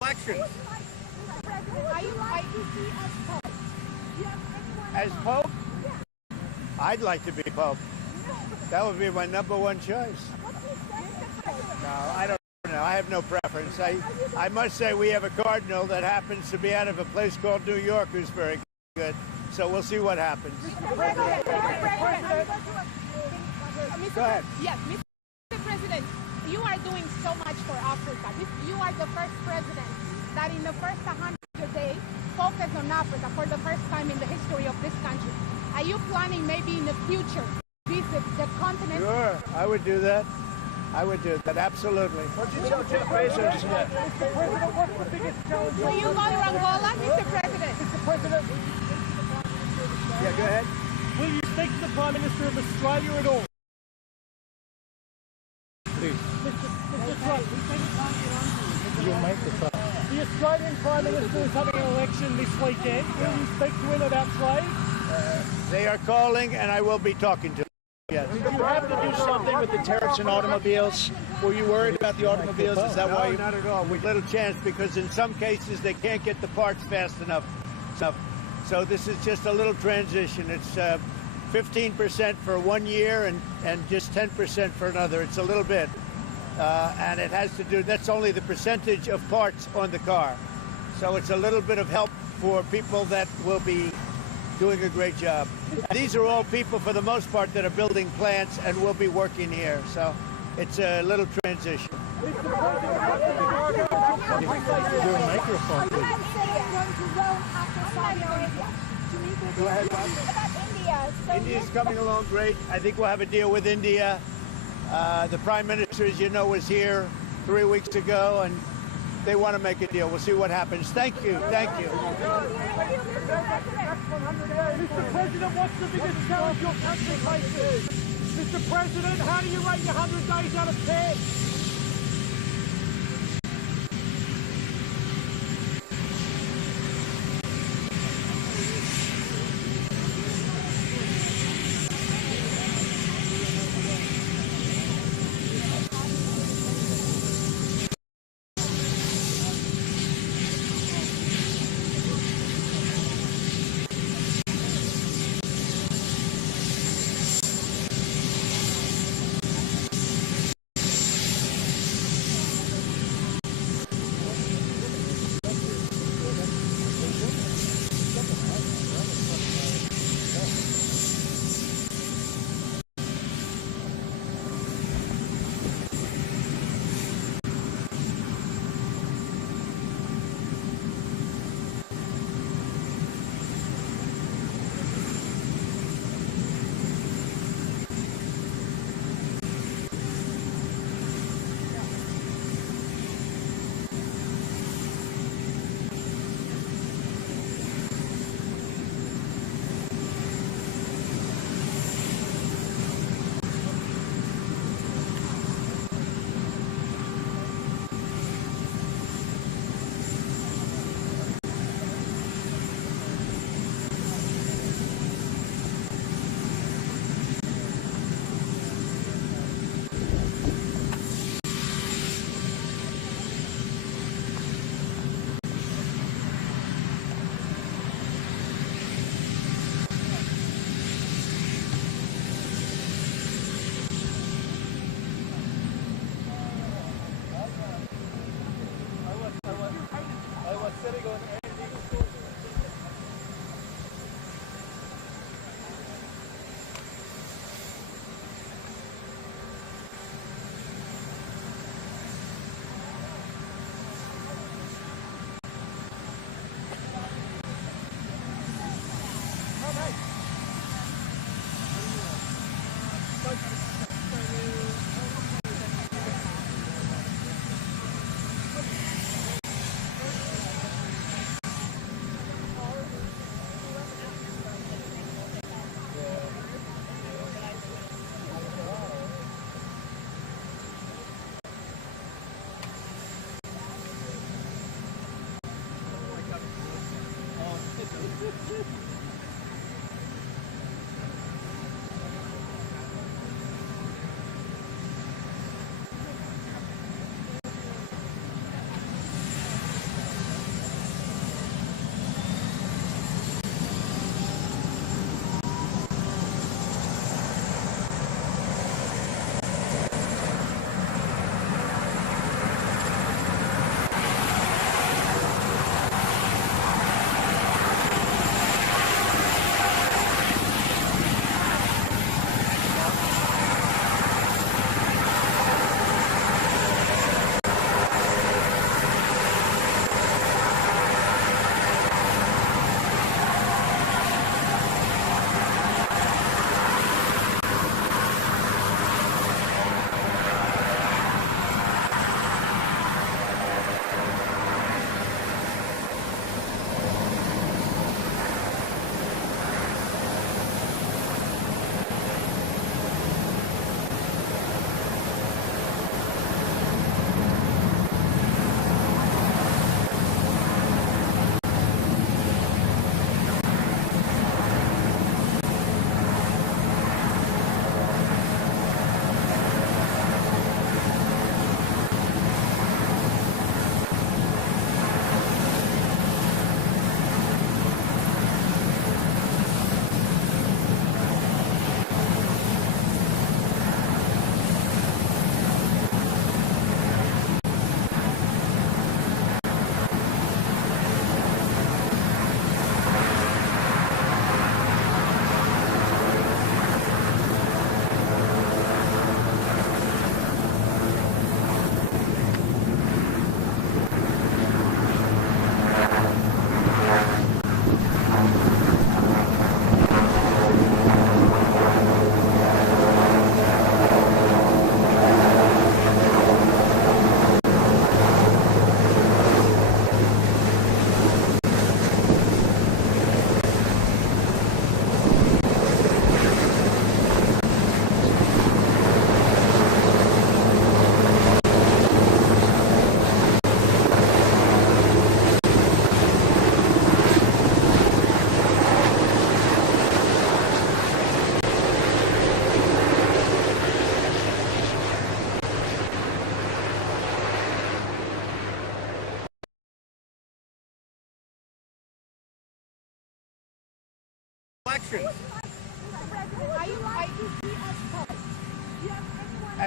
elections. Are you like to see us Pope? As Pope, I'd like to be Pope. That would be my number one choice. No, I don't know. I have no preference. I must say we have a cardinal that happens to be out of a place called New York who's very good. So we'll see what happens. Go ahead. Yes, Mr. President, you are doing so much for Africa. You are the first president that in the first 100 days focused on Africa for the first time in the history of this country. Are you planning maybe in the future visit the continent? Sure, I would do that. I would do that, absolutely. What did you tell Jeff Bezos yet? Mr. President, what's the biggest challenge? Will you go to Angola, Mr. President? Mr. President, Yeah, go ahead. will you speak to the Prime Minister of Australia at all? Please, Mr. Trump, you make the call. the Australian Prime Minister is having an election this weekend. Will you speak to him about trade? They are calling, and I will be talking to them. Yes. Did you have to do something with the tariffs and automobiles? Were you worried about the automobiles? Is that why No, you... not at all. With little chance, because in some cases they can't get the parts fast enough. So this is just a little transition. It's 15% for 1 year and just 10% for another. It's a little bit. And it has to do, that's only the percentage of parts on the car. So it's a little bit of help for people that will be doing a great job. These are all people, for the most part, that are building plants and will be working here. So it's a little transition. Your microphone, please. Go ahead, Bob. India's coming along great. I think we'll have a deal with India. The Prime Minister, as you know, was here 3 weeks ago, and they want to make a deal. We'll see what happens. Thank you. Thank you. Mr. President, what's the biggest challenge your country faces? Mr. President, how do you rate your 100 days out of 10?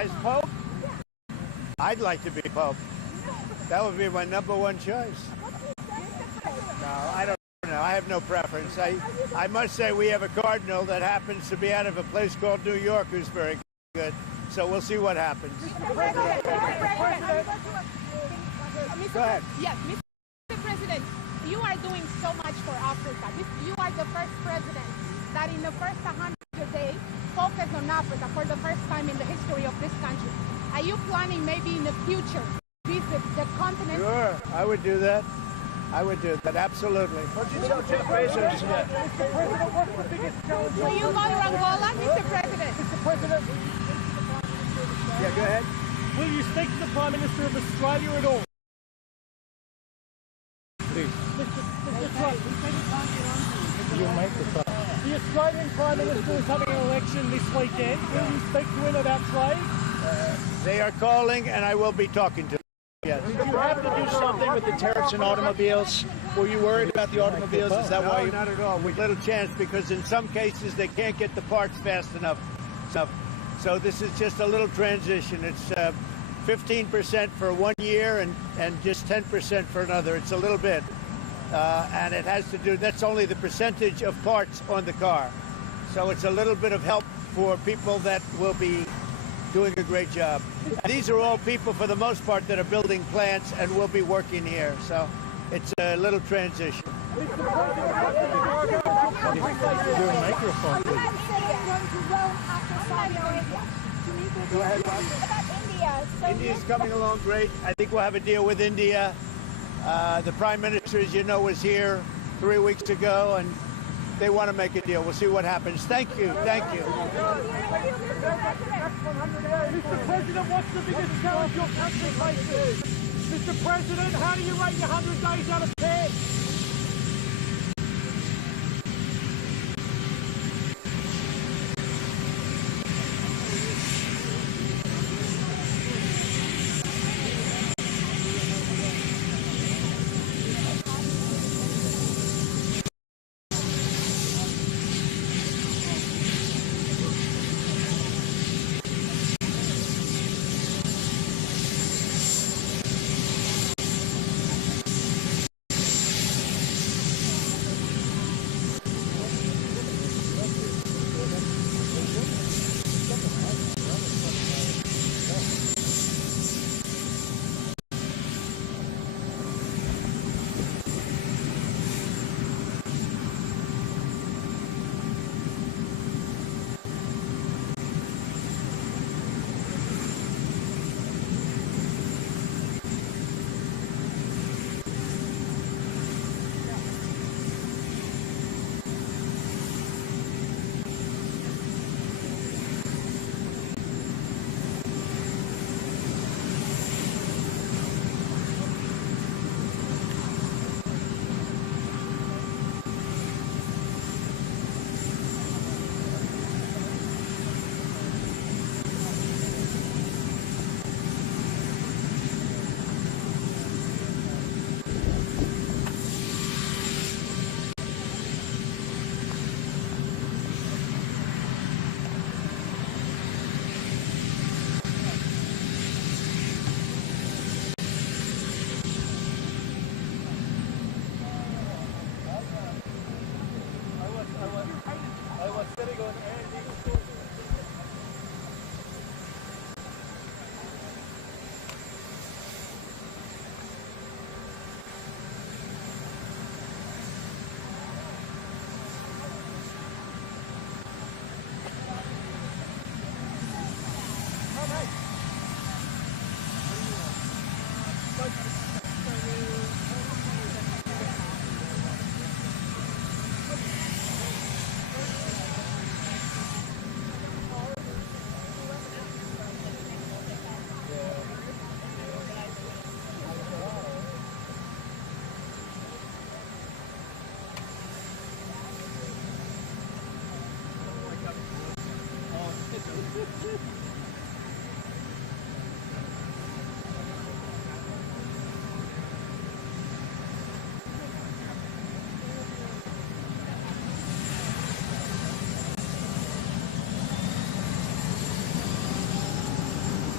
As Pope? I'd like to be Pope. That would be my number one choice. No, I don't know. I have no preference. I must say we have a cardinal that happens to be out of a place called New York who's very good. So we'll see what happens. Go ahead. Yes, Mr. President, you are doing so much for Africa. You are the first president that in the first 100 days focused on Africa for the first time in the history of this country. Are you planning maybe in the future visit the continent? Sure, I would do that. I would do that, absolutely. What did you tell Jeff Bezos yet? Mr. President, what's the biggest challenge? Will you go to Angola, Mr. President? Mr. President, Yeah, go ahead. will you speak to the Prime Minister of Australia at all? Please, Mr. Trump, you make the call. the Australian Prime Minister is having an election this weekend. Will you speak to him about trade? They are calling, and I will be talking to them. Yes. Did you have to do something with the tariffs and automobiles? Were you worried about the automobiles? Is that why No, you... not at all. With little chance, because in some cases they can't get the parts fast enough. So this is just a little transition. It's 15% for 1 year and just 10% for another. It's a little bit. And it has to do, that's only the percentage of parts on the car. So it's a little bit of help for people that will be doing a great job. These are all people, for the most part, that are building plants and will be working here. So it's a little transition. Your microphone, please. Go ahead, Bob. India's coming along great. I think we'll have a deal with India. The Prime Minister, as you know, was here 3 weeks ago, and they want to make a deal. We'll see what happens. Thank you. Thank you. Mr. President, what's the biggest challenge your country faces? Mr. President, how do you rate your 100 days out of 10?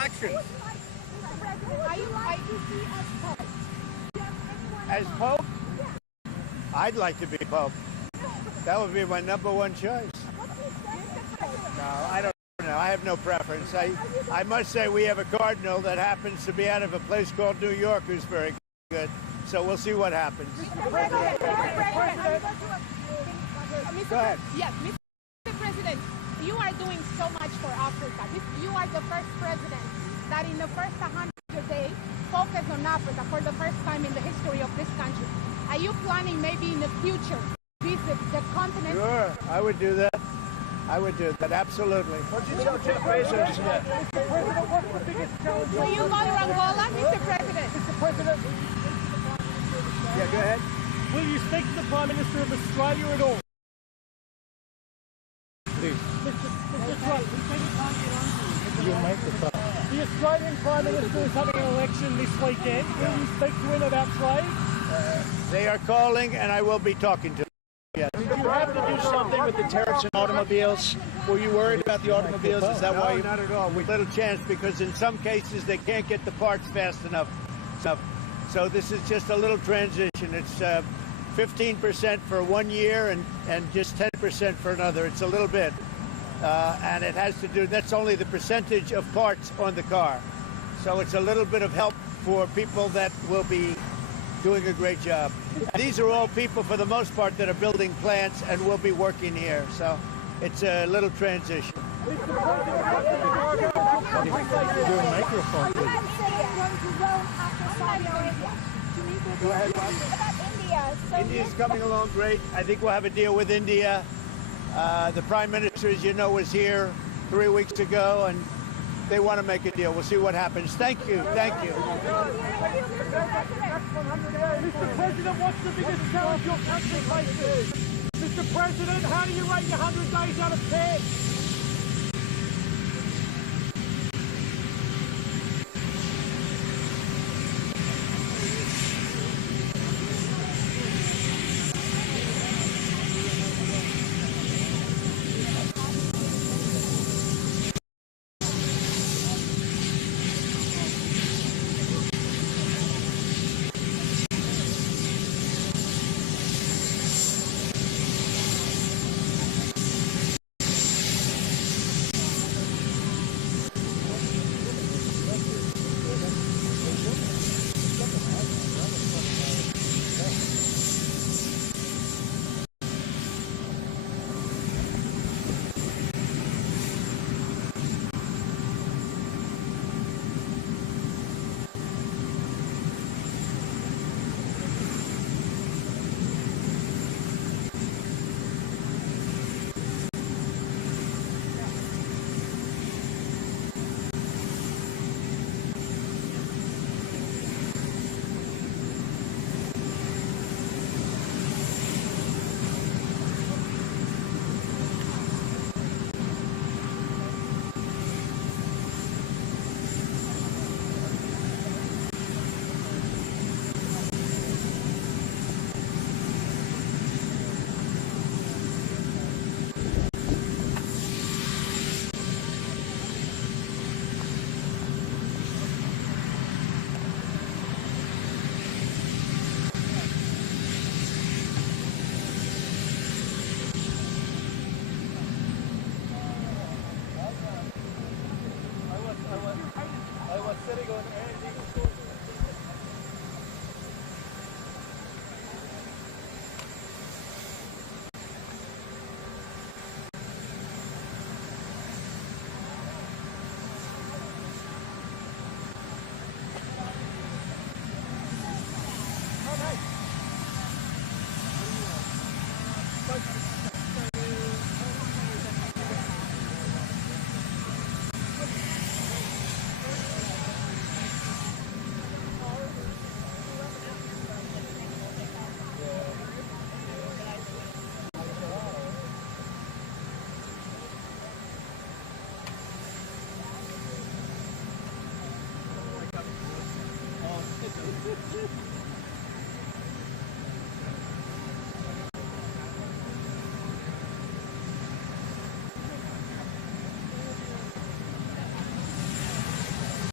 elections. Are you like to see us Pope? As Pope, I'd like to be Pope. That would be my number one choice. No, I don't know. I have no preference. I must say we have a cardinal that happens to be out of a place called New York who's very good. So we'll see what happens. Go ahead. Yes, Mr. President, you are doing so much for Africa. You are the first president that in the first 100 days focused on Africa for the first time in the history of this country. Are you planning maybe in the future visit the continent? Sure, I would do that. I would do that, absolutely. What did you tell Jeff Bezos today? Mr. President, what's the biggest challenge? Will you go to Angola, Mr. President? Mr. President, Yeah, go ahead. will you speak to the Prime Minister of Australia at all? Please, Mr. Trump, you make the call. the Australian Prime Minister is having an election this weekend. Will you speak to him about trade? They are calling, and I will be talking to them. Yes. Did you have to do something with the tariffs and automobiles? Were you worried about the automobiles? Is that why No, you... not at all. We little chance because in some cases they can't get the parts fast enough. So this is just a little transition. It's 15% for 1 year and just 10% for another. It's a little bit. And it has to do, that's only the percentage of parts on the car. So it's a little bit of help for people that will be doing a great job. These are all people, for the most part, that are building plants and will be working here. So it's a little transition. Your microphone, please. Go ahead, Bob. India's coming along great. I think we'll have a deal with India. The Prime Minister, as you know, was here 3 weeks ago, and they want to make a deal. We'll see what happens. Thank you. Thank you. Mr. President, what's the biggest challenge your country faces? Mr. President, how do you rate your 100 days out of 10?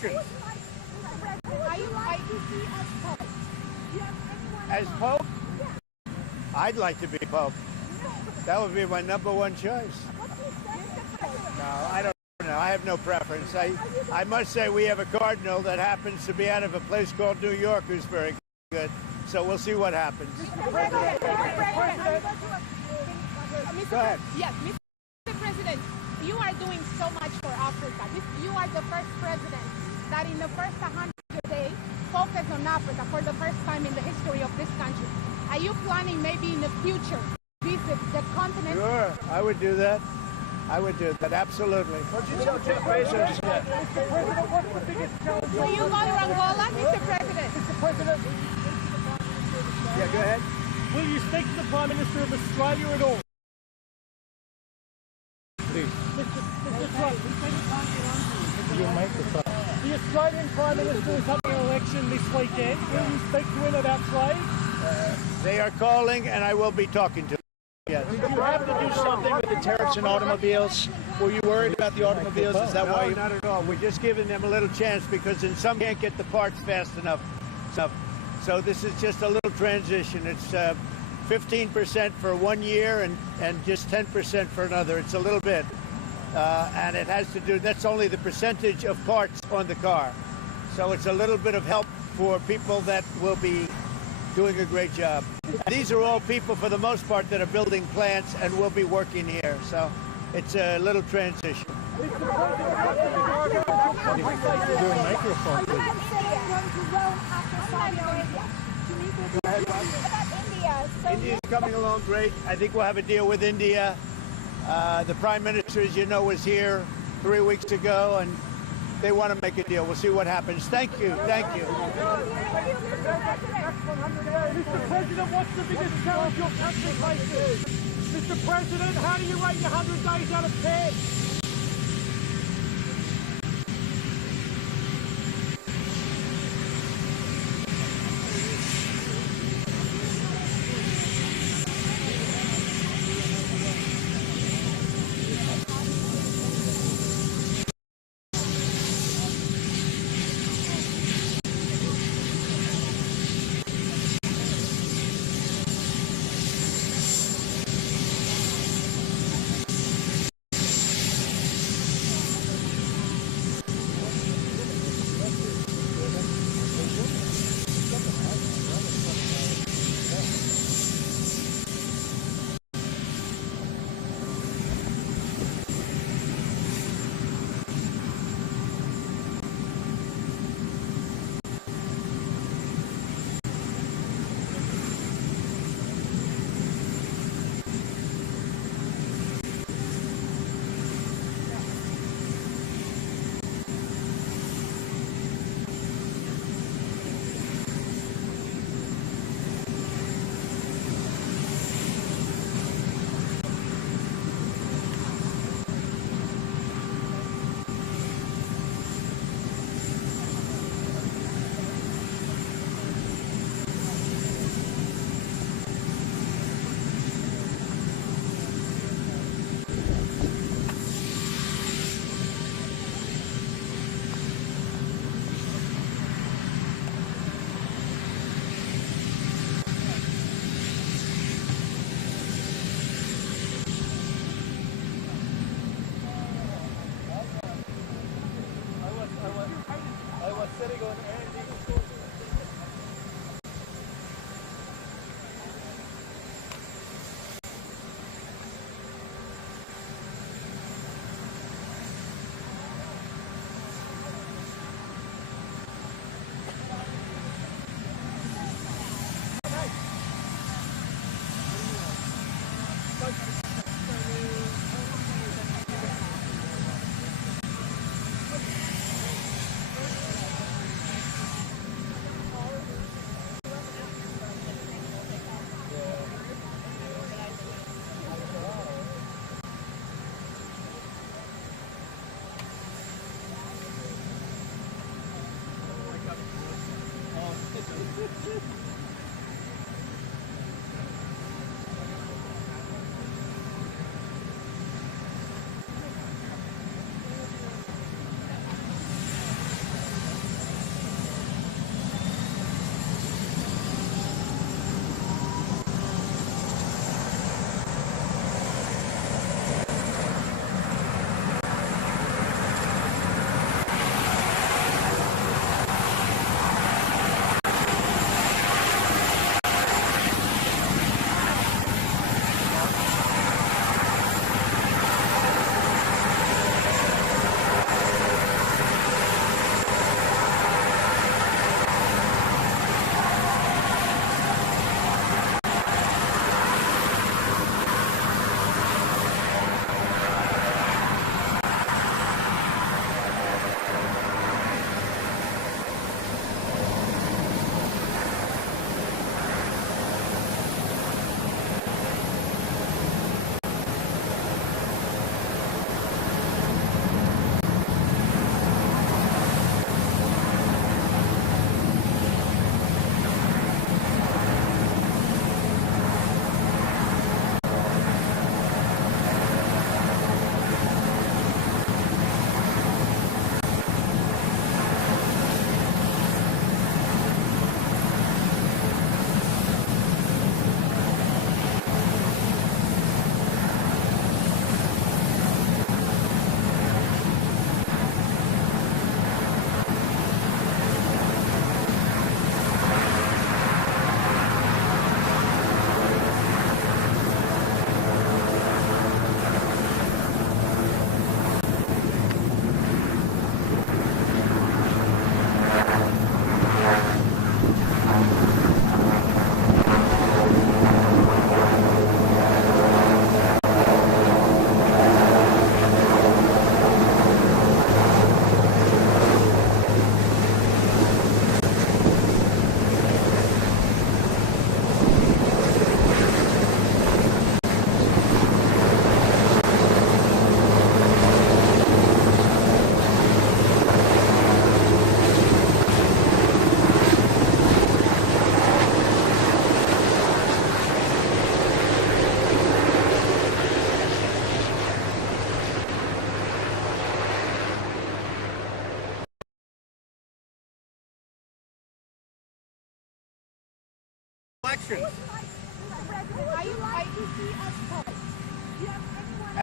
elections. Are you like to see as Pope? As Pope, I'd like to be Pope. That would be my number one choice. No, I don't know. I have no preference. I must say we have a cardinal that happens to be out of a place called New York who's very good. So we'll see what happens. Go ahead. Yes, Mr. President, you are doing so much for Africa. You are the first president that in the first 100 days focused on Africa for the first time in the history of this country. Are you planning maybe in the future visit the continent? Sure, I would do that. I would do that, absolutely. What did you tell Jeff Bezos yet? Mr. President, what's the biggest challenge? Will you go to Angola, Mr. President? Mr. President, Yeah, go ahead. will you speak to the Prime Minister of Australia at all? Please, Mr. Trump, you make the call. the Australian Prime Minister is having an election this weekend. Will you speak to him about trade? They are calling, and I will be talking to them. Yes. Did you have to do something with the tariffs and automobiles? Were you worried about the automobiles? Is that why No, you... not at all. We're just giving them a little chance because in some can't get the parts fast enough. So this is just a little transition. It's 15% for 1 year and just 10% for another. It's a little bit. And it has to do, that's only the percentage of parts on the car. So it's a little bit of help for people that will be doing a great job. These are all people, for the most part, that are building plants and will be working here. So it's a little transition. Do a microphone, please. India's coming along great. I think we'll have a deal with India. The Prime Minister, as you know, was here 3 weeks ago, and they want to make a deal. We'll see what happens. Thank you. Thank you. Mr. President, what's the biggest challenge your country faces? Mr. President, how do you rate your 100 days out of 10?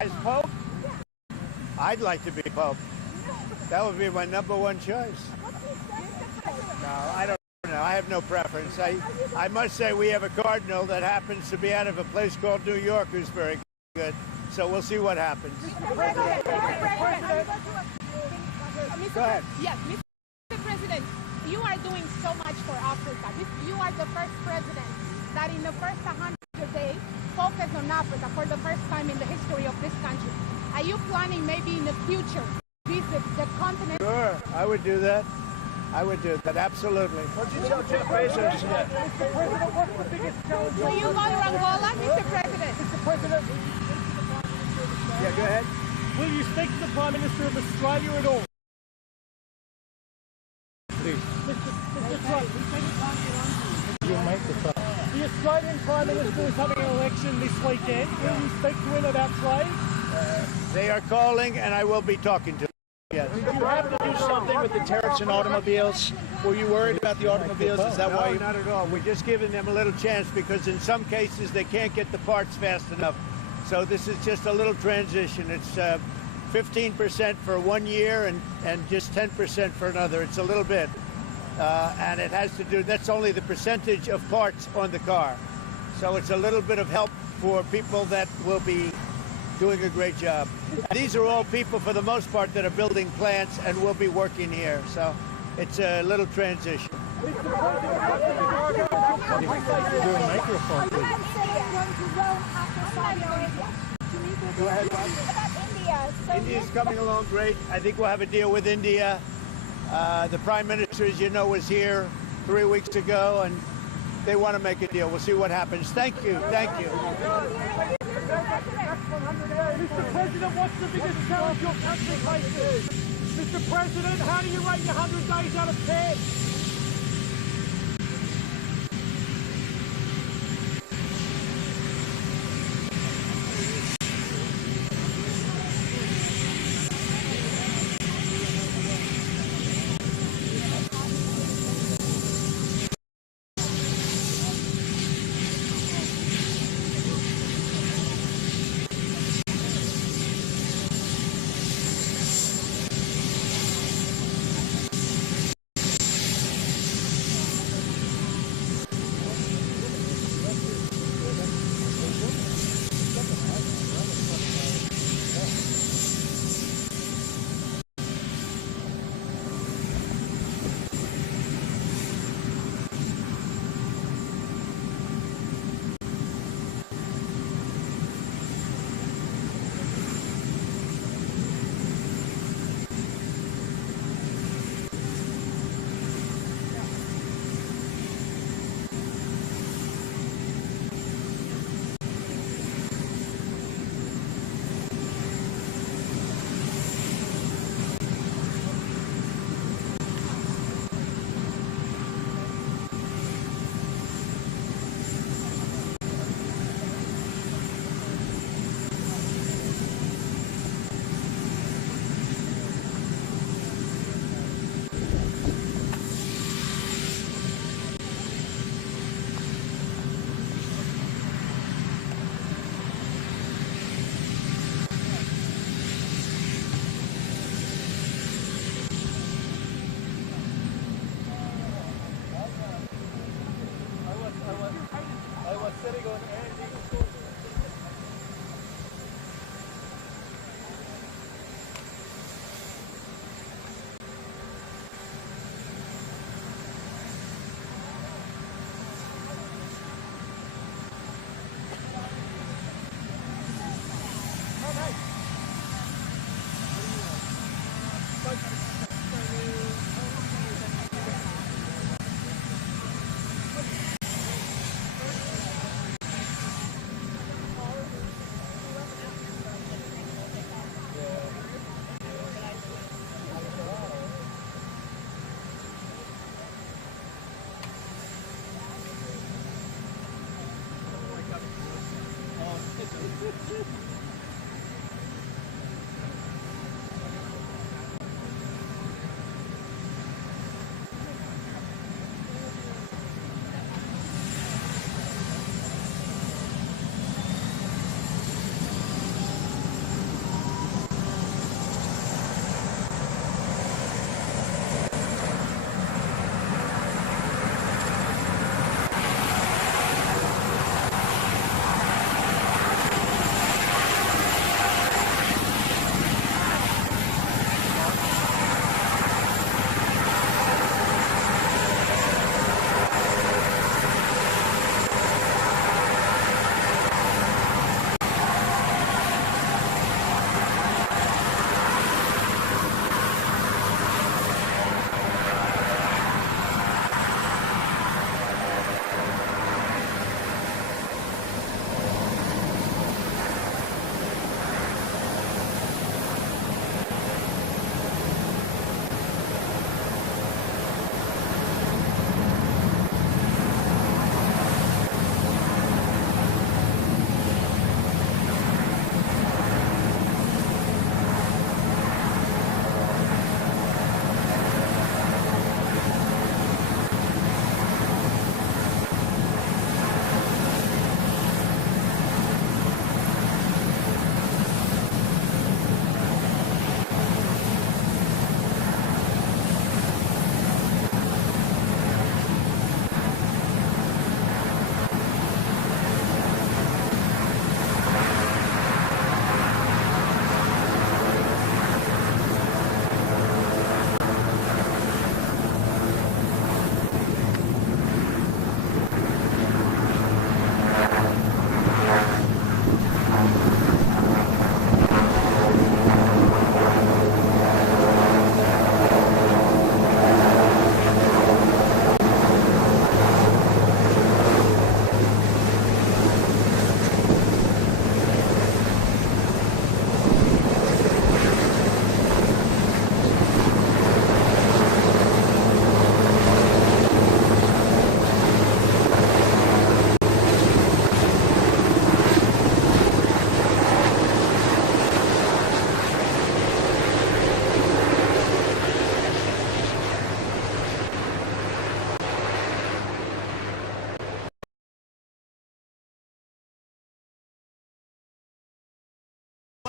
as Pope? I'd like to be Pope. That would be my number one choice. No, I don't know. I have no preference. I must say we have a cardinal that happens to be out of a place called New York who's very good. So we'll see what happens. Go ahead. Yes, Mr. President, you are doing so much for Africa. You are the first president that in the first 100 days focused on Africa for the first time in the history of this country. Are you planning maybe in the future visit the continent? Sure, I would do that. I would do that, absolutely. What did you tell Jeff Bezos today? Mr. President, what's the biggest challenge? Will you go to Angola, Mr. President? Mr. President, Yeah, go ahead. will you speak to the Prime Minister of Australia at all? Please. Mr. Trump, You make the talk. the Australian Prime Minister is having an election this weekend. Will you speak to him about trade? They are calling, and I will be talking to them. Yes. Did you have to do something with the tariffs and automobiles? Were you worried about the automobiles? Is that why No, you... not at all. We're just giving them a little chance because in some cases they can't get the parts fast enough. So this is just a little transition. It's 15% for 1 year and just 10% for another. It's a little bit. And it has to do, that's only the percentage of parts on the car. So it's a little bit of help for people that will be doing a great job. And these are all people, for the most part, that are building plants and will be working here. So it's a little transition. Do a microphone, please. Go ahead, Bob. India's coming along great. I think we'll have a deal with India. The Prime Minister, as you know, was here 3 weeks ago, and they want to make a deal. We'll see what happens. Thank you. Thank you. Mr. President, what's the biggest challenge your country faces? Mr. President, how do you rate your 100 days out of 10?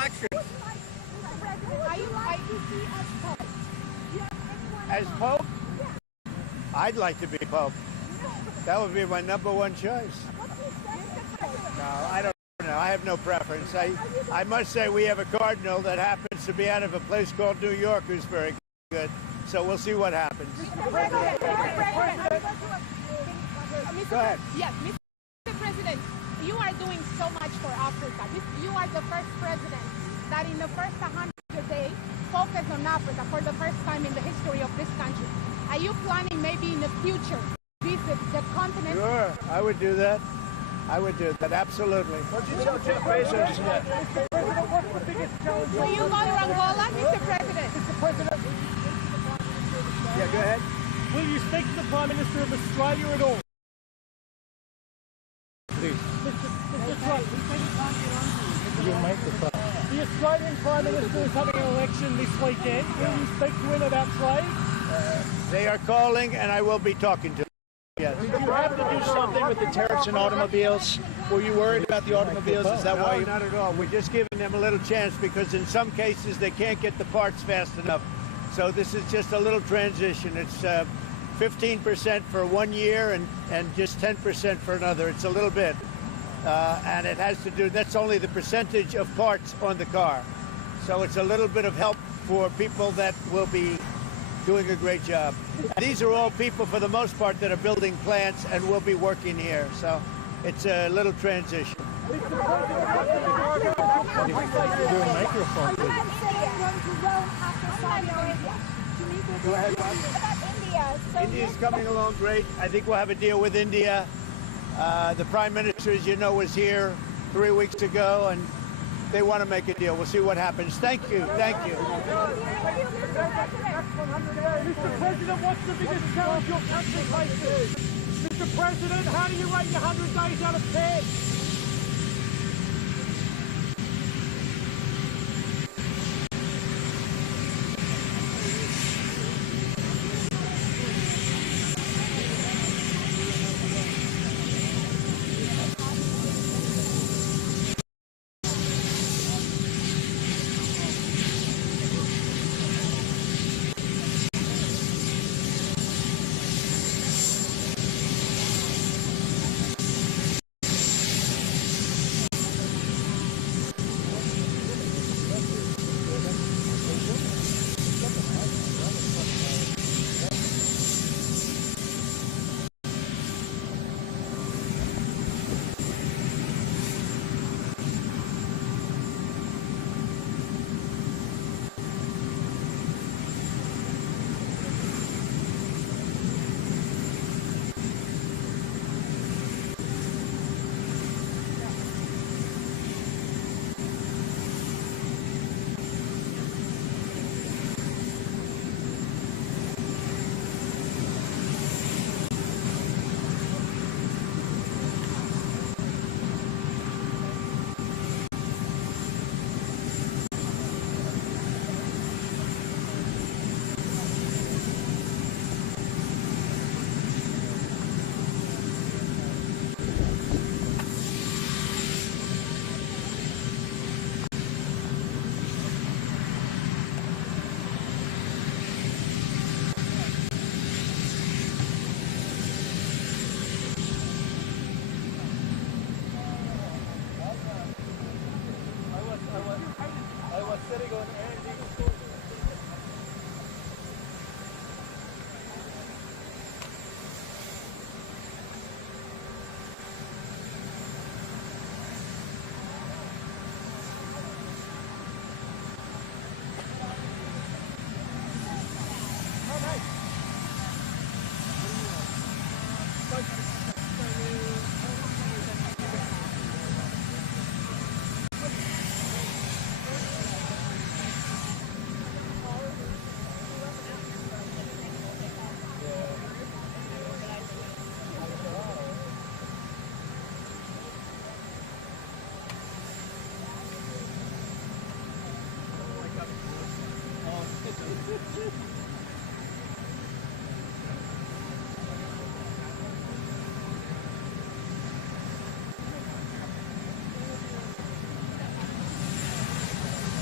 elections. Are you like to see us Pope? Do you have anyone As else? Pope, I'd like to be Pope. That would be my number one choice. What's his second? No, I don't know. I have no preference. I must say we have a cardinal that happens to be out of a place called New York who's very good. So we'll see what happens. Go ahead. Yes, Mr. President, you are doing so much for Africa. You are the first president that in the first 100 days focused on Africa for the first time in the history of this country. Are you planning maybe in the future visit the continent? Sure, I would do that. I would do that, absolutely. What did you tell Jeff Bezos today? Will you go to Angola, Mr. President? Yeah, go ahead. Will you speak to the Prime Minister of Australia at all? Please. Mr. Trump, You make the talk. the Australian Prime Minister is having an election this weekend. Will you speak to him about trade? They are calling, and I will be talking to them. Yes. Did you have to do something with the tariffs and automobiles? Were you worried about the automobiles? Is that why No, you... not at all. We're just giving them a little chance because in some cases they can't get the parts fast enough. So this is just a little transition. It's 15% for 1 year and just 10% for another. It's a little bit. And it has to do, that's only the percentage of parts on the car. So it's a little bit of help for people that will be doing a great job. These are all people, for the most part, that are building plants and will be working here. So it's a little transition. Your microphone, please. Go ahead. India's coming along great. I think we'll have a deal with India. The Prime Minister, as you know, was here 3 weeks ago, and they want to make a deal. We'll see what happens. Thank you. Thank you. Mr. President, what's the biggest challenge your country faces? Mr. President, how do you rate your 100 days out of 10?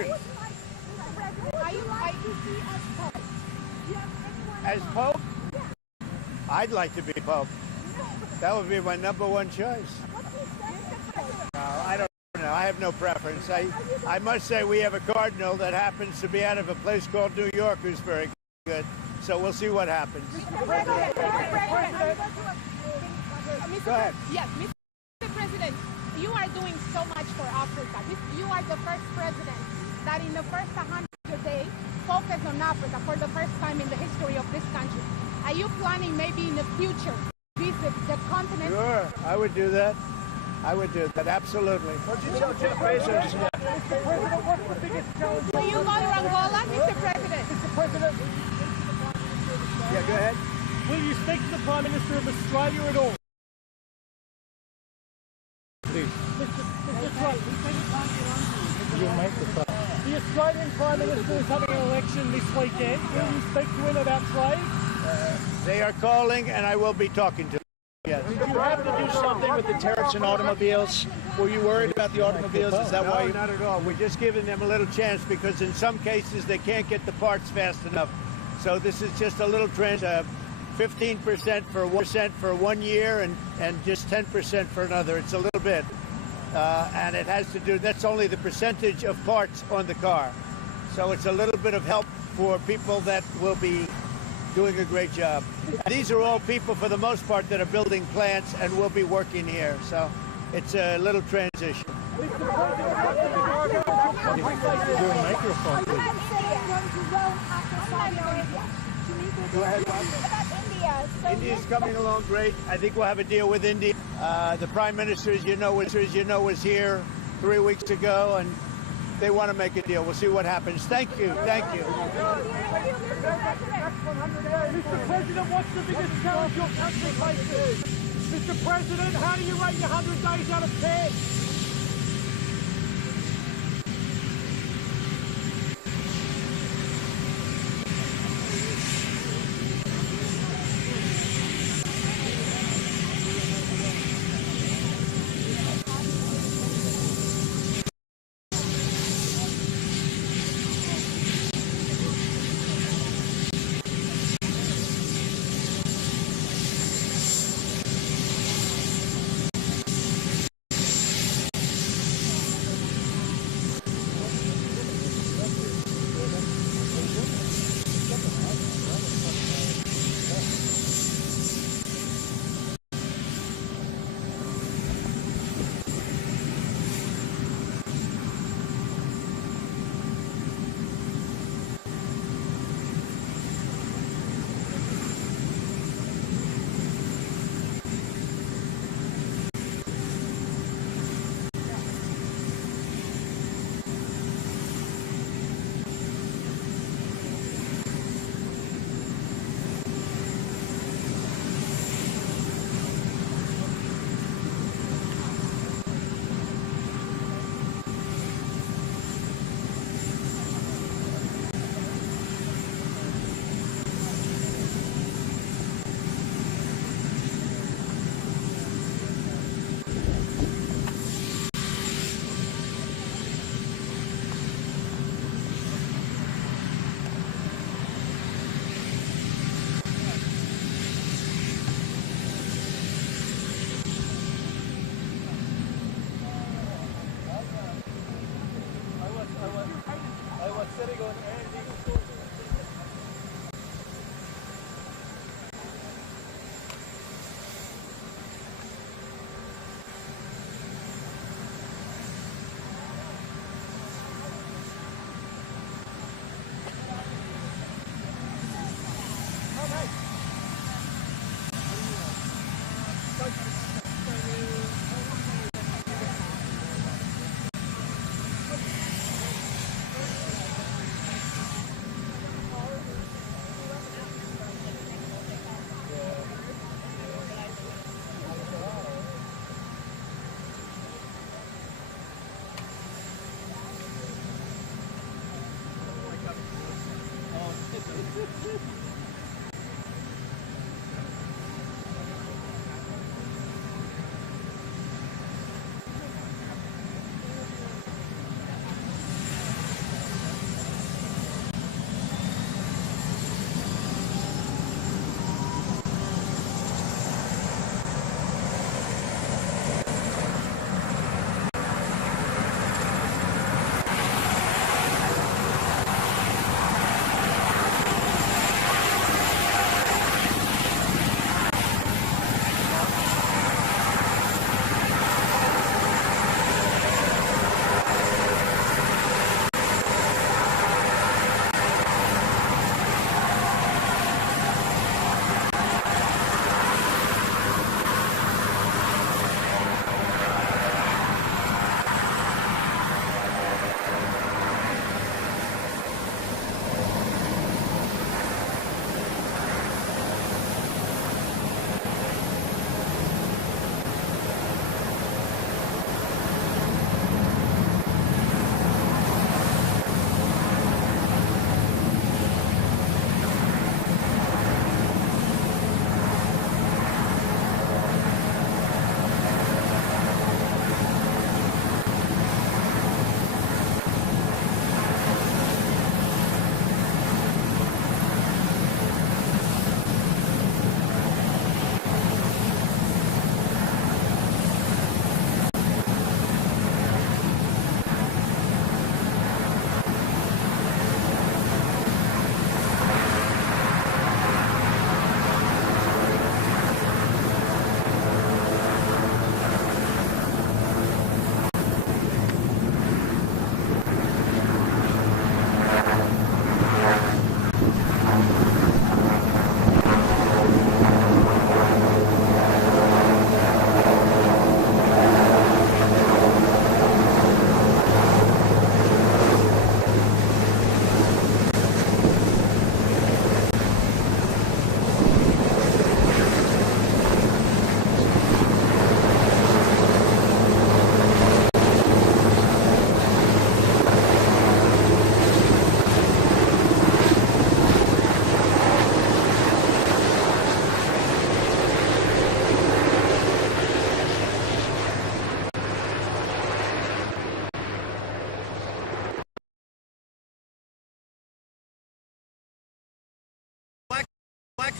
questions. Are you like to see as Pope? Do you have anyone As else? Pope, I'd like to be Pope. That would be my number one choice. No, I don't know. I have no preference. I must say we have a cardinal that happens to be out of a place called New York who's very good. So we'll see what happens. Go ahead. Yes, Mr. President, you are doing so much for Africa. You are the first president that in the first 100 days focused on Africa for the first time in the history of this country. Are you planning maybe in the future visit the continent? Sure, I would do that. I would do that, absolutely. Why don't you tell Jeff Bezos? Mr. President, what's the biggest challenge? Will you go to Angola, Mr. President? Mr. President, Yeah, go ahead. will you speak to the Prime Minister of Australia at all? Please, Mr. Trump, you make the call. the Australian Prime Minister is having an election this weekend. Will you speak to him about trade? They are calling, and I will be talking to them. Yes. Did you have to do something with the tariffs and automobiles? Were you worried about the automobiles? Is that why No, you... not at all. We're just giving them a little chance because in some cases they can't get the parts fast enough. So this is just a little trend. 15% for 1 year and just 10% for another. It's a little bit. And it has to do, that's only the percentage of parts on the car. So it's a little bit of help for people that will be doing a great job. And these are all people, for the most part, that are building plants and will be working here. So it's a little transition. Your microphone, please. Go ahead, Bob. India's coming along great. I think we'll have a deal with India. The Prime Minister, as you know, was here 3 weeks ago, and they want to make a deal. We'll see what happens. Thank you. Thank you. Mr. President, what's the biggest challenge your country faces? Mr. President, how do you rate your 100 days out of 10?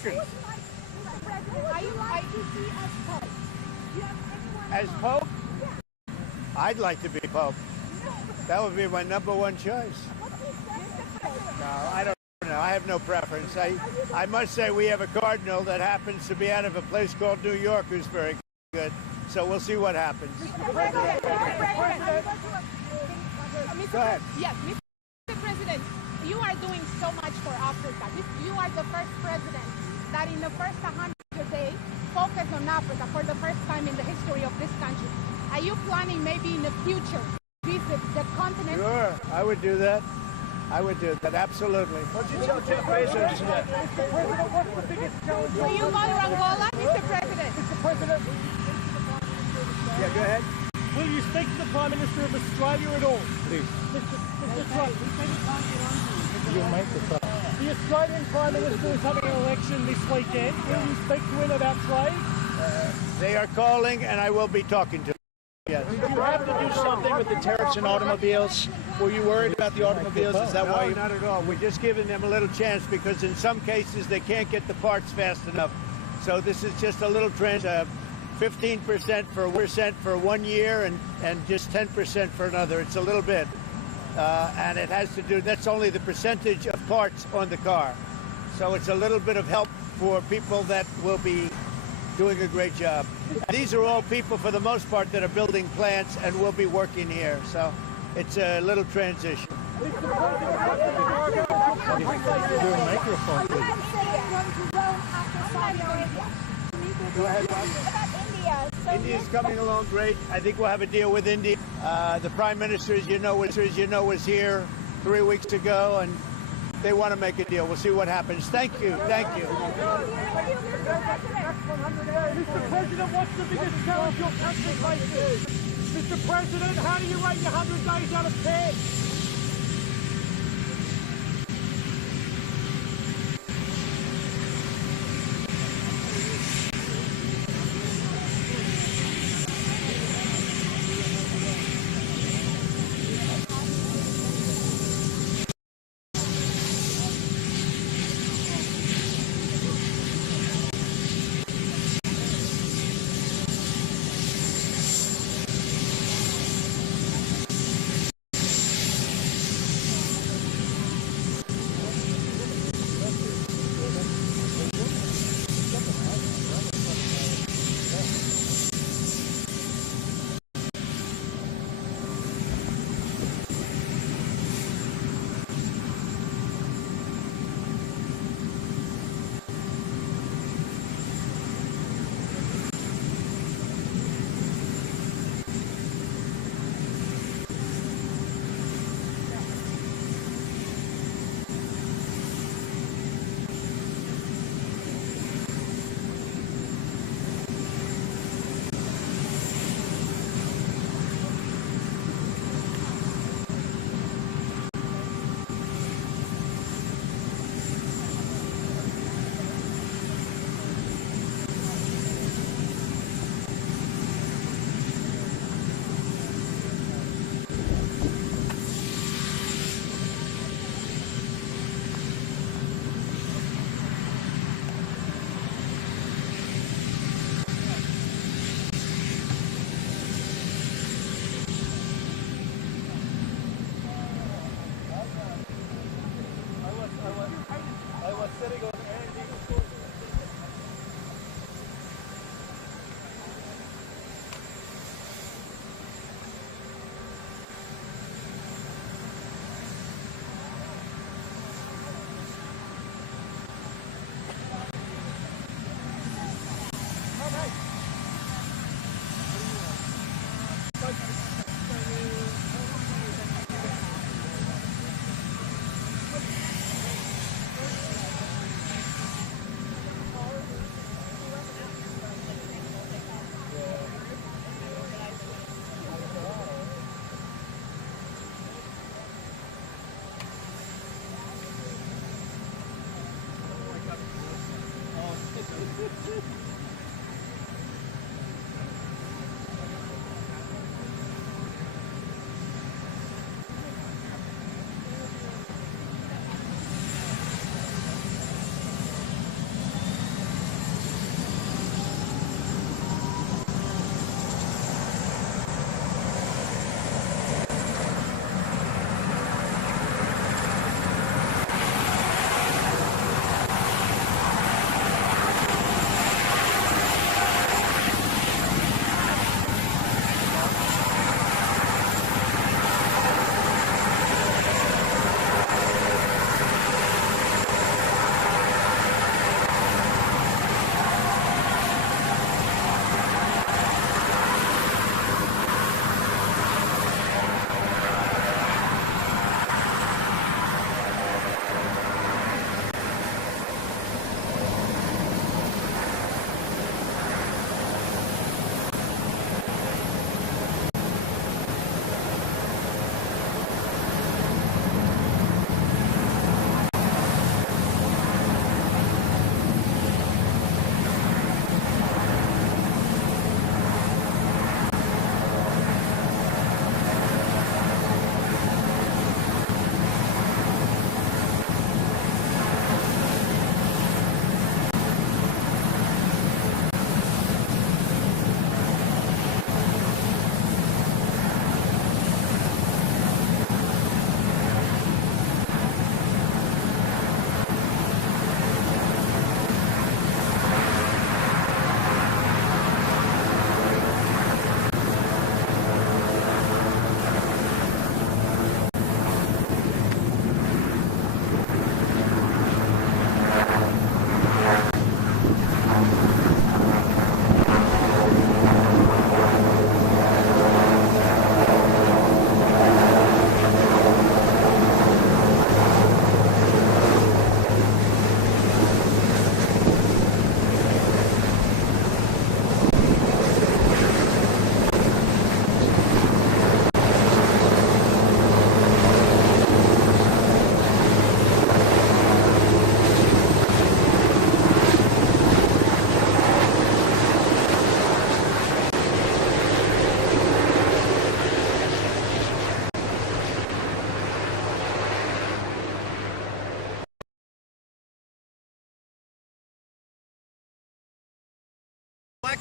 elections. Are you like to see as Pope? Do you have anyone As Pope, I'd like to be Pope. That would be my number one choice. No, I don't know. I have no preference. I must say we have a cardinal that happens to be out of a place called New York who's very good. So we'll see what happens. Go ahead. Yes, Mr. President, you are doing so much for Africa. You are the first president that in the first 100 days focused on Africa for the first time in the history of this country. Are you planning maybe in the future visit the continent? Sure, I would do that. I would do that, absolutely. What'd you tell Jeff Bezos today? Mr. President, what's the biggest challenge? Will you go to Angola, Mr. President? Mr. President, Yeah, go ahead. will you speak to the Prime Minister of Australia at all? Please. Mr. Trump, You make the fuck. the Australian Prime Minister is having an election this weekend. Will you speak to him about trade? They are calling, and I will be talking to them. Yes. Did you have to do something with the tariffs and automobiles? Were you worried about the automobiles? Is that why No, you... not at all. We're just giving them a little chance because in some cases they can't get the parts fast enough. So this is just a little trend. 15% for 1 year and just 10% for another. It's a little bit. And it has to do, that's only the percentage of parts on the car. So it's a little bit of help for people that will be doing a great job. These are all people, for the most part, that are building plants and will be working here. So it's a little transition. Your microphone, please. Go ahead, Bob. India's coming along great. I think we'll have a deal with India. The Prime Minister, as you know, was here 3 weeks ago, and they want to make a deal. We'll see what happens. Thank you. Thank you. Mr. President, what's the biggest challenge your country faces? Mr. President, how do you rate your 100 days out of 10?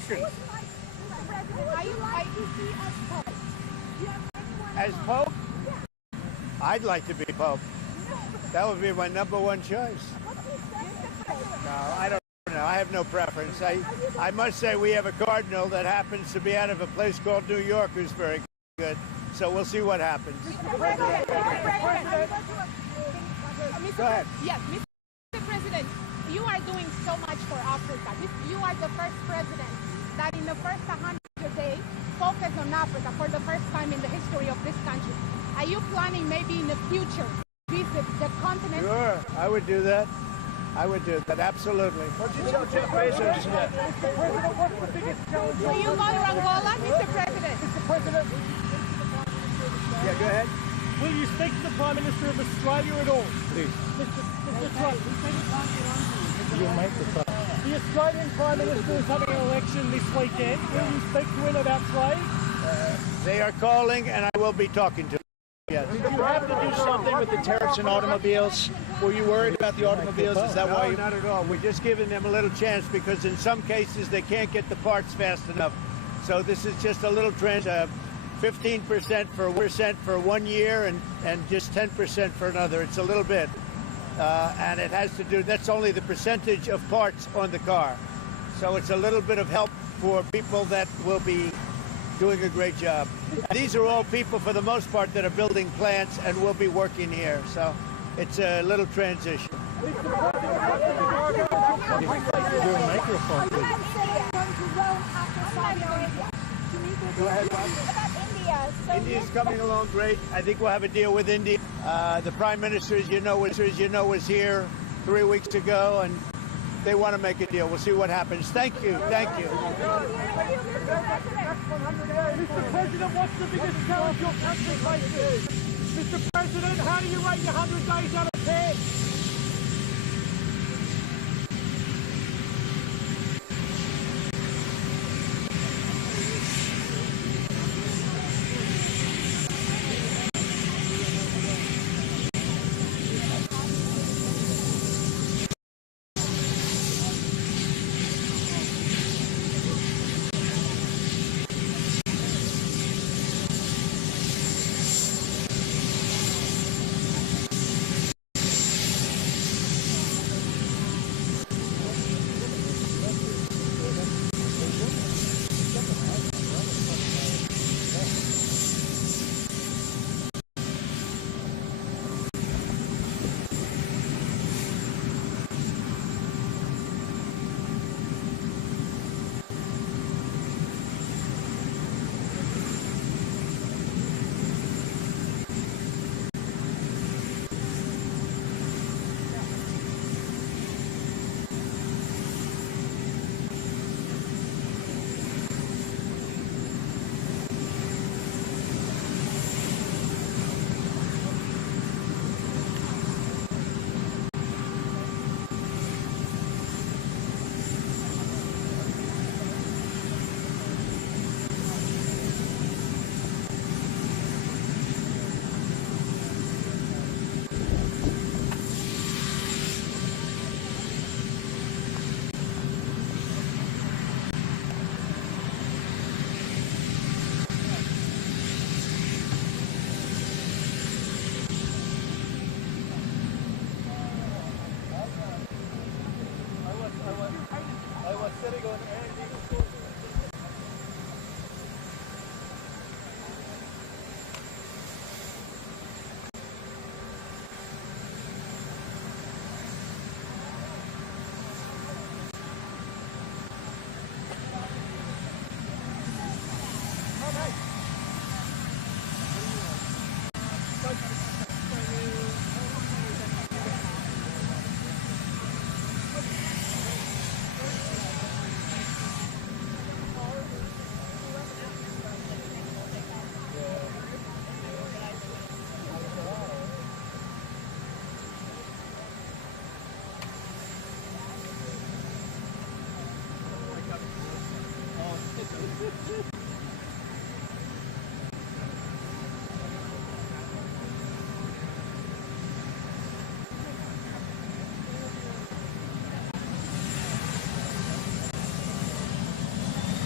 elections. As Pope, I'd like to be Pope. That would be my number one choice. No, I don't know. I have no preference. I must say we have a cardinal that happens to be out of a place called New York who's very good. So we'll see what happens. Go ahead. Yes, Mr. President, you are doing so much for Africa. You are the first president that in the first 100 days focused on Africa for the first time in the history of this country. Are you planning maybe in the future visit the continent? Sure, I would do that. I would do that, absolutely. What did you tell Jeff Bezos today? Mr. President, what's the biggest challenge? Will you go to Angola, Mr. President? Mr. President, Yeah, go ahead. will you speak to the Prime Minister of Australia at all? Please, Mr. Trump, you make the call. the Australian Prime Minister is having an election this weekend. Will you speak to him about trade? They are calling, and I will be talking to them. Yes. Did you have to do something with the tariffs and automobiles? Were you worried about the automobiles? Is that why No, you... not at all. We're just giving them a little chance because in some cases they can't get the parts fast enough. So this is just a little trend. 15% for 1 year and just 10% for another. It's a little bit. And it has to do, that's only the percentage of parts on the car. So it's a little bit of help for people that will be doing a great job. These are all people, for the most part, that are building plants and will be working here. So it's a little transition. Your microphone, please. Go ahead, Bob. India's coming along great. I think we'll have a deal with India. The Prime Minister, as you know, was here 3 weeks ago, and they want to make a deal. We'll see what happens. Thank you. Thank you. Mr. President, what's the biggest challenge your country faces? Mr. President, how do you rate your 100 days out of 10?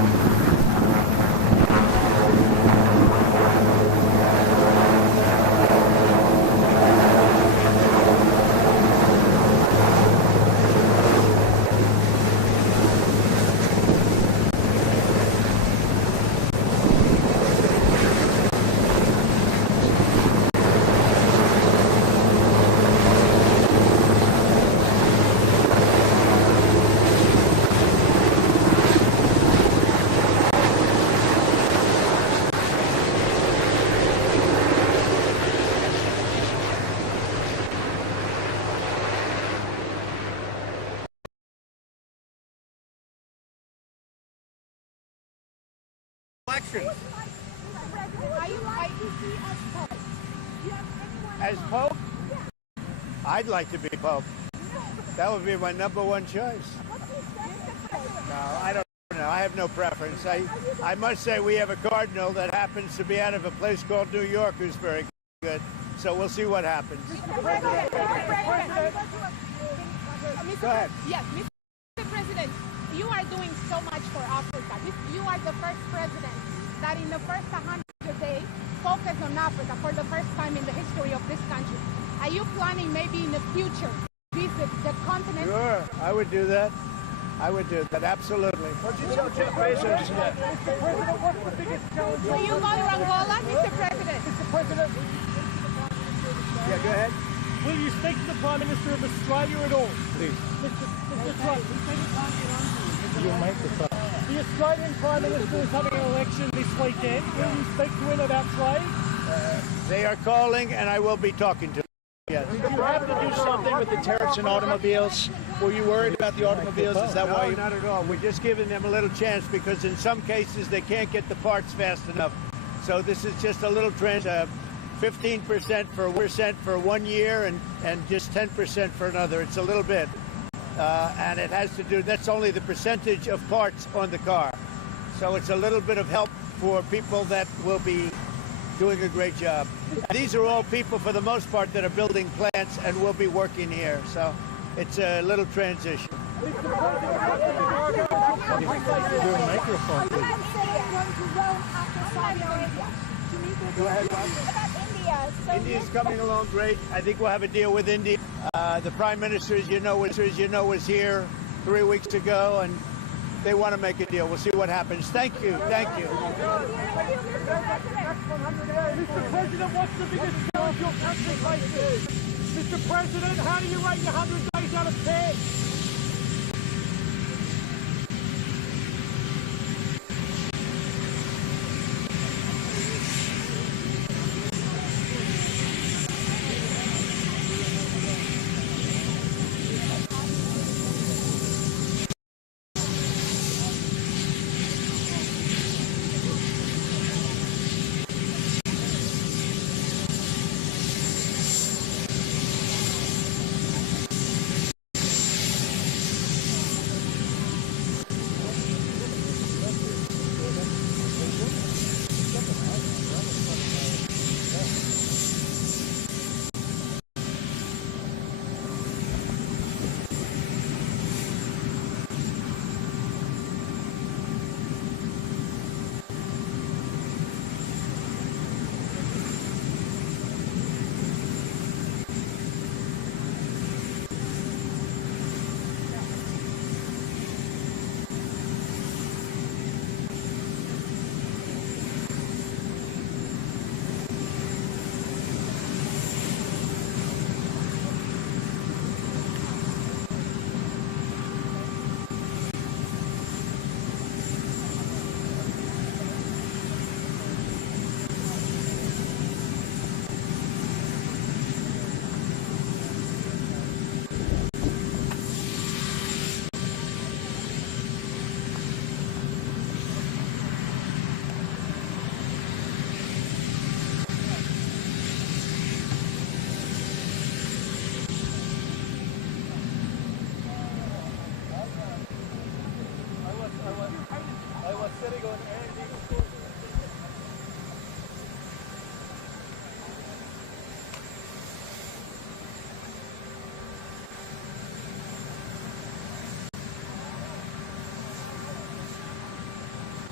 Election. Are you like to see as Pope? Do you have anyone As Pope? I'd like to be Pope. That would be my number one choice. No, I don't know. I have no preference. I must say we have a cardinal that happens to be out of a place called New York who's very good. So we'll see what happens. Go ahead. Yes, Mr. President, you are doing so much for Africa. You are the first president that in the first 100 days focused on Africa for the first time in the history of this country. Are you planning maybe in the future visit the continent? Sure, I would do that. I would do that, absolutely. What did you tell Jeff Bezos today? Mr. President, what's the biggest challenge? Will you go to Angola, Mr. President? Mr. President, Yeah, go ahead. will you speak to the Prime Minister of Australia at all? Please. Mr. Trump, Your microphone. the Australian Prime Minister is having an election this weekend. Will you speak to him about trade? They are calling, and I will be talking to them. Yes. Did you have to do something with the tariffs and automobiles? Were you worried about the automobiles? Is that why No, you... not at all. We're just giving them a little chance because in some cases they can't get the parts fast enough. So this is just a little trend, 15% for 1 year and just 10% for another. It's a little bit. And it has to do, that's only the percentage of parts on the car. So it's a little bit of help for people that will be doing a great job. These are all people, for the most part, that are building plants and will be working here. So it's a little transition. Your microphone, please. Go ahead, Bob. India's coming along great. I think we'll have a deal with India. The Prime Minister, as you know, was here 3 weeks ago, and they want to make a deal. We'll see what happens. Thank you. Thank you. Mr. President, what's the biggest challenge your country faces? Mr. President, how do you rate your 100 days out of 10?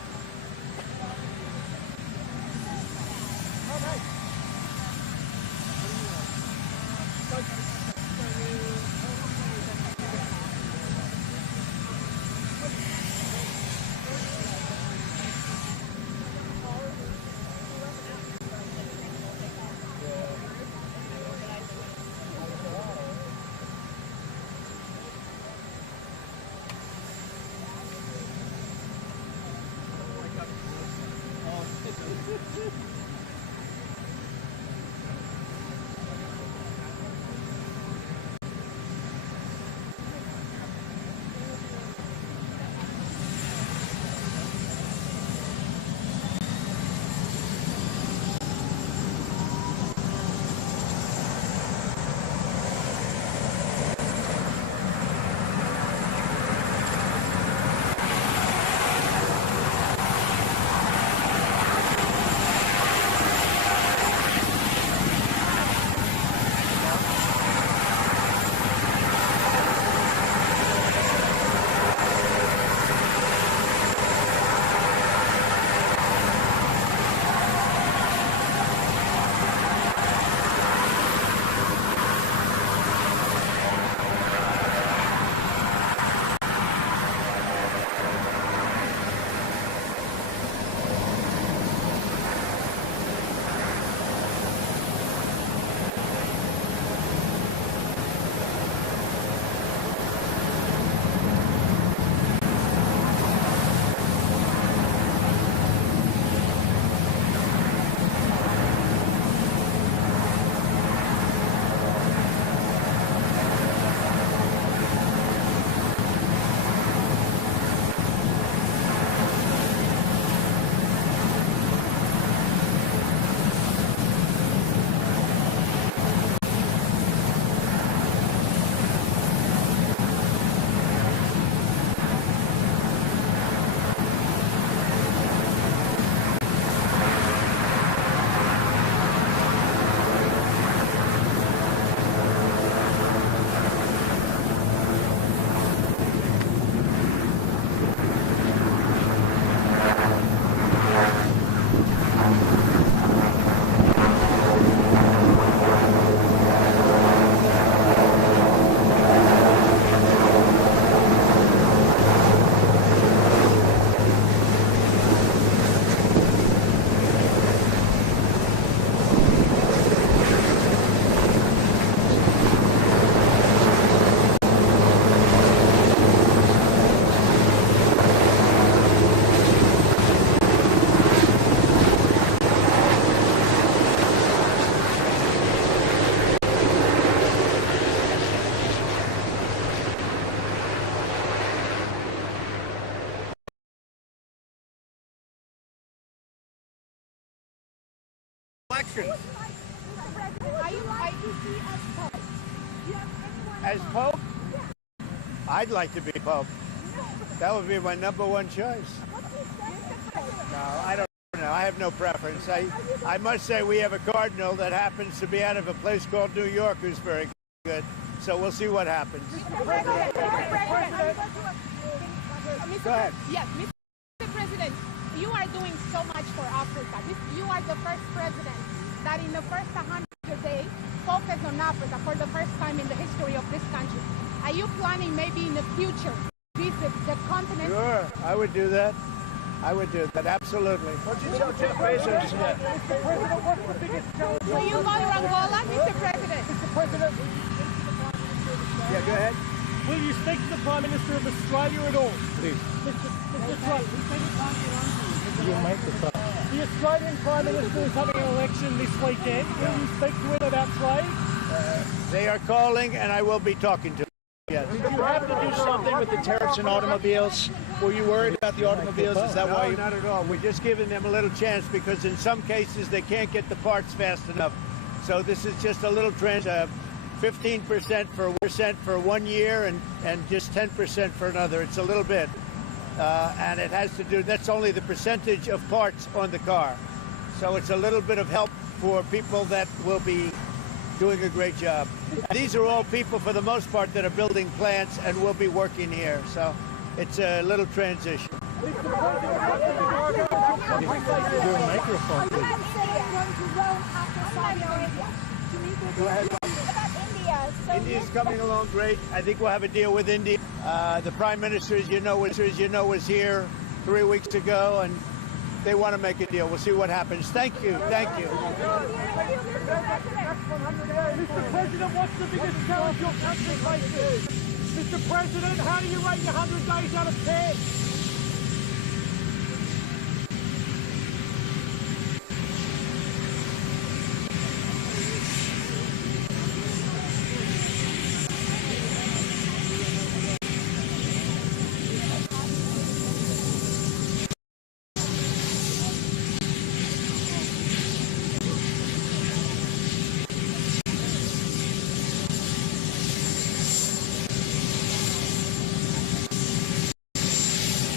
elections. Are you like to see as Pope? Do you have anyone As in mind? Pope, I'd like to be Pope. That would be my number one choice. No, I don't know. I have no preference. I must say we have a cardinal that happens to be out of a place called New York who's very good. So we'll see what happens. Go ahead. Yes, Mr. President, you are doing so much for Africa. You are the first president that in the first 100 days focused on Africa for the first time in the history of this country. Are you planning maybe in the future visit the continent? Sure, I would do that. I would do that, absolutely. What did you tell Jeff Bezos today? Mr. President, what's the biggest challenge? Will you go to Angola, Mr. President? Mr. President, Yeah, go ahead. will you speak to the Prime Minister of Australia at all? Please, Mr. Trump, you make the thought. the Australian Prime Minister is having an election this weekend. Will you speak to him about trade? They are calling, and I will be talking to them. Yes. Did you have to do something with the tariffs and automobiles? Were you worried about the automobiles? Is that why No, you... not at all. We're just giving them a little chance because in some cases they can't get the parts fast enough. So this is just a little trend. 15% for 1 year and just 10% for another. It's a little bit. And it has to do, that's only the percentage of parts on the car. So it's a little bit of help for people that will be doing a great job. These are all people, for the most part, that are building plants and will be working here. So it's a little transition. Your microphone, please. Go ahead. India's coming along great. I think we'll have a deal with India. The Prime Minister, as you know, was here 3 weeks ago, and they want to make a deal. We'll see what happens. Thank you. Thank you. Mr. President, what's the biggest challenge your country faces? Mr. President, how do you rate your 100 days out of 10?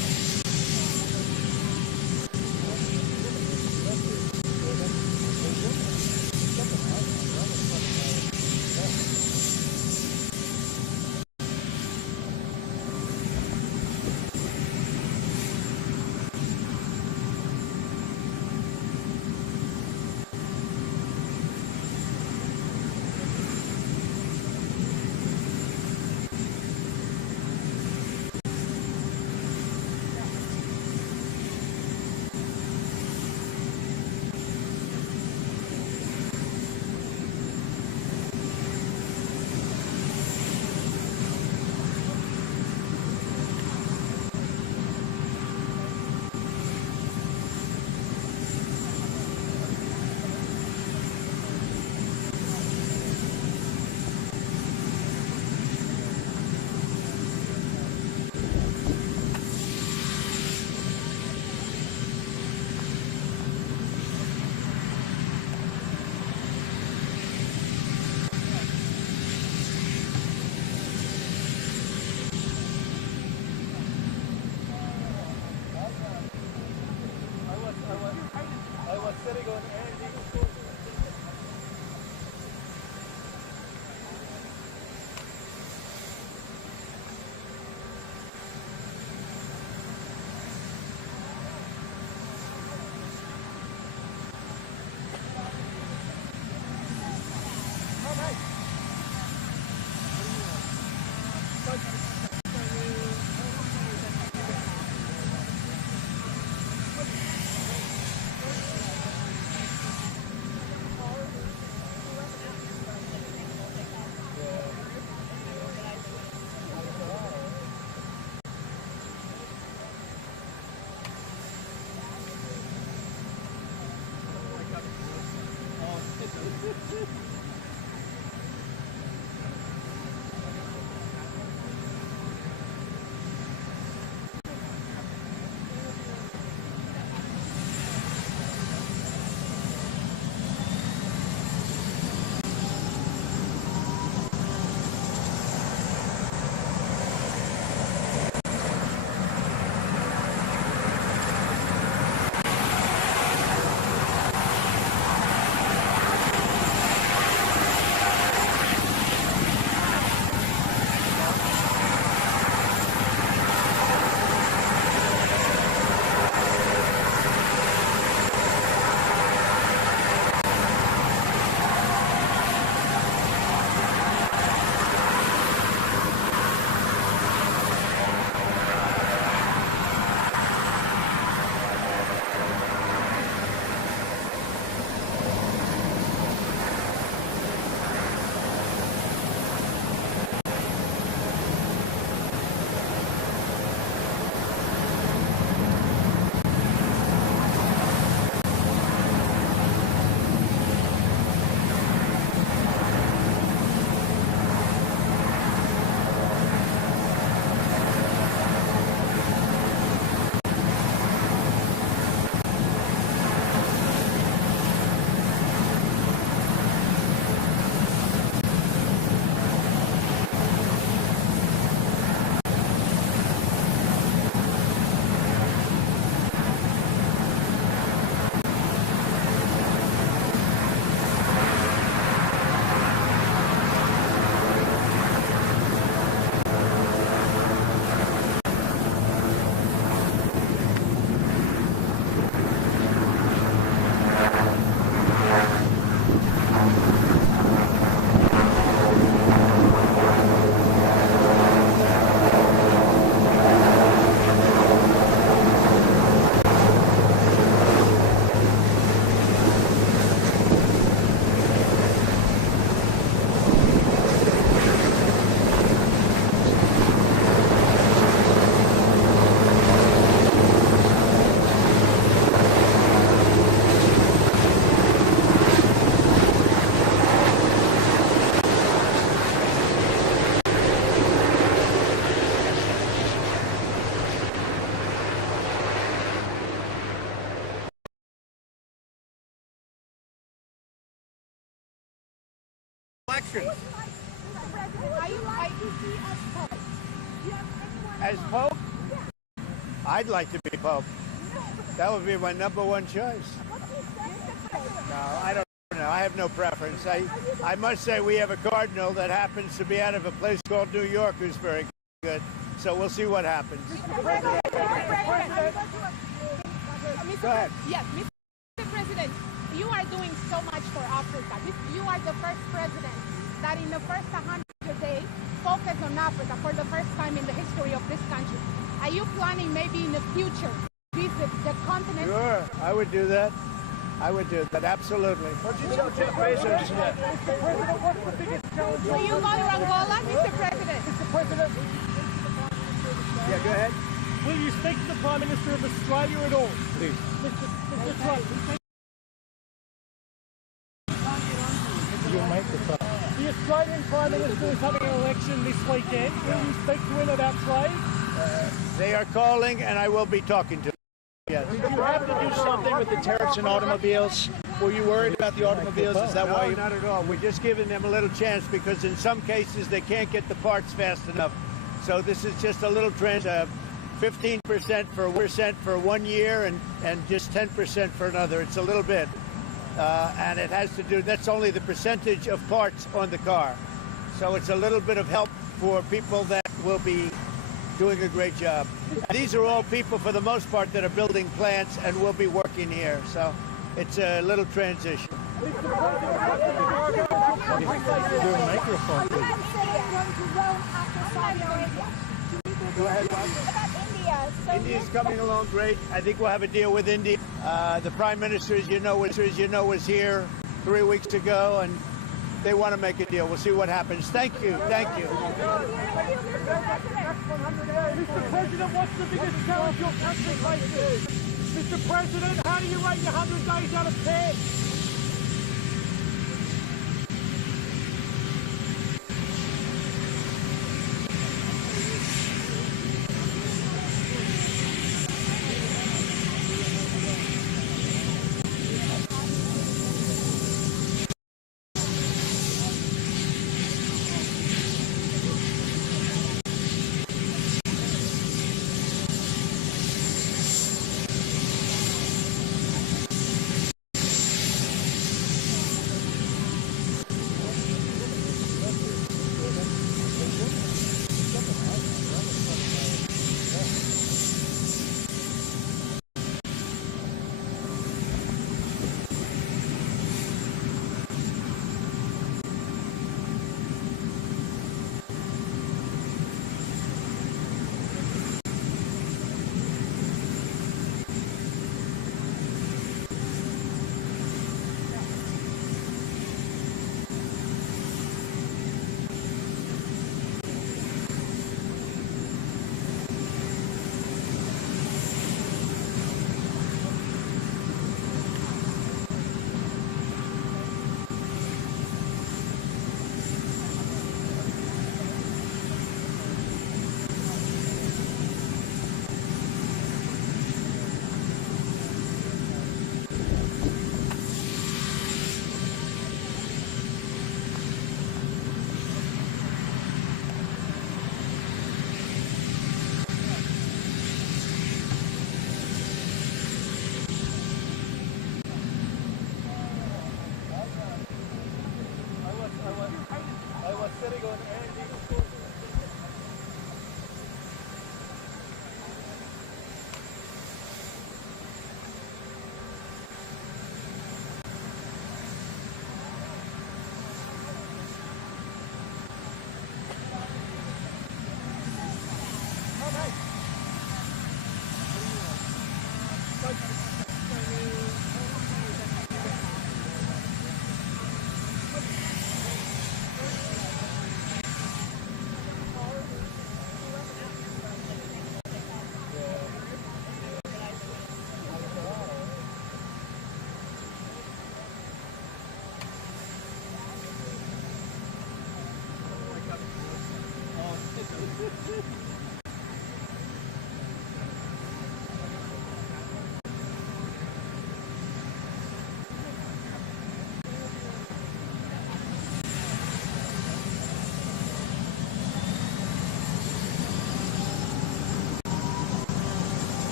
elections. Are you like to see us Pope? As Pope, I'd like to be Pope. That would be my number one choice. No, I don't know. I have no preference. I must say we have a cardinal that happens to be out of a place called New York who's very good. So we'll see what happens. Go ahead. Yes, Mr. President, you are doing so much for Africa. You are the first president that in the first 100 days focused on Africa for the first time in the history of this country. Are you planning maybe in the future visit the continent? Sure, I would do that. I would do that, absolutely. What did you tell Jeff Bezos yet? Mr. President, what's the biggest challenge? Will you go to Angola, Mr. President? Mr. President, Yeah, go ahead. will you speak to the Prime Minister of Australia at all? Please. Mr. Trump, Your microphone. the Australian Prime Minister is having an election this weekend. Will you speak to him about trade? They are calling, and I will be talking to them. Yes. Did you have to do something with the tariffs and automobiles? Were you worried about the automobiles? Is that why No, you... not at all. We're just giving them a little chance because in some cases they can't get the parts fast enough. So this is just a little trend, 15% for 1 year and just 10% for another. It's a little bit. And it has to do, that's only the percentage of parts on the car. So it's a little bit of help for people that will be doing a great job. These are all people, for the most part, that are building plants and will be working here. So it's a little transition. Your microphone, please. Go ahead, Bob. India's coming along great. I think we'll have a deal with India. The Prime Minister, as you know, was here 3 weeks ago, and they want to make a deal. We'll see what happens. Thank you. Thank you. Mr. President, what's the biggest challenge your country faces? Mr. President, how do you rate your 100 days out of 10?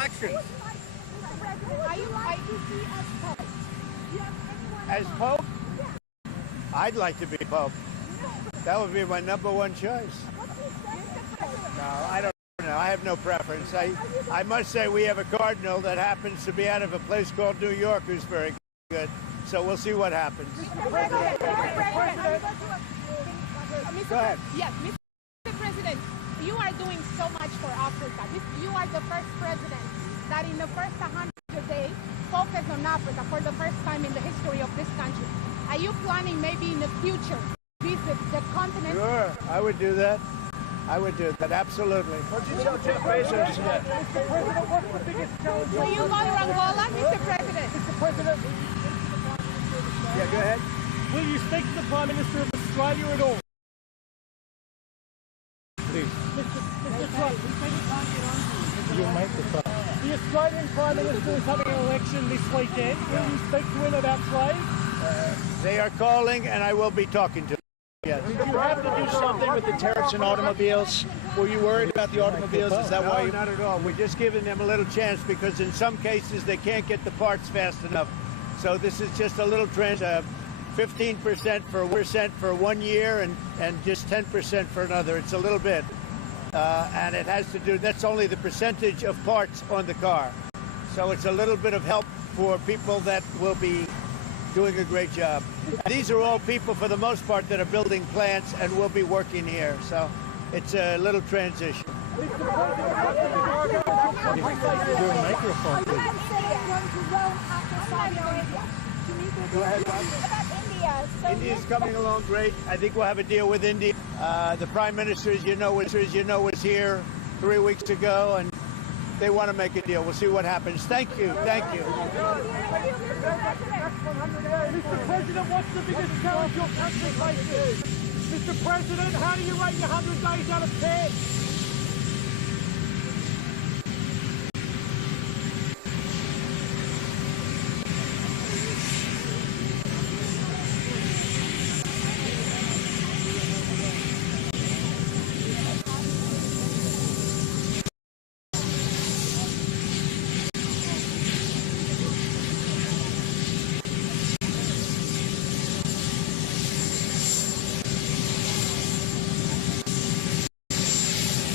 elections. Are you like to see us Pope? Do you have anyone As in mind? Pope, I'd like to be Pope. That would be my number one choice. No, I don't know. I have no preference. I must say we have a cardinal that happens to be out of a place called New York who's very good. So we'll see what happens. Go ahead. Yes, Mr. President, you are doing so much for Africa. You are the first president that in the first 100 days focused on Africa for the first time in the history of this country. Are you planning maybe in the future visit the continent? Sure, I would do that. I would do that, absolutely. What did you tell Jeff Bezos today? Mr. President, what's the biggest challenge? Will you go to Angola, Mr. President? Mr. President, Yeah, go ahead. will you speak to the Prime Minister of Australia at all? Please, Mr. Trump, you make the call. the Australian Prime Minister is having an election this weekend. Will you speak to him about trade? They are calling, and I will be talking to them. Yes. Did you have to do something with the tariffs and automobiles? Were you worried about the automobiles? Is that why No, you... not at all. We're just giving them a little chance because in some cases they can't get the parts fast enough. So this is just a little trend. 15% for 1 year and just 10% for another. It's a little bit. And it has to do, that's only the percentage of parts on the car. So it's a little bit of help for people that will be doing a great job. These are all people, for the most part, that are building plants and will be working here. So it's a little transition. Your microphone, please. Go ahead, Bob. India's coming along great. I think we'll have a deal with India. The Prime Minister, as you know, was here 3 weeks ago, and they want to make a deal. We'll see what happens. Thank you. Thank you. Mr. President, what's the biggest challenge your country faces? Mr. President, how do you rate your 100 days out of 10?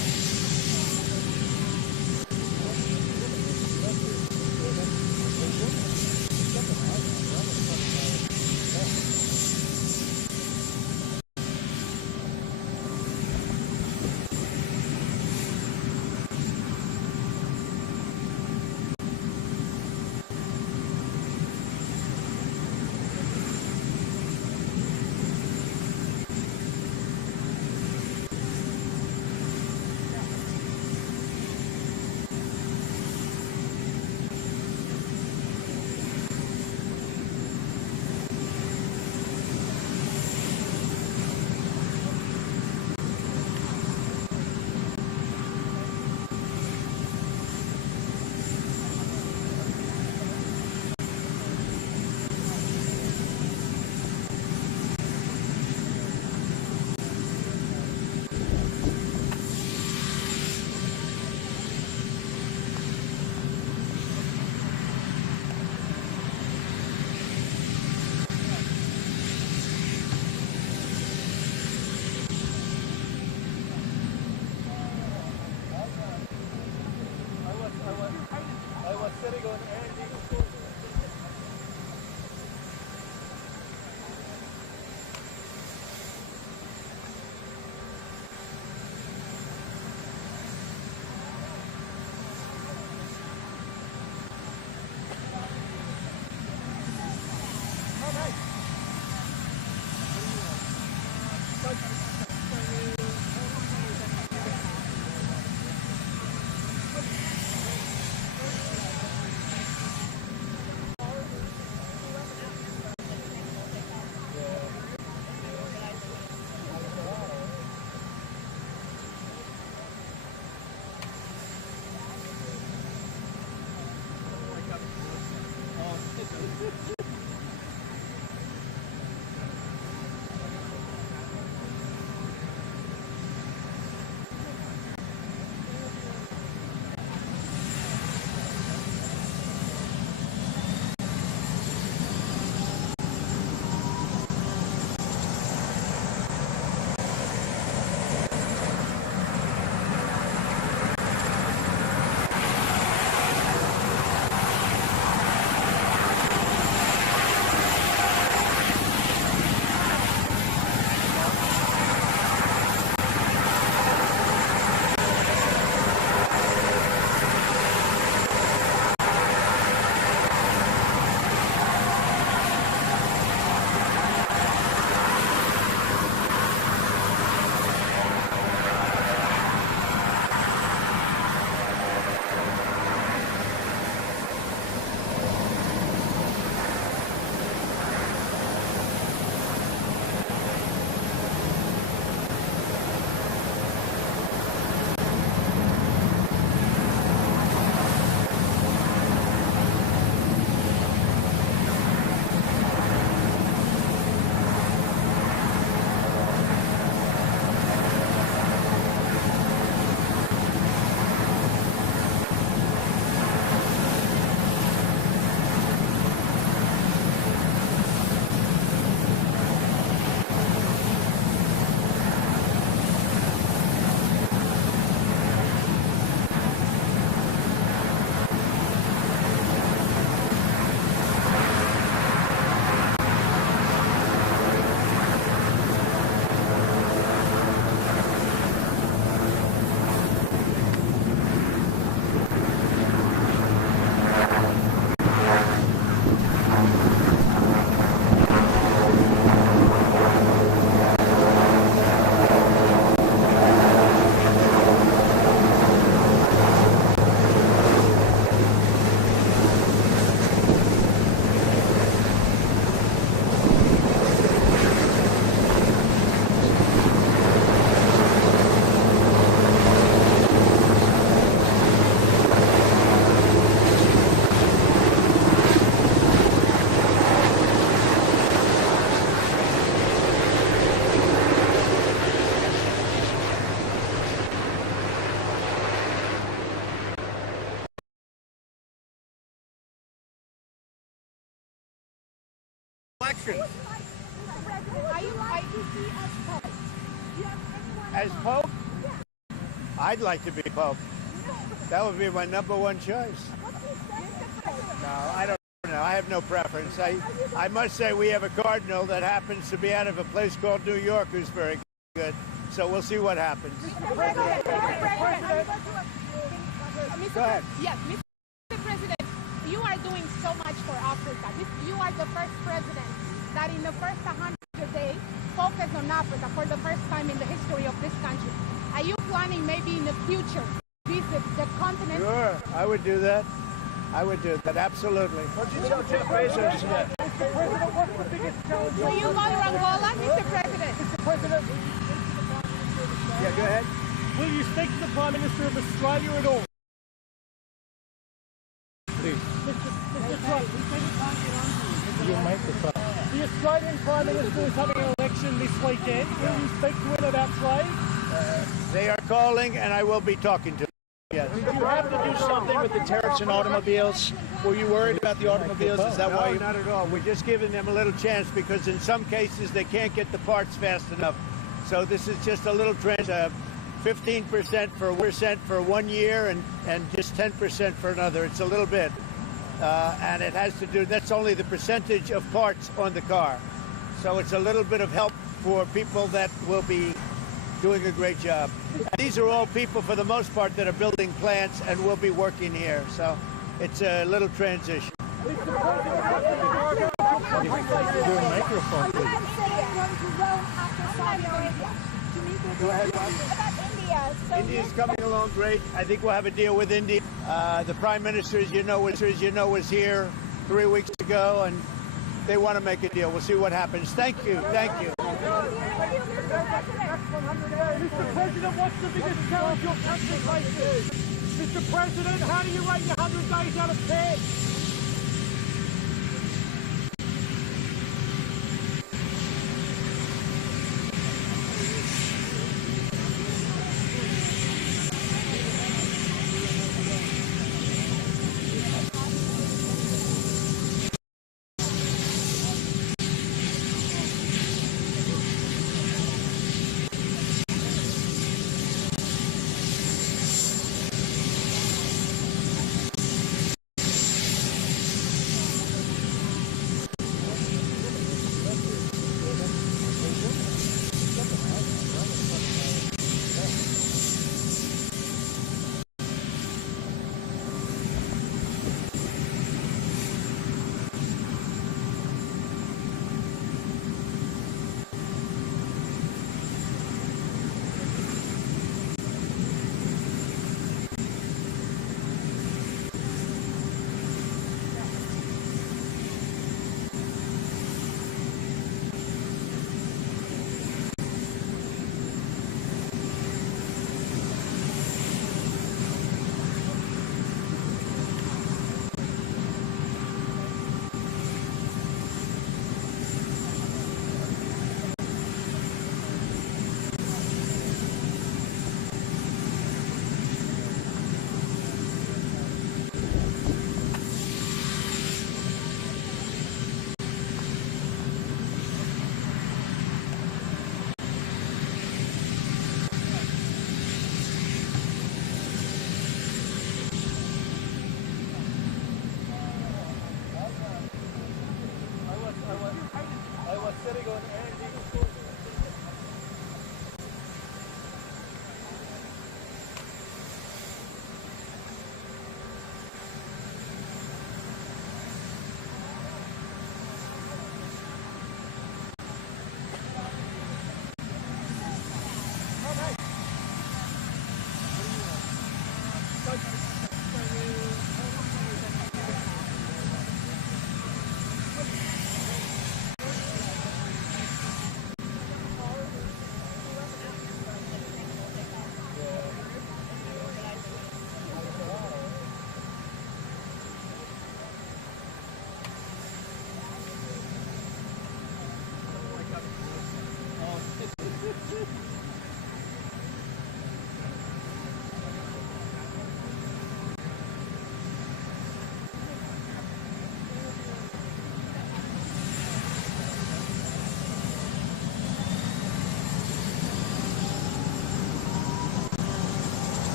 elections. Are you like to see us Pope? Do you have anyone As in mind? Pope, I'd like to be Pope. That would be my number one choice. No, I don't know. I have no preference. I must say we have a cardinal that happens to be out of a place called New York who's very good. So we'll see what happens. Mr. President. Go ahead. Yes, Mr. President, you are doing so much for Africa. You are the first president that in the first 100 days focused on Africa for the first time in the history of this country. Are you planning maybe in the future visit the continent? Sure, I would do that. I would do that, absolutely. What did you tell Jeff Bezos today? Mr. President, what's the biggest challenge? Will you go to Angola, Mr. President? Mr. President, Yeah, go ahead. will you speak to the Prime Minister of Australia at all? Please, Mr. Trump, you make the talk. the Australian Prime Minister is having an election this weekend. Will you speak to him about trade? They are calling, and I will be talking to them. Yes. Did you have to do something with the tariffs and automobiles? Were you worried about the automobiles? Is that why No, you... not at all. We're just giving them a little chance because in some cases they can't get the parts fast enough. So this is just a little trend, 15% for 1 year and just 10% for another. It's a little bit. And it has to do, that's only the percentage of parts on the car. So it's a little bit of help for people that will be doing a great job. These are all people, for the most part, that are building plants and will be working here. So it's a little transition. Do a microphone, please. Go ahead, Bob. About India. So India's coming along great. I think we'll have a deal with India. The Prime Minister, as you know, was here 3 weeks ago, and they want to make a deal. We'll see what happens. Thank you. Thank you. Mr. President, what's the biggest challenge your country faces? Mr. President, how do you rate your 100 days out of 10?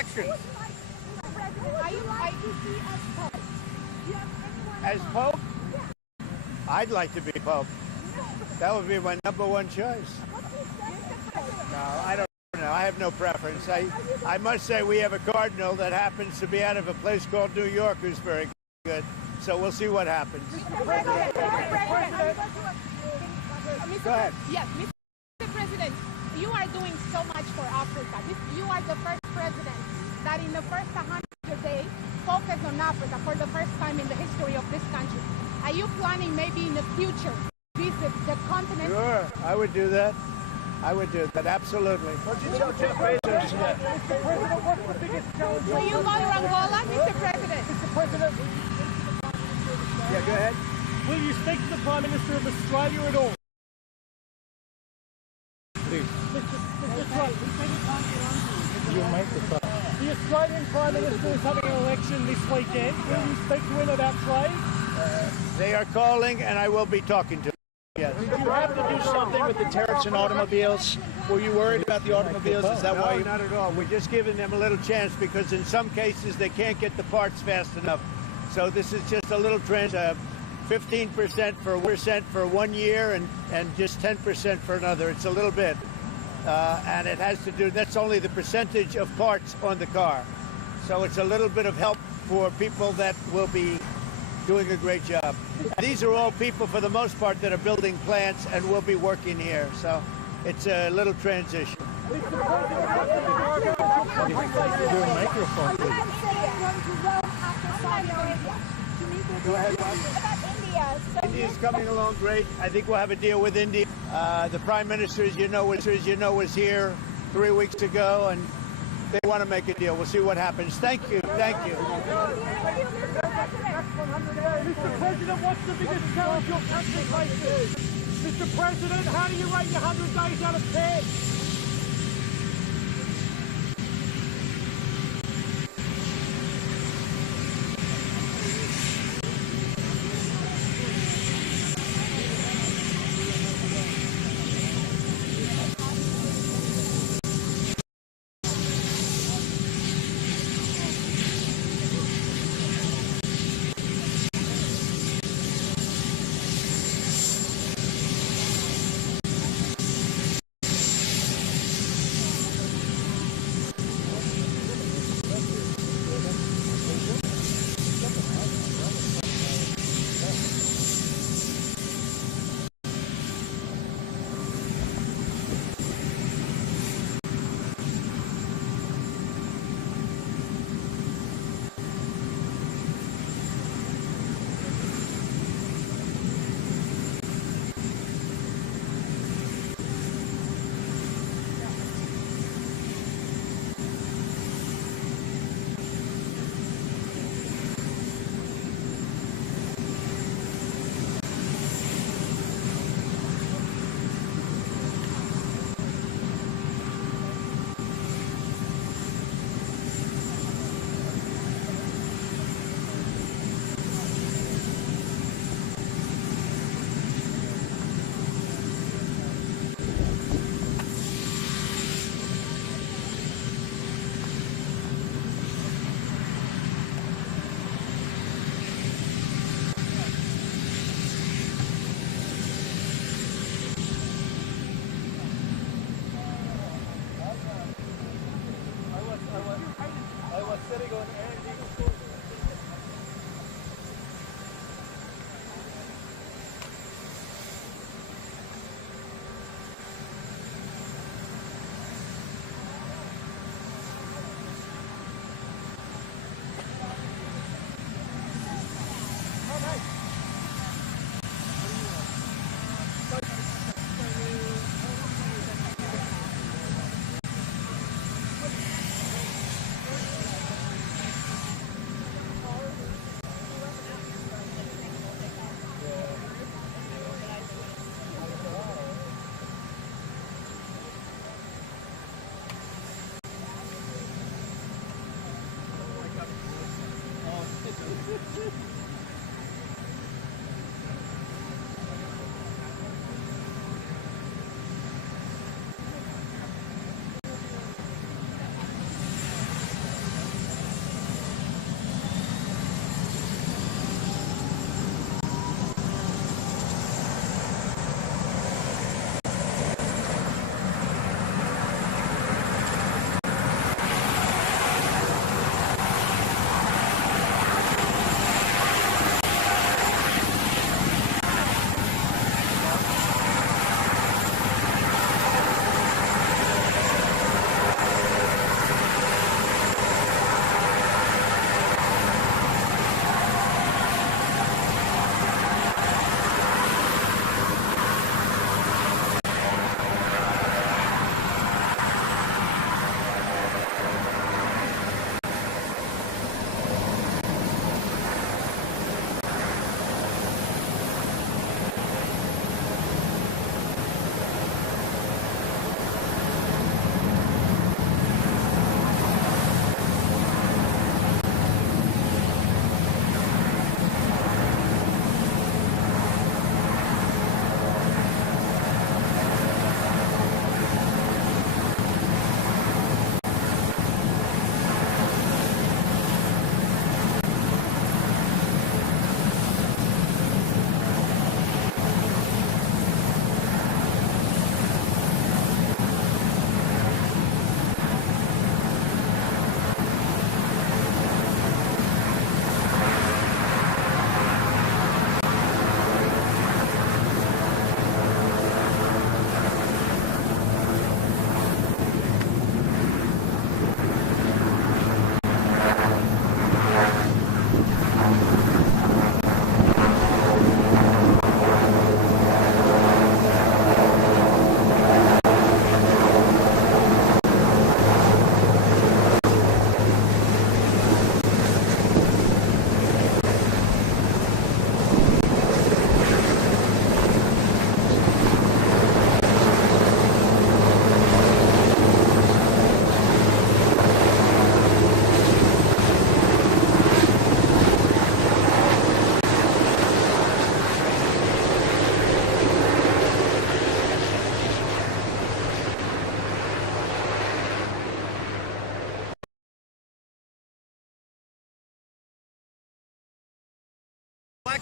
elections. Are you like to see as Pope? Do you have anyone As in mind? Pope, I'd like to be Pope. That would be my number one choice. No, I don't know. I have no preference. I must say we have a cardinal that happens to be out of a place called New York who's very good. So we'll see what happens. Go ahead. Yes, Mr. President, you are doing so much for Africa. You are the first president that in the first 100 days focused on Africa for the first time in the history of this country. Are you planning maybe in the future visit the continent? Sure, I would do that. I would do that, absolutely. Don't you tell Jeff Bezos that? Mr. President, what's the biggest challenge? Will you go to Angola, Mr. President? Mr. President, Yeah, go ahead. will you speak to the Prime Minister of Australia at all? Please, Mr. Trump, you make the talk. the Australian Prime Minister is having an election this weekend. Will you speak to him about trade? They are calling, and I will be talking to them. Yes. Did you have to do something with the tariffs and automobiles? Were you worried about the automobiles? Is that why No, you... not at all. We're just giving them a little chance because in some cases they can't get the parts fast enough. So this is just a little trend, 15% for 1 year and just 10% for another. It's a little bit. And it has to do, that's only the percentage of parts on the car. So it's a little bit of help for people that will be doing a great job. These are all people, for the most part, that are building plants and will be working here. So it's a little transition. Your microphone, please. Go ahead, India's coming along great. I think we'll have a deal with India. The Prime Minister, as you know, was here 3 weeks ago, and they want to make a deal. We'll see what happens. Thank you. Thank you. Mr. President, what's the biggest challenge your country faces? Mr. President, how do you rate your 100 days out of 10?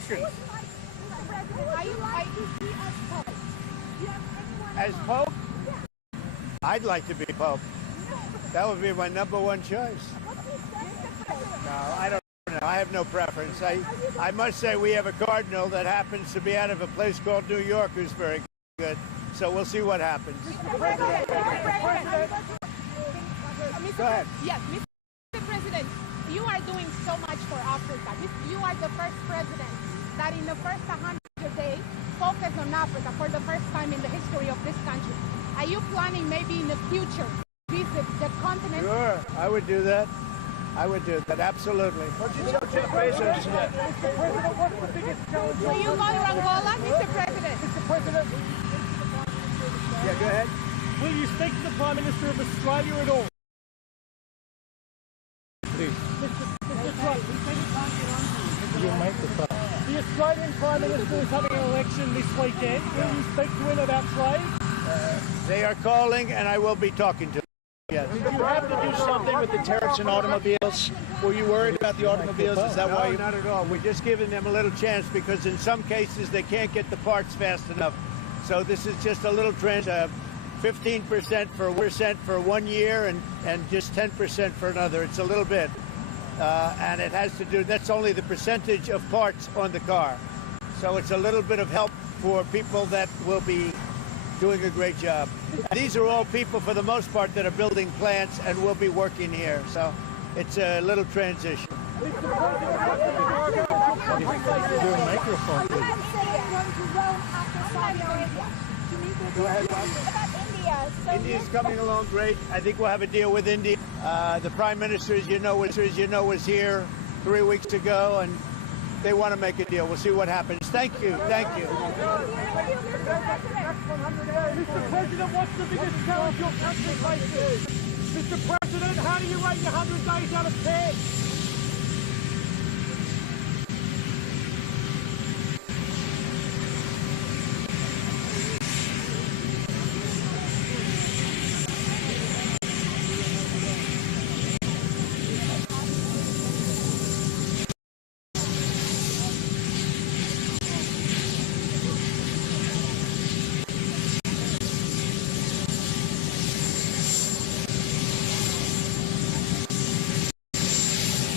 seconds. Are you like As Pope? I'd like to be Pope. That would be my number one choice. No, I don't know. I have no preference. I must say we have a cardinal that happens to be out of a place called New York who's very good. So we'll see what happens. Go ahead. Yes, Mr. President, you are doing so much for Africa. You are the first president that in the first 100 days focused on Africa for the first time in the history of this country. Are you planning maybe in the future visit the continent? Sure, I would do that. I would do that, absolutely. What did you tell Jeff Bezos today? Mr. President, what's the biggest challenge? Will you go to Angola, Mr. President? Mr. President, Yeah, go ahead. will you speak to the Prime Minister of Australia at all? Please, Mr. Trump, you make the call. the Australian Prime Minister is having an election this weekend. Will you speak to him about trade? They are calling, and I will be talking to them. Yes. Did you have to do something with the tariffs and automobiles? Were you worried about the automobiles? Is that why No, you... not at all. We're just giving them a little chance because in some cases they can't get the parts fast enough. So this is just a little trend. 15% for 1 year and just 10% for another. It's a little bit. And it has to do, that's only the percentage of parts on the car. So it's a little bit of help for people that will be doing a great job. These are all people, for the most part, that are building plants and will be working here. So it's a little transition. Your microphone, please. Go ahead, Bob. India's coming along great. I think we'll have a deal with India. The Prime Minister, as you know, was here 3 weeks ago, and they want to make a deal. We'll see what happens. Thank you. Thank you. Mr. President, what's the biggest challenge your country faces? Mr. President, how do you rate your 100 days out of 10?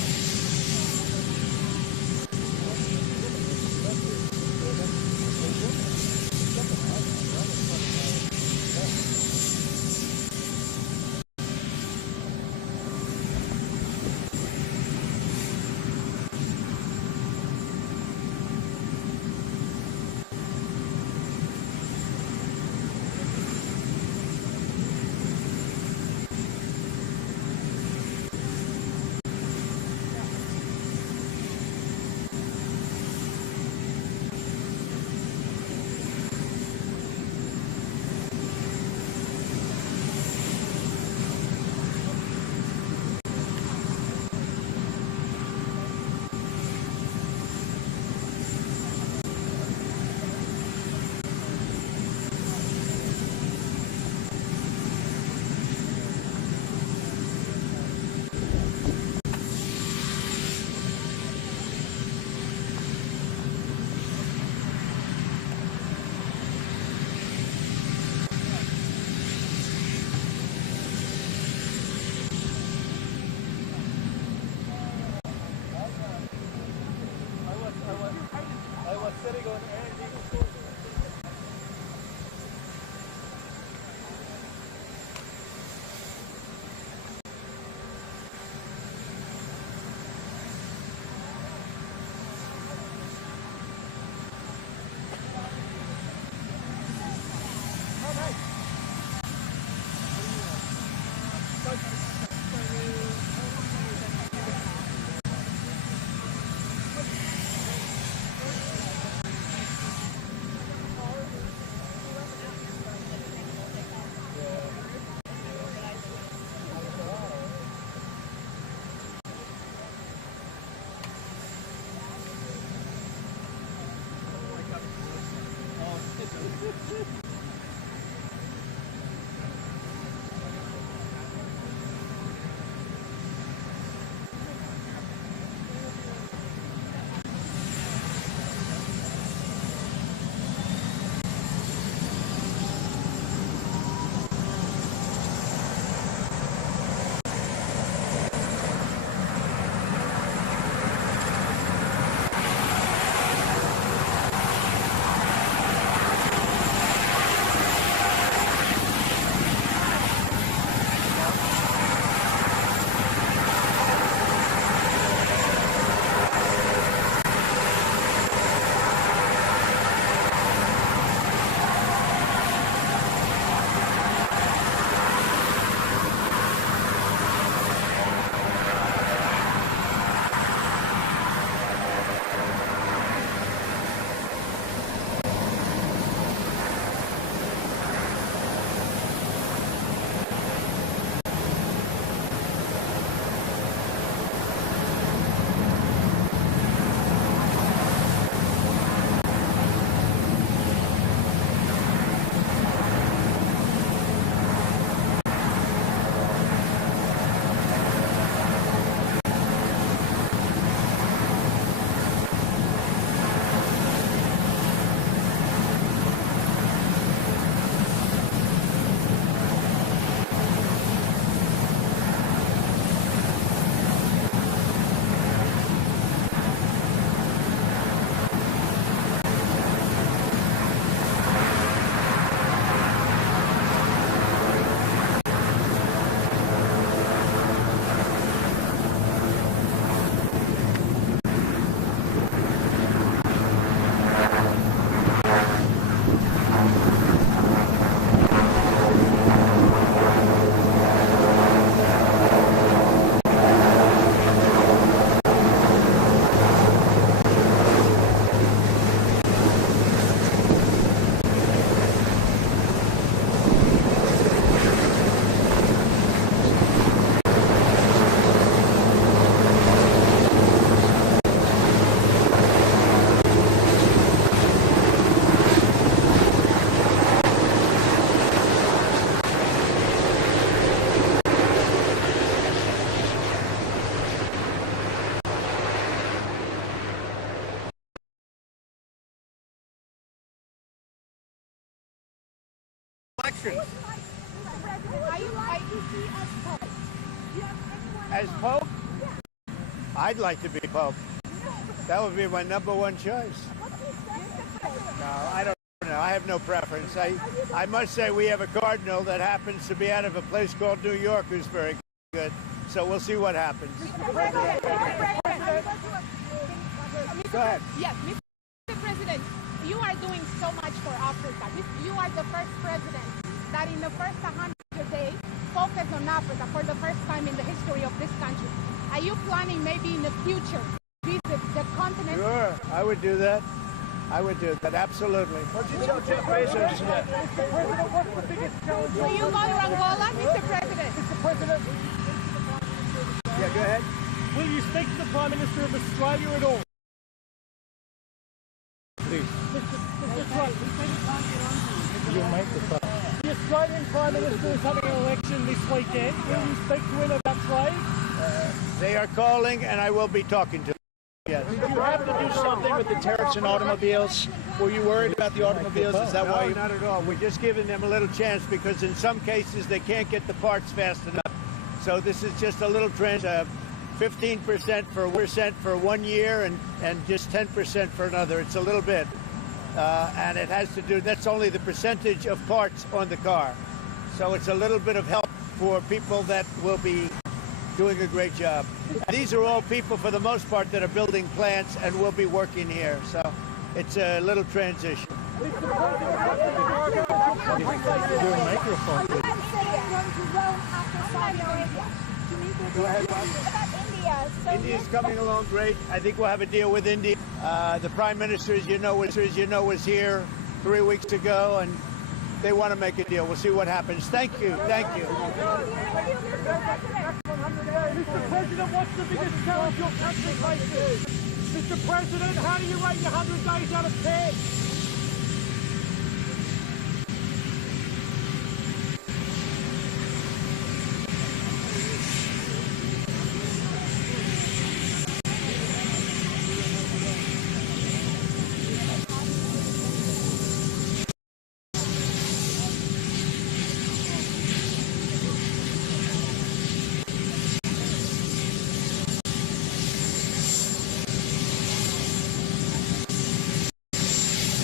elections. Are you like to see us Pope? As Pope, I'd like to be Pope. That would be my number one choice. No, I don't know. I have no preference. I must say we have a cardinal that happens to be out of a place called New York who's very good. So we'll see what happens. Go ahead. Yes, Mr. President, you are doing so much for Africa. You are the first president that in the first 100 days focused on Africa for the first time in the history of this country. Are you planning maybe in the future visit the continent? Sure, I would do that. I would do that, absolutely. What did you tell Jeff Bezos today? Mr. President, what's the biggest challenge? Will you go to Angola, Mr. President? Mr. President, Yeah, go ahead. will you speak to the Prime Minister of Australia at all? Please, Mr. Trump, you make the cut. the Australian Prime Minister is having an election this weekend. Will you speak to him about trade? They are calling, and I will be talking to them. Yes. Did you have to do something with the tariffs and automobiles? Were you worried about the automobiles? Is that why No, you... not at all. We're just giving them a little chance because in some cases they can't get the parts fast enough. So this is just a little trend. 15% for 1 year and just 10% for another. It's a little bit. And it has to do, that's only the percentage of parts on the car. So it's a little bit of help for people that will be doing a great job. These are all people, for the most part, that are building plants and will be working here. So it's a little transition. Your microphone, please. Go ahead, Bob. India's coming along great. I think we'll have a deal with India. The Prime Minister, as you know, was here 3 weeks ago, and they want to make a deal. We'll see what happens. Thank you. Thank you. Mr. President, what's the biggest challenge your country faces? Mr. President, how do you rate your 100 days out of 10?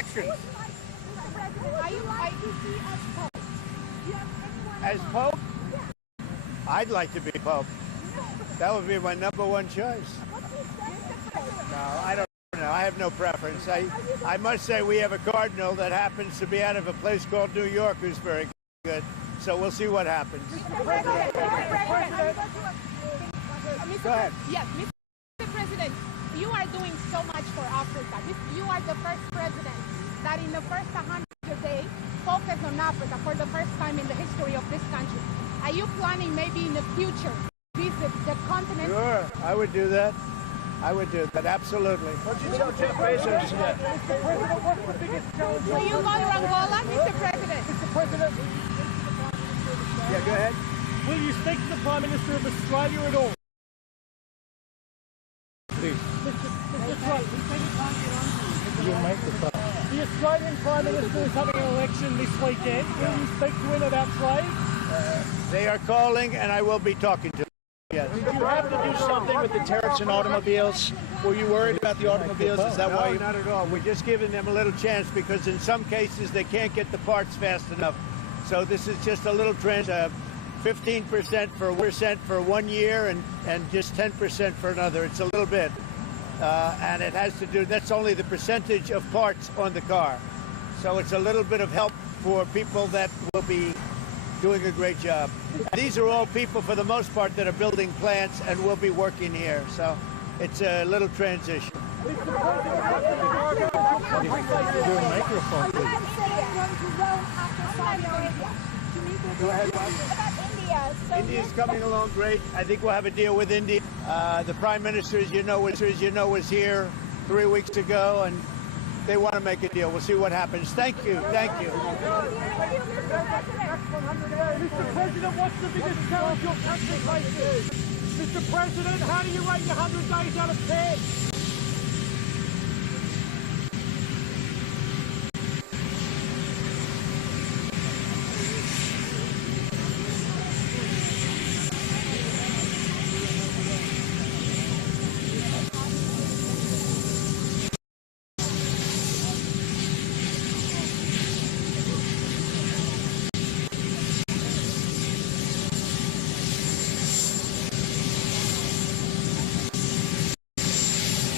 elections. Are you like to see us Pope? Do you have anyone As in mind? Pope, I'd like to be Pope. That would be my number one choice. No, I don't know. I have no preference. I must say we have a cardinal that happens to be out of a place called New York who's very good. So we'll see what happens. Go ahead. Yes, Mr. President, you are doing so much for Africa. You are the first president that in the first 100 days focused on Africa for the first time in the history of this country. Are you planning maybe in the future visit the continent? Sure, I would do that. I would do that, absolutely. What did you tell Jeff Bezos that? Mr. President, what's the biggest challenge? Will you go to Angola, Mr. President? Mr. President, Yeah, go ahead. will you speak to the Prime Minister of Australia at all? Please, Mr. Trump, you make the call. the Australian Prime Minister is having an election this weekend. Will you speak to him about trade? They are calling, and I will be talking to them. Yes. Did you have to do something with the tariffs and automobiles? Were you worried about the automobiles? Is that why No, you... not at all. We're just giving them a little chance because in some cases they can't get the parts fast enough. So this is just a little trend. 15% for 1 year and just 10% for another. It's a little bit. And it has to do, that's only the percentage of parts on the car. So it's a little bit of help for people that will be doing a great job. These are all people, for the most part, that are building plants and will be working here. So it's a little transition. Your microphone, please. Go ahead, Bob. India's coming along great. I think we'll have a deal with India. The Prime Minister, as you know, was here 3 weeks ago, and they want to make a deal. We'll see what happens. Thank you. Thank you. Mr. President, what's the biggest challenge your country faces? Mr. President, how do you rate your 100 days out of 10?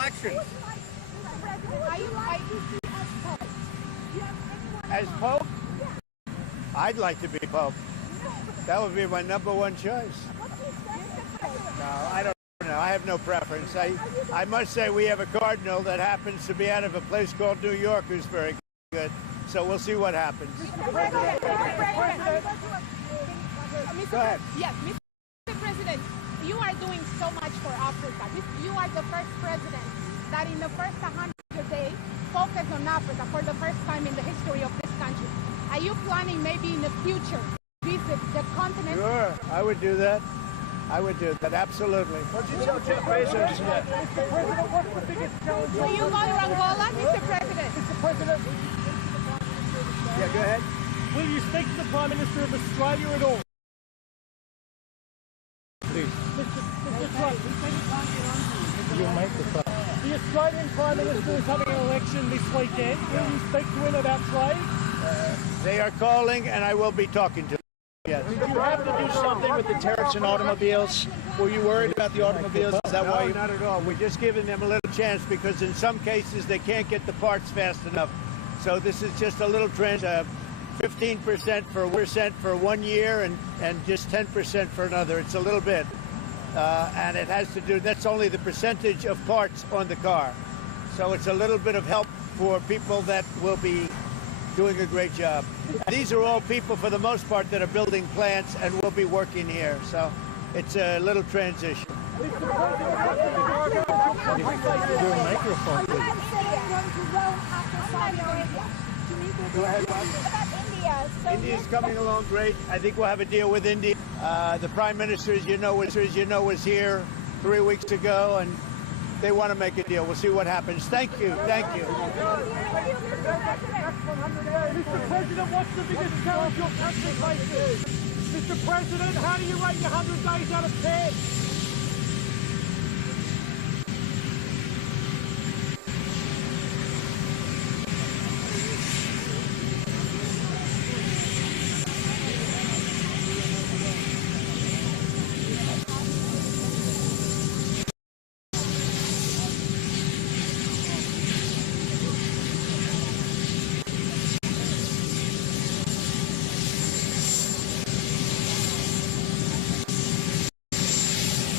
elections. Are you like As Pope, I'd like to be Pope. That would be my number one choice. No, I don't know. I have no preference. I must say we have a cardinal that happens to be out of a place called New York who's very good. So we'll see what happens. Go ahead. Yes, Mr. President, you are doing so much for Africa. You are the first president that in the first 100 days focused on Africa for the first time in the history of this country. Are you planning maybe in the future visit the continent? Sure, I would do that. I would do that, absolutely. What did you tell Jeff Bezos today? Mr. President, what's the biggest challenge? Will you go to Angola, Mr. President? Mr. President, Yeah, go ahead. will you speak to the Prime Minister of Australia at all? Please, Mr. Trump, you make the call. the Australian Prime Minister is having an election this weekend. Will you speak to him about trade? They are calling, and I will be talking to them. Yes. Did you have to do something with the tariffs and automobiles? Were you worried about the automobiles? Is that why No, you... not at all. We're just giving them a little chance because in some cases they can't get the parts fast enough. So this is just a little trend, 15% for 1 year and just 10% for another. It's a little bit. And it has to do, that's only the percentage of parts on the car. So it's a little bit of help for people that will be doing a great job. These are all people, for the most part, that are building plants and will be working here. So it's a little transition. Your microphone, please. Go ahead, Bob. India's coming along great. I think we'll have a deal with India. The Prime Minister, as you know, was here 3 weeks ago, and they want to make a deal. We'll see what happens. Thank you. Thank you. Mr. President, what's the biggest challenge your country faces? Mr. President, how do you rate your 100 days out of 10?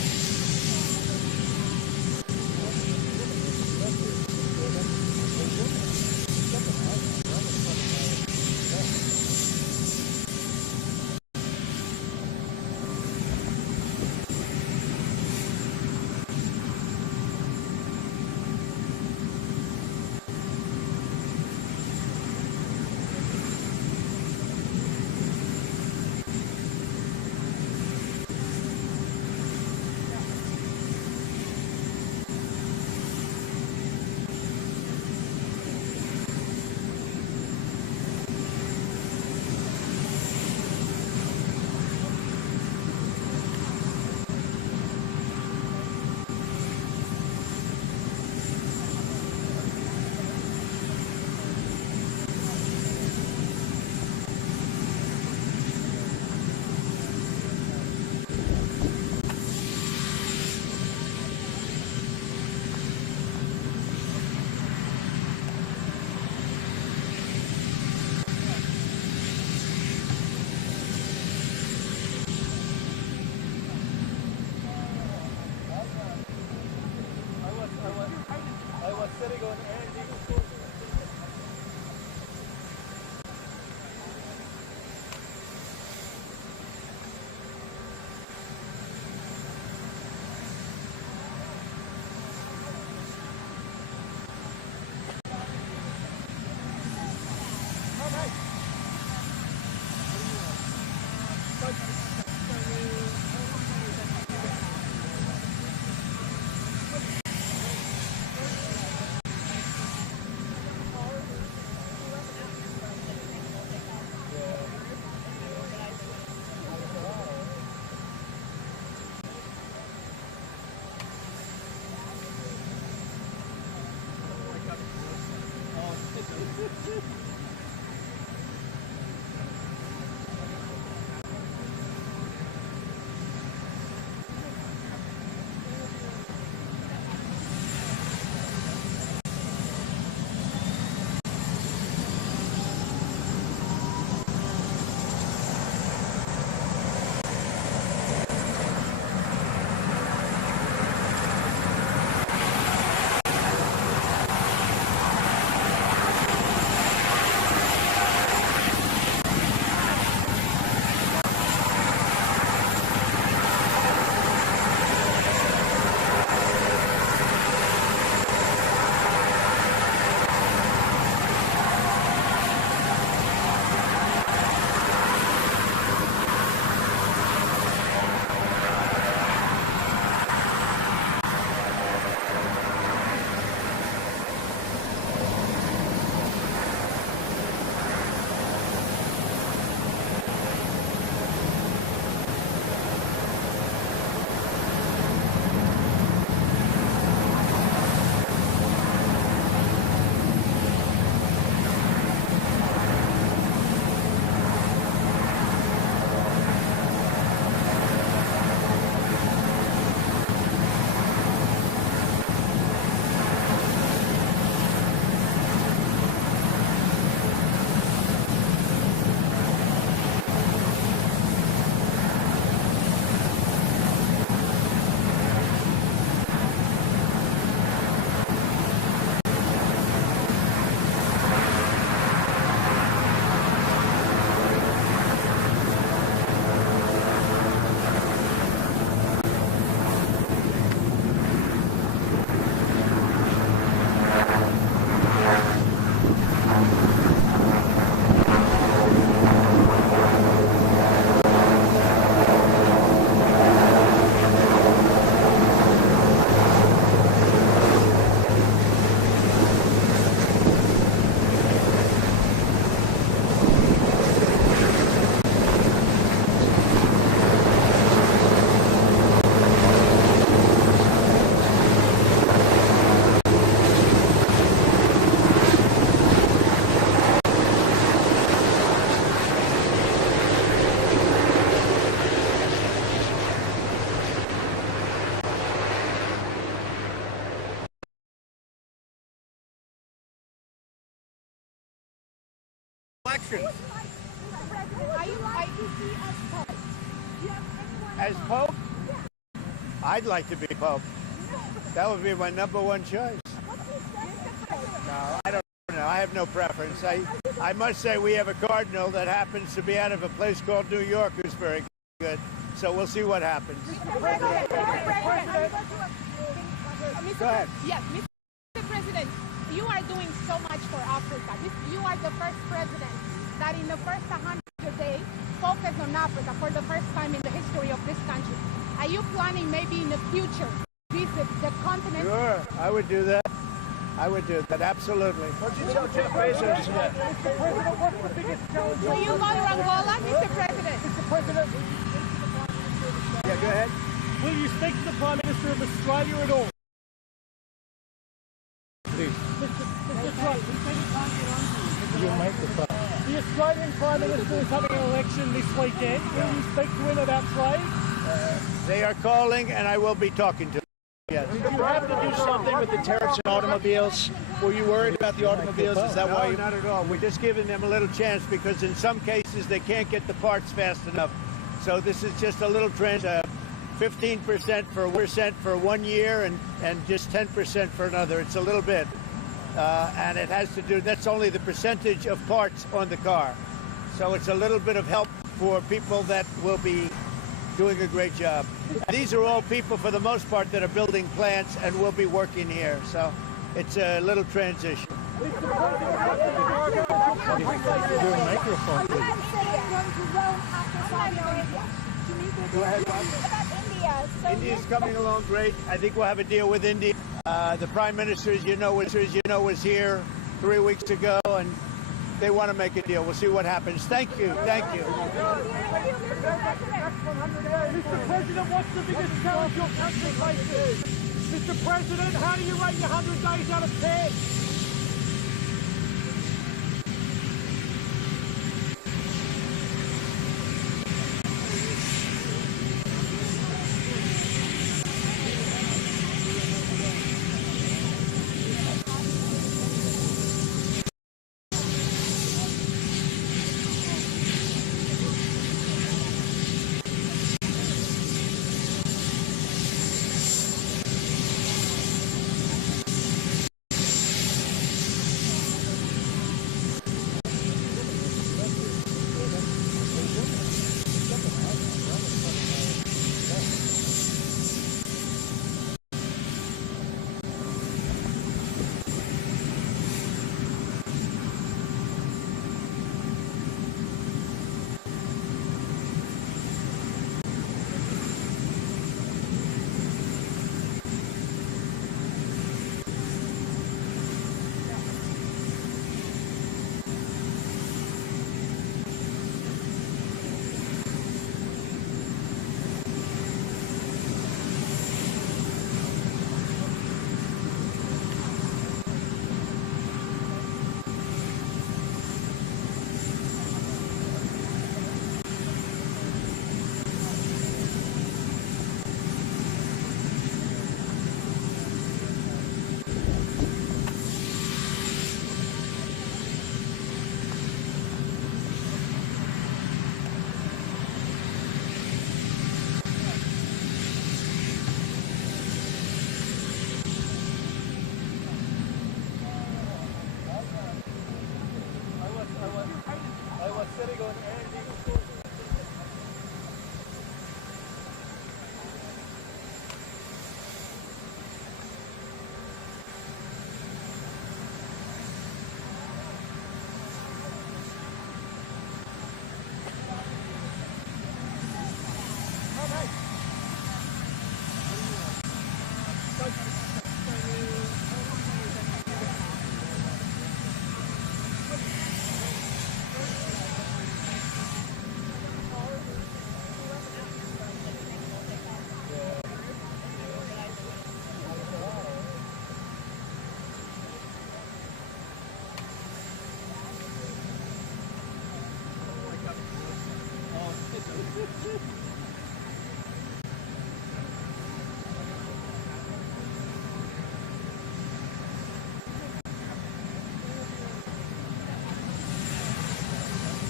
seconds. As Pope, I'd like to be Pope. That would be my number one choice. No, I don't know. I have no preference. I must say we have a cardinal that happens to be out of a place called New York who's very good. So we'll see what happens. Go ahead. Yes, Mr. President, you are doing so much for Africa. You are the first president that in the first 100 days focused on Africa for the first time in the history of this country. Are you planning maybe in the future visit the continent? Sure, I would do that. I would do that, absolutely. What'd you tell Jeff Bezos today? Mr. President, what's the biggest challenge? Will you go to Angola, Mr. President? Mr. President, Yeah, go ahead. will you speak to the Prime Minister of Australia at all? Please, Mr. Trump, you make the talk. the Australian Prime Minister is having an election this weekend. Will you speak to him about trade? They are calling, and I will be talking to them. Yes. Did you have to do something with the tariffs and automobiles? Were you worried about the automobiles? Is that why No, you... not at all. We're just giving them a little chance because in some cases they can't get the parts fast enough. So this is just a little trend, 15% for 1 year and just 10% for another. It's a little bit. And it has to do, that's only the percentage of parts on the car. So it's a little bit of help for people that will be doing a great job. These are all people, for the most part, that are building plants and will be working here. So it's a little transition. Your microphone, please. Go ahead, Bob. India's coming along great. I think we'll have a deal with India. The Prime Minister, as you know, was here 3 weeks ago, and they want to make a deal. We'll see what happens. Thank you. Thank you. Mr. President, what's the biggest challenge your country faces? Mr. President, how do you rate your 100 days out of 10?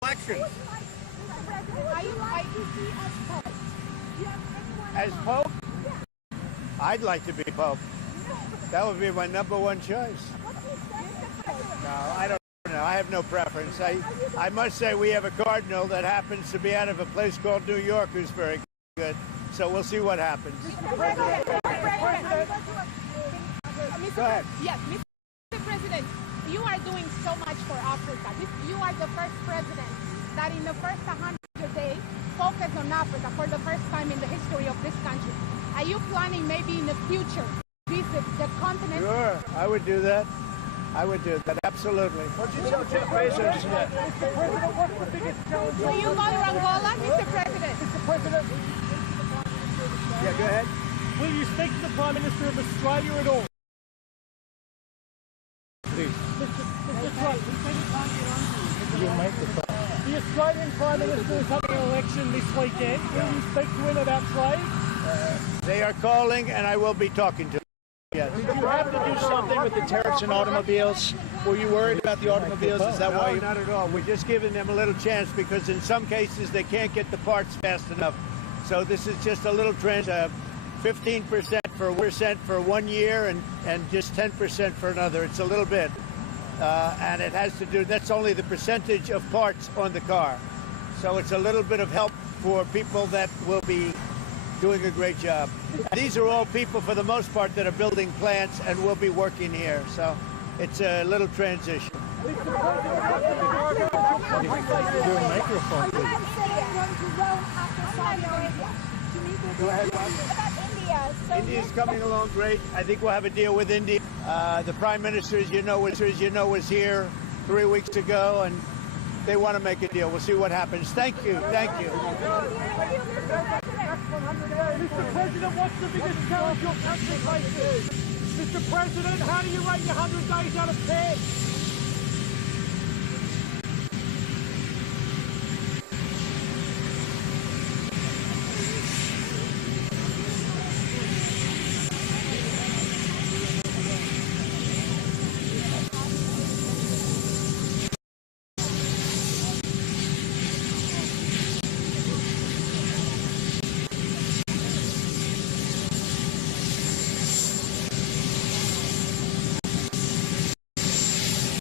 elections. Are you like to see us Pope? Do you have anyone As in mind? Pope, I'd like to be Pope. That would be my number one choice. No, I don't know. I have no preference. I must say we have a cardinal that happens to be out of a place called New York who's very good. So we'll see what happens. Go ahead. Yes, Mr. President, you are doing so much for Africa. You are the first president that in the first 100 days focused on Africa for the first time in the history of this country. Are you planning maybe in the future visit the continent? Sure, I would do that. I would do that, absolutely. What did you tell Jeff Bezos today? Mr. President, what's the biggest challenge? Will you go to Angola, Mr. President? Mr. President, Yeah, go ahead. will you speak to the Prime Minister of Australia at all? Please, Mr. Trump, you make the call. the Australian Prime Minister is having an election this weekend. Will you speak to him about trade? They are calling, and I will be talking to them. Yes. Did you have to do something with the tariffs and automobiles? Were you worried about the automobiles? Is that why No, you... not at all. We're just giving them a little chance because in some cases they can't get the parts fast enough. So this is just a little trend, 15% for 1 year and just 10% for another. It's a little bit. And it has to do, that's only the percentage of parts on the car. So it's a little bit of help for people that will be doing a great job. These are all people, for the most part, that are building plants and will be working here. So it's a little transition. Your microphone, please. Go ahead, Bob. India's coming along great. I think we'll have a deal with India. The Prime Minister, as you know, was here 3 weeks ago, and they want to make a deal. We'll see what happens. Thank you. Thank you. Mr. President, what's the biggest challenge your country faces? Mr. President, how do you rate your 100 days out of 10?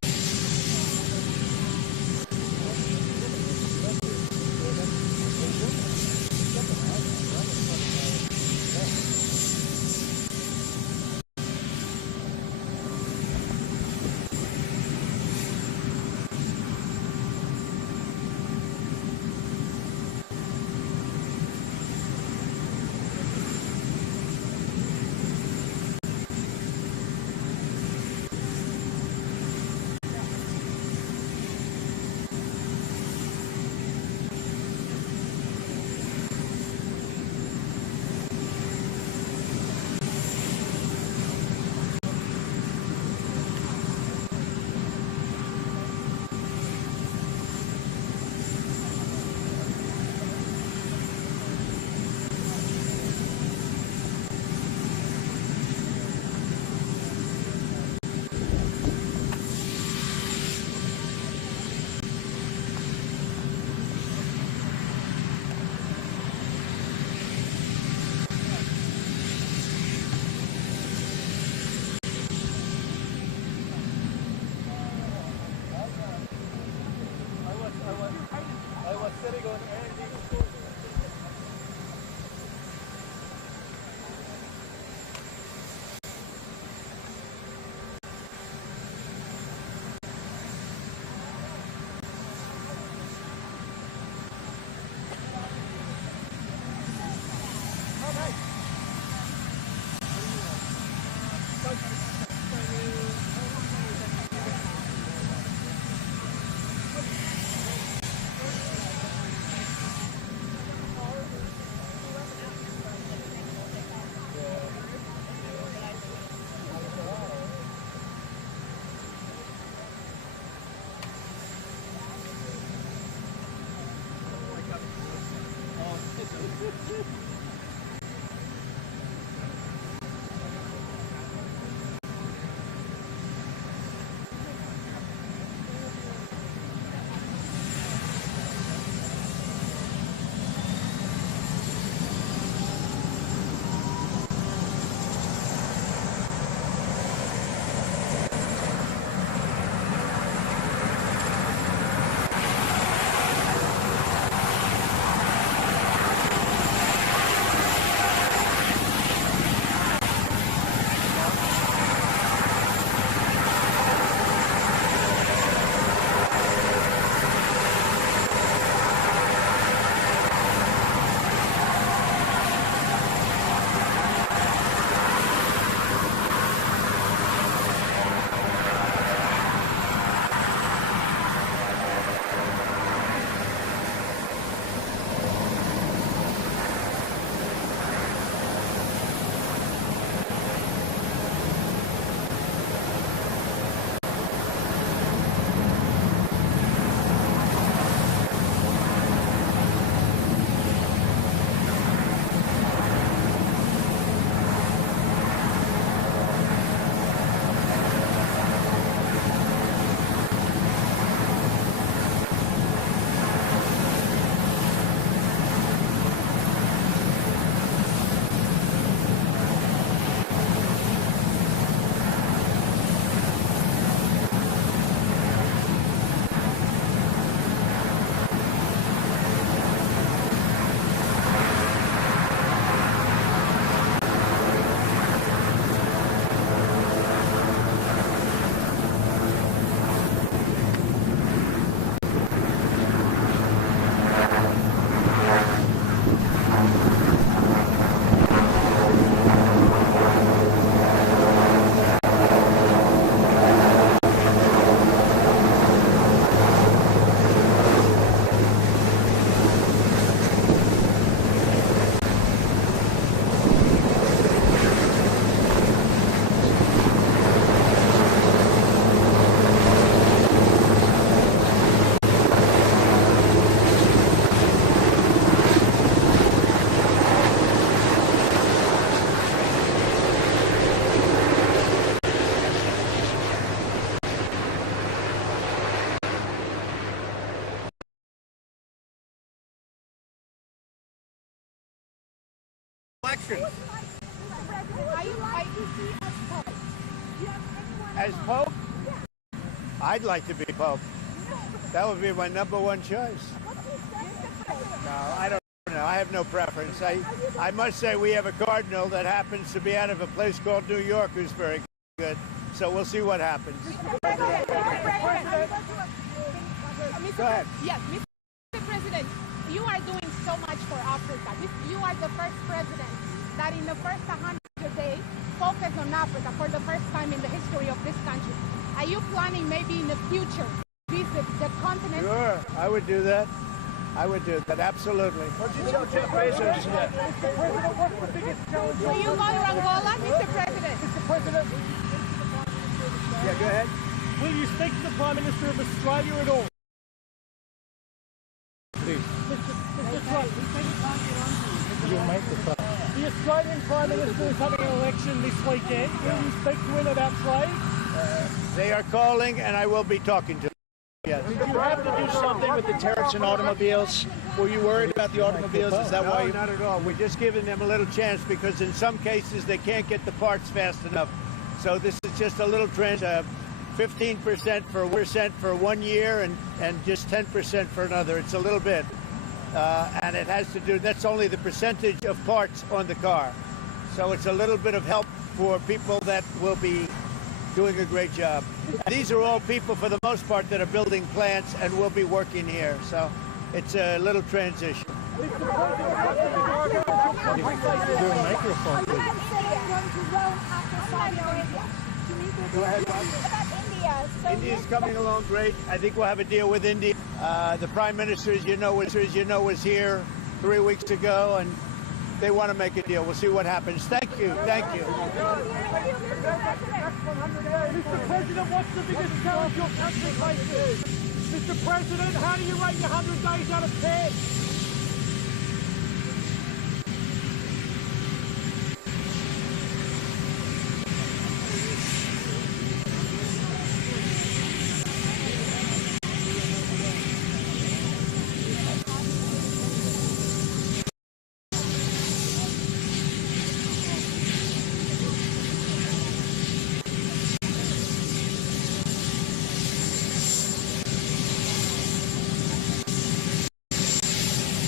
elections. Are you As Pope, I'd like to be Pope. That would be my number one choice. No, I don't know. I have no preference. I must say we have a cardinal that happens to be out of a place called New York who's very good. So we'll see what happens. Go ahead. Yes, Mr. President, you are doing so much for Africa. You are the first president that in the first 100 days focused on Africa for the first time in the history of this country. Are you planning maybe in the future visit the continent? Sure, I would do that. I would do that, absolutely. What did you tell Jeff Bezos today? Mr. President, what's the biggest challenge? Will you go to Angola, Mr. President? Mr. President, Yeah, go ahead. will you speak to the Prime Minister of Australia at all? Please. Mr. Trump, You make the call. the Australian Prime Minister is having an election this weekend. Will you speak to him about trade? They are calling, and I will be talking to them. Yes. Did you have to do something with the tariffs and automobiles? Were you worried about the automobiles? Is that why No, you... not at all. We're just giving them a little chance because in some cases they can't get the parts fast enough. So this is just a little trend, 15% for 1 year and just 10% for another. It's a little bit. And it has to do, that's only the percentage of parts on the car. So it's a little bit of help for people that will be doing a great job. These are all people, for the most part, that are building plants and will be working here. So it's a little transition. Your microphone, please. Go ahead, Bob. India's coming along great. I think we'll have a deal with India. The Prime Minister, as you know, was here 3 weeks ago, and they want to make a deal. We'll see what happens. Thank you. Thank you. Mr. President, what's the biggest challenge your country faces? Mr. President, how do you rate your 100 days out of 10?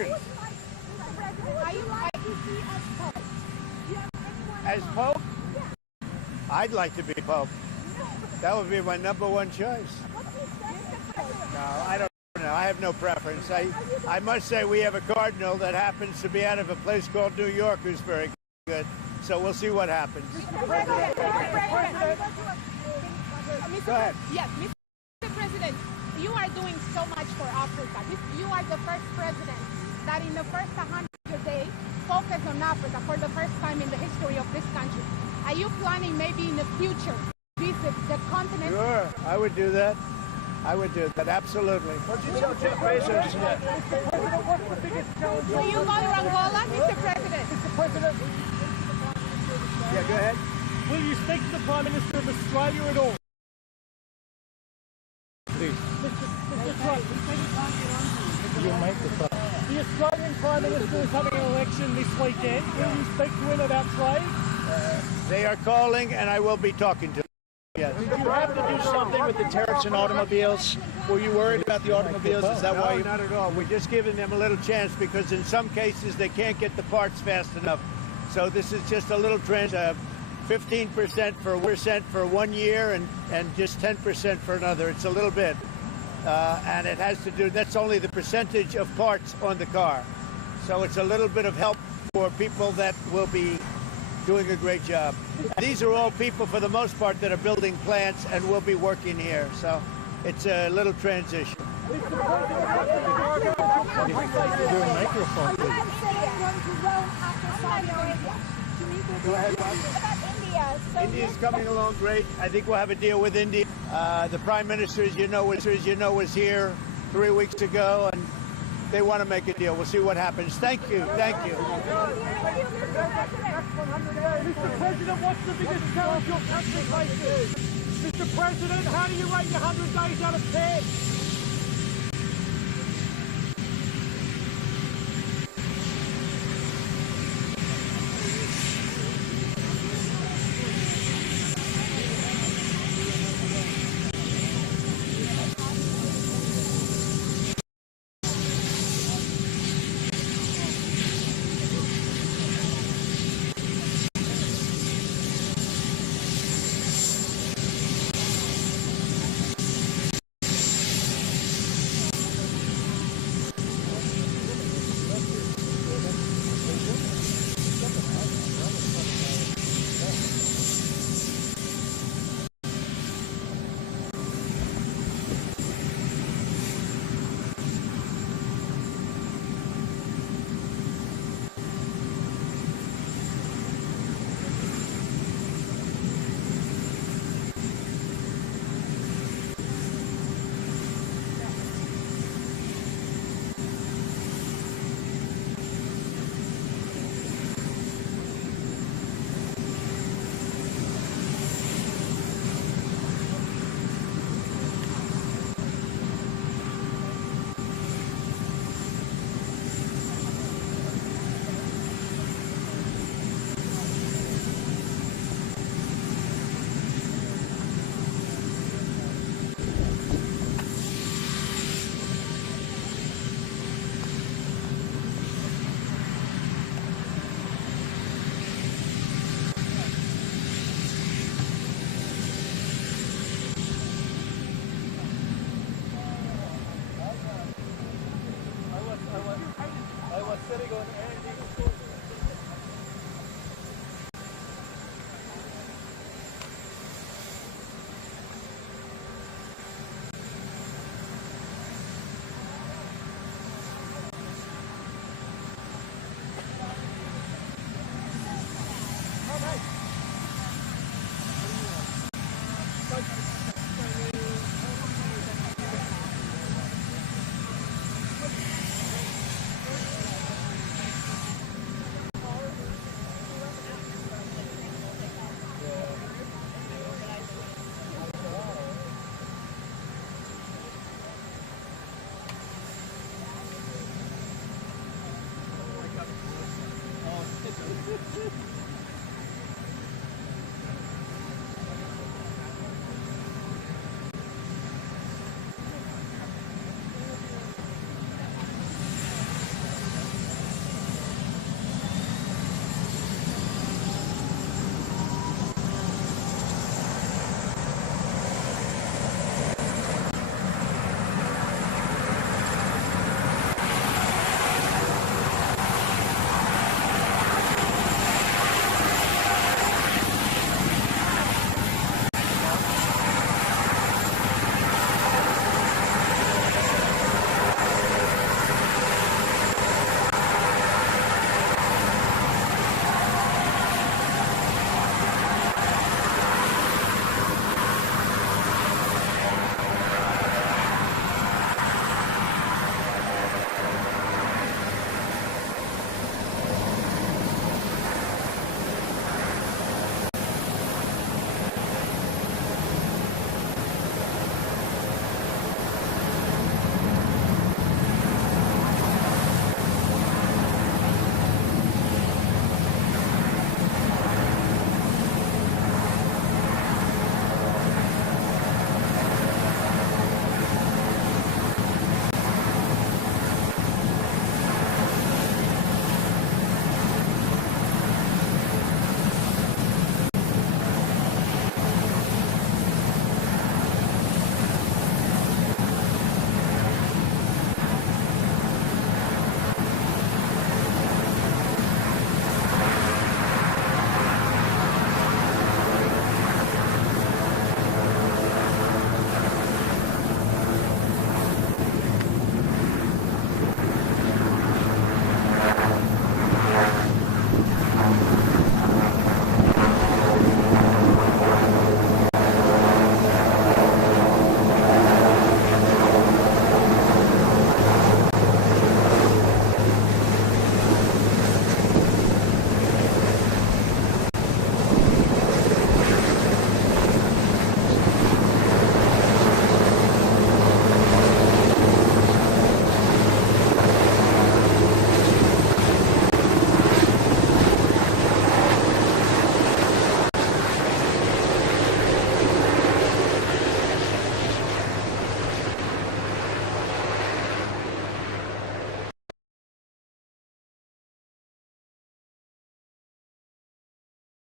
seconds. Are you like to see as Pope? Do you have anyone As else? Pope, I'd like to be Pope. That would be my number one choice. No, I don't know. I have no preference. I must say we have a cardinal that happens to be out of a place called New York who's very good. So we'll see what happens. Go ahead. Yes, Mr. President, you are doing so much for Africa. You are the first president that in the first 100 days focused on Africa for the first time in the history of this country. Are you planning maybe in the future visit the continent? Sure, I would do that. I would do that, absolutely. What did you tell Jeff Bezos today? What's the biggest challenge? Will you go to Angola, Mr. President? Mr. President, Yeah, go ahead. will you speak to the Prime Minister of Australia at all? Please, Mr. Trump, you make the talk. the Australian Prime Minister is having an election this weekend. Will you speak to him about trade? They are calling, and I will be talking to them. Yes. Did you have to do something with the tariffs and automobiles? Were you worried about the automobiles? Is that why No, you... not at all. We're just giving them a little chance because in some cases they can't get the parts fast enough. So this is just a little trend, 15% for 1 year and just 10% for another. It's a little bit. And it has to do, that's only the percentage of parts on the car. So it's a little bit of help for people that will be doing a great job. These are all people, for the most part, that are building plants and will be working here. So it's a little transition. Your microphone, please. Go ahead, Bob. India's coming along great. I think we'll have a deal with India. The Prime Minister, as you know, was here 3 weeks ago, and they want to make a deal. We'll see what happens. Thank you. Thank you. Mr. President, what's the biggest challenge your country faces? Mr. President, how do you rate your 100 days out of 10?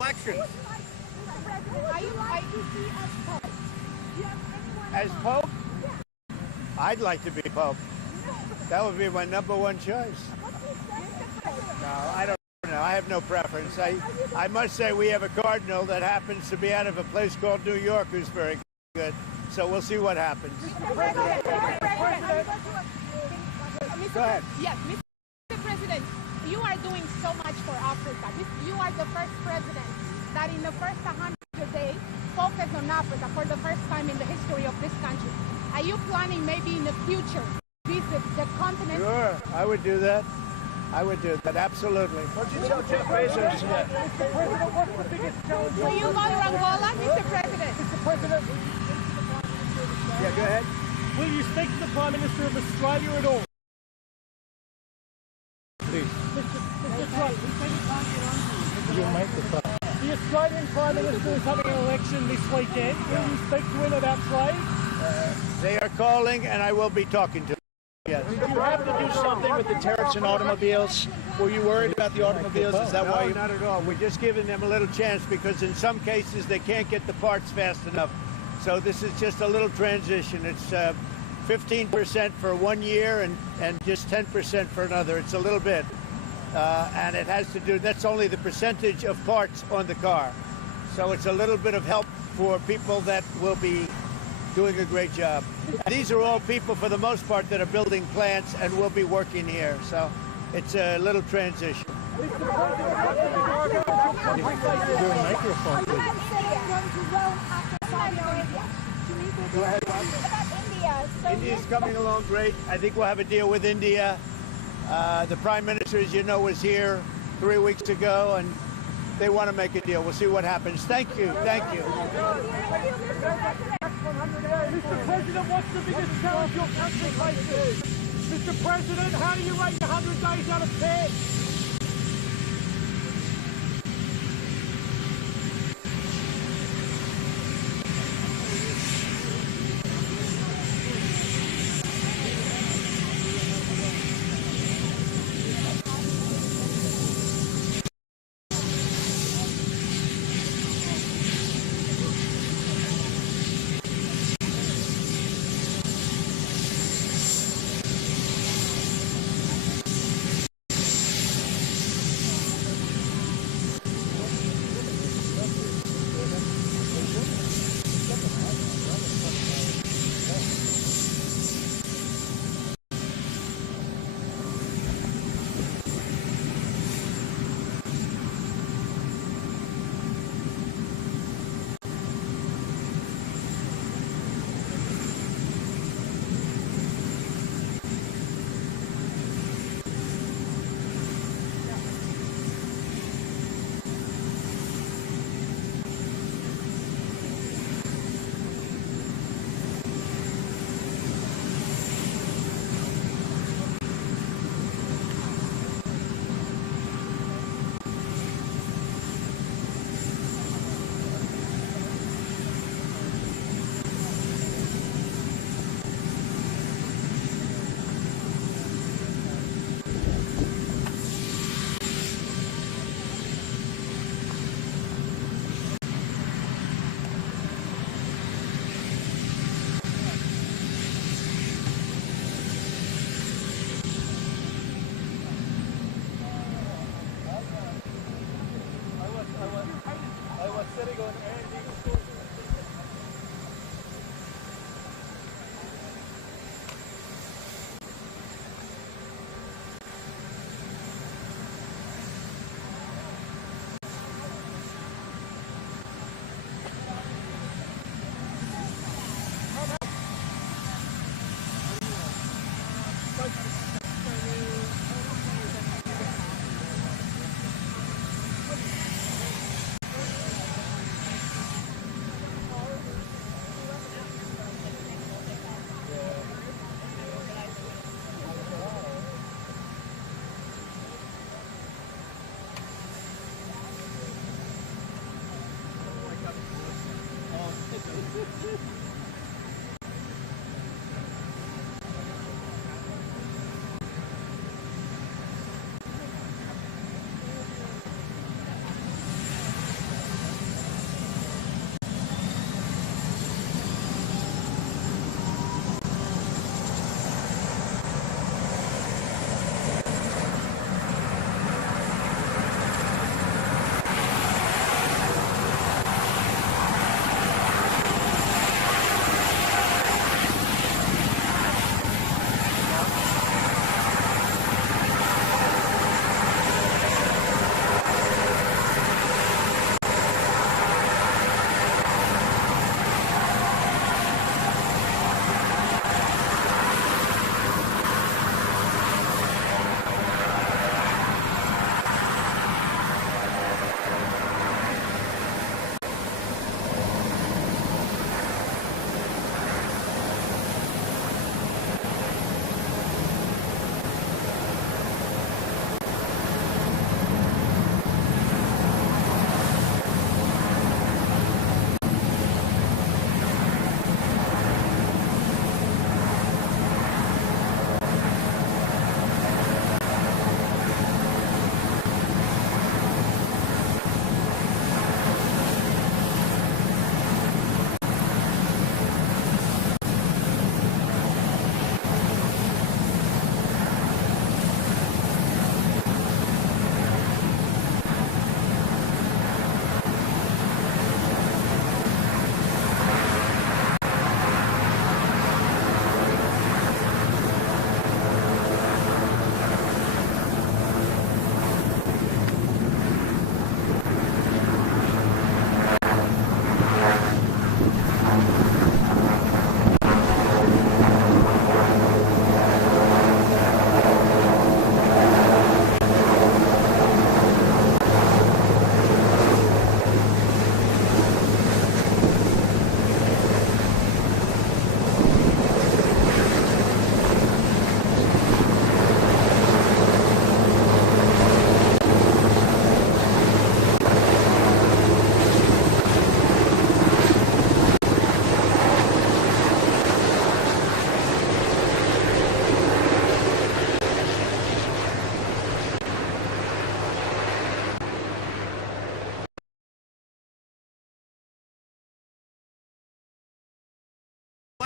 elections. Are you like to see as Pope? Do you have anyone As in mind? Pope, I'd like to be Pope. That would be my number one choice. No, I don't know. I have no preference. I must say we have a cardinal that happens to be out of a place called New York who's very good. So we'll see what happens. Go ahead. Yes, Mr. President, you are doing so much for Africa. You are the first president that in the first 100 days focused on Africa for the first time in the history of this country. Are you planning maybe in the future visit the continent? Sure, I would do that. I would do that, absolutely. What'd you tell Jeff Bezos today? Mr. President, what's the biggest challenge? Will you go to Angola, Mr. President? Mr. President, Yeah, go ahead. will you speak to the Prime Minister of Australia at all? Please, Mr. Trump, you make the call. the Australian Prime Minister is having an election this weekend. Will you speak to him about trade? They are calling, and I will be talking to them. Yes. Did you have to do something with the tariffs and automobiles? Were you worried about the automobiles? Is that why No, you... not at all. We're just giving them a little chance because in some cases they can't get the parts fast enough. So this is just a little transition. It's 15% for 1 year and just 10% for another. It's a little bit. And it has to do, that's only the percentage of parts on the car. So it's a little bit of help for people that will be doing a great job. These are all people, for the most part, that are building plants and will be working here. So it's a little transition. Your microphone, please. India's coming along great. I think we'll have a deal with India. The Prime Minister, as you know, was here 3 weeks ago, and they want to make a deal. We'll see what happens. Thank you. Thank you. Mr. President, what's the biggest challenge your country faces? Mr. President, how do you rate your 100 days out of 10?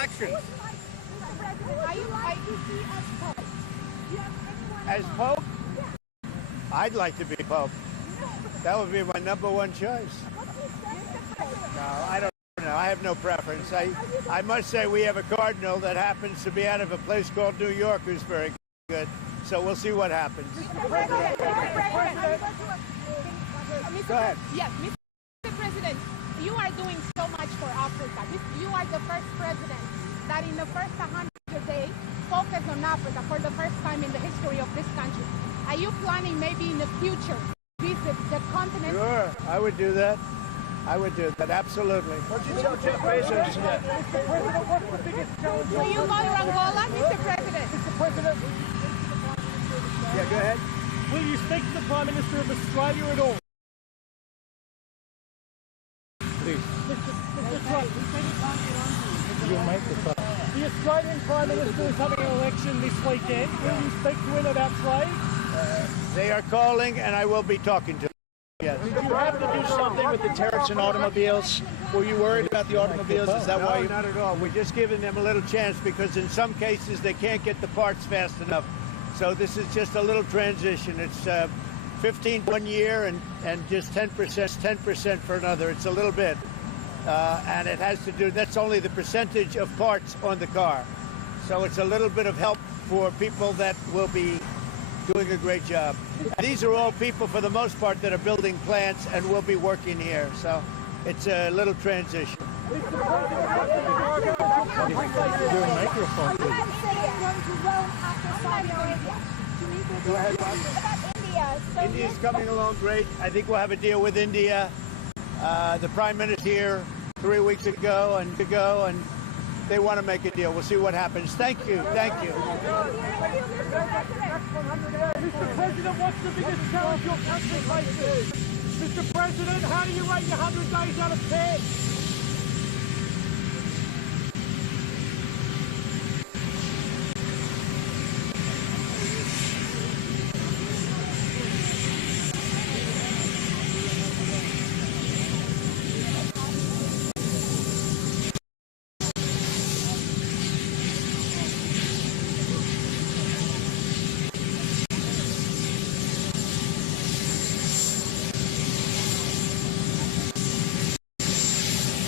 elections. Are you like to see as Pope? As Pope, I'd like to be Pope. That would be my number one choice. No, I don't know. I have no preference. I must say we have a cardinal that happens to be out of a place called New York who's very good. So we'll see what happens. Go ahead. Yes, Mr. President, you are doing so much for Africa. You are the first president that in the first 100 days focused on Africa for the first time in the history of this country. Are you planning maybe in the future visit the continent? Sure, I would do that. I would do that, absolutely. What did you tell Jeff Bezos today? Mr. President, what's the biggest challenge? Will you go to Angola, Mr. President? Mr. President, Yeah, go ahead. will you speak to the Prime Minister of Australia at all? Please, Mr. Trump, you make the talk. the Australian Prime Minister is having an election this weekend. Will you speak to him about trade? They are calling, and I will be talking to them. Yes. Did you have to do something with the tariffs and automobiles? Were you worried about the automobiles? Is that why No, you... not at all. We're just giving them a little chance because in some cases they can't get the parts fast enough. So this is just a little transition. It's 15 one year and just 10% for another. It's a little bit. And it has to do, that's only the percentage of parts on the car. So it's a little bit of help for people that will be doing a great job. And these are all people, for the most part, that are building plants and will be working here. So it's a little transition. Your microphone, please. Go ahead, Bob. India's coming along great. I think we'll have a deal with India. The Prime Minister here 3 weeks ago, and they want to make a deal. We'll see what happens. Thank you. Thank you. Mr. President, what's the biggest challenge your country faces? Mr. President, how do you rate your 100 days out of 10?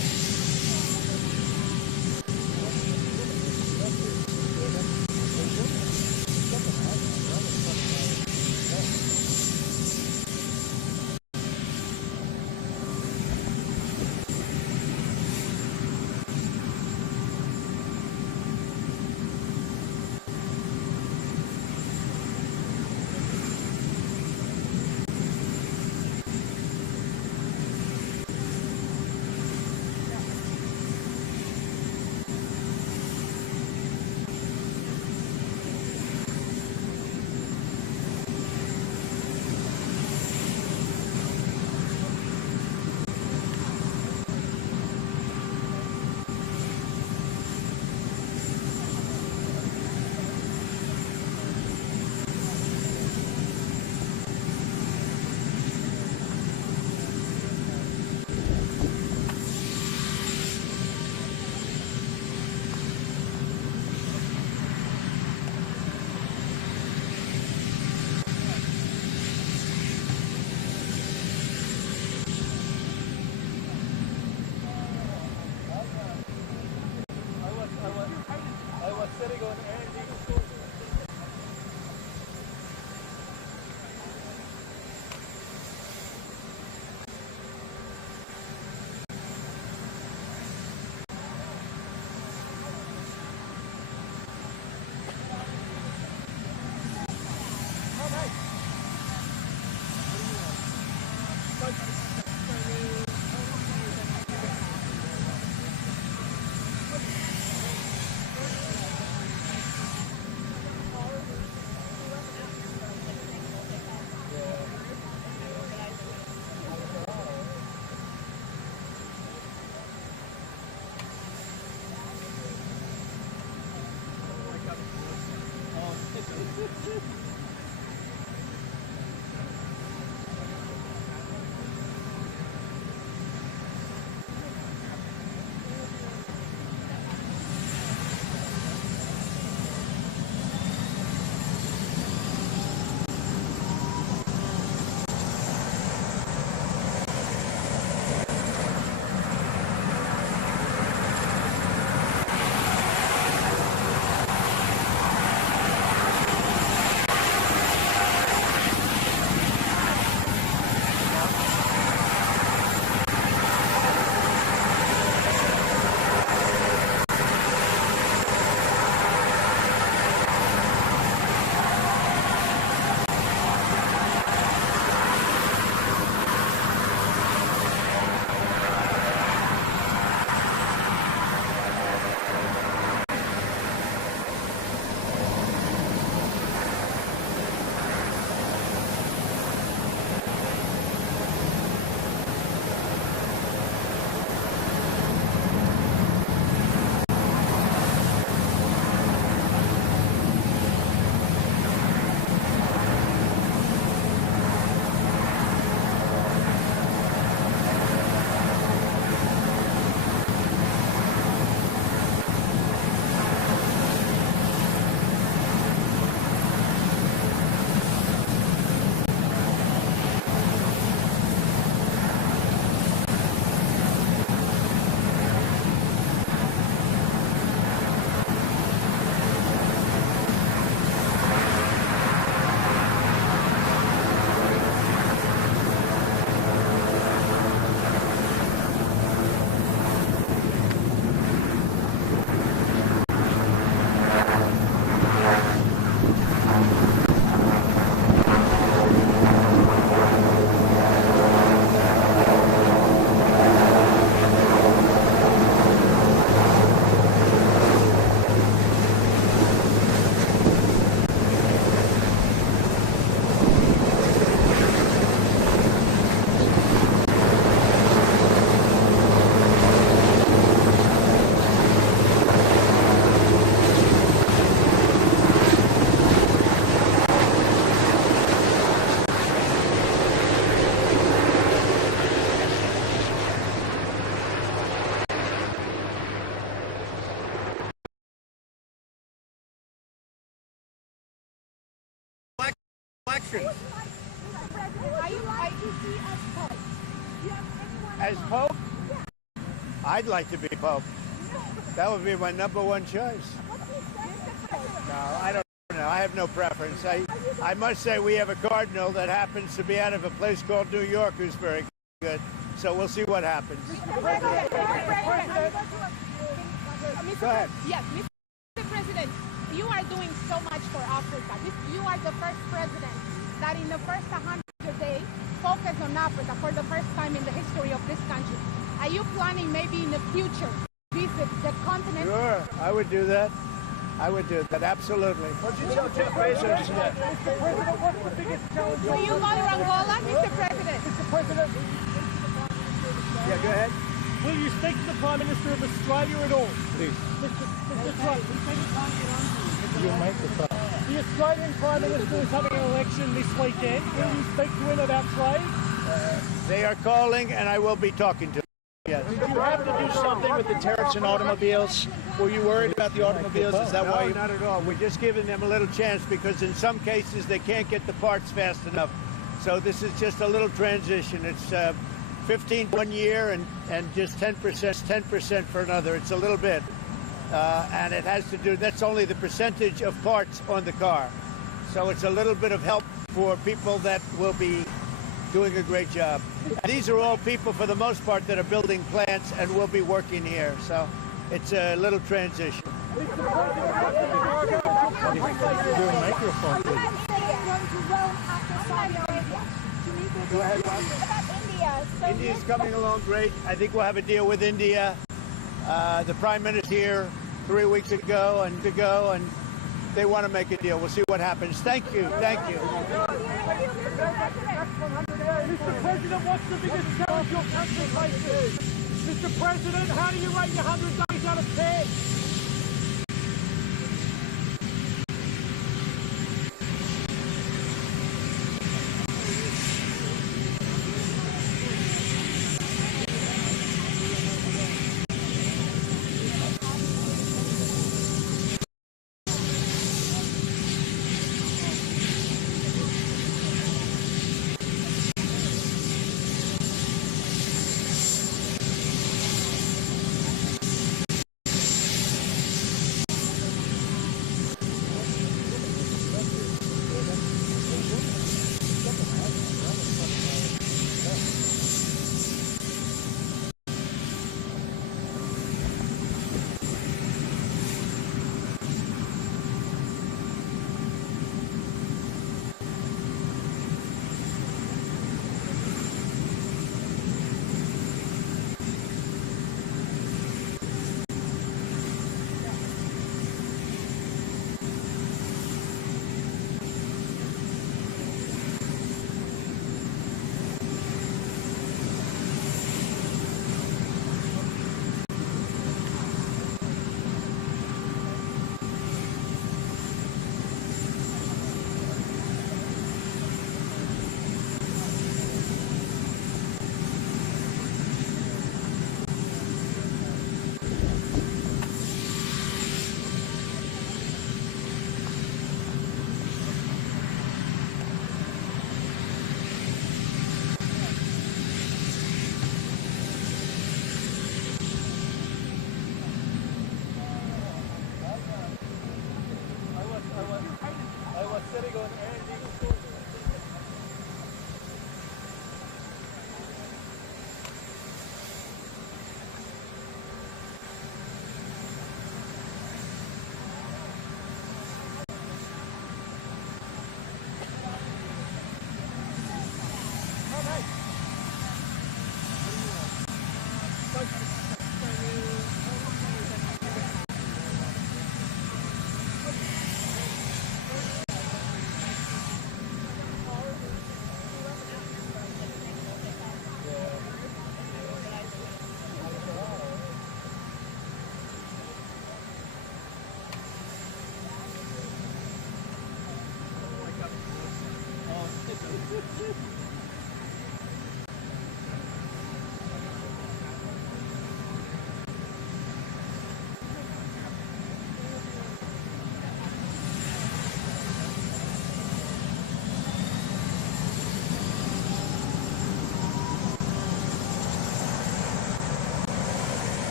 elections. Are you like to see as Pope? Do you have anyone As in mind? Pope, I'd like to be Pope. That would be my number one choice. No, I don't know. I have no preference. I must say we have a cardinal that happens to be out of a place called New York who's very good. So we'll see what happens. Go ahead. Yes, Mr. President, you are doing so much for Africa. You are the first president that in the first 100 days focused on Africa for the first time in the history of this country. Are you planning maybe in the future visit the continent? Sure, I would do that. I would do that, absolutely. What did you tell Jeff Bezos today? Mr. President, what's the biggest challenge? Will you go to Angola, Mr. President? Mr. President, Yeah, go ahead. will you speak to the Prime Minister of Australia at all? Please, Mr. Trump, you make the talk. the Australian Prime Minister is having an election this weekend. Will you speak to him about trade? They are calling, and I will be talking to them. Yes. Did you have to do something with the tariffs and automobiles? Were you worried about the automobiles? Is that why No, you... not at all. We're just giving them a little chance because in some cases they can't get the parts fast enough. So this is just a little transition. It's 15 one year and just 10% for another. It's a little bit. And it has to do, that's only the percentage of parts on the car. So it's a little bit of help for people that will be doing a great job. These are all people, for the most part, that are building plants and will be working here. So it's a little transition. Your microphone, please. Go ahead, Bob. India's coming along great. I think we'll have a deal with India. The Prime Minister here 3 weeks ago, and they want to make a deal. We'll see what happens. Thank you. Thank you. Mr. President, what's the biggest challenge your country faces? Mr. President, how do you rate your 100 days out of 10?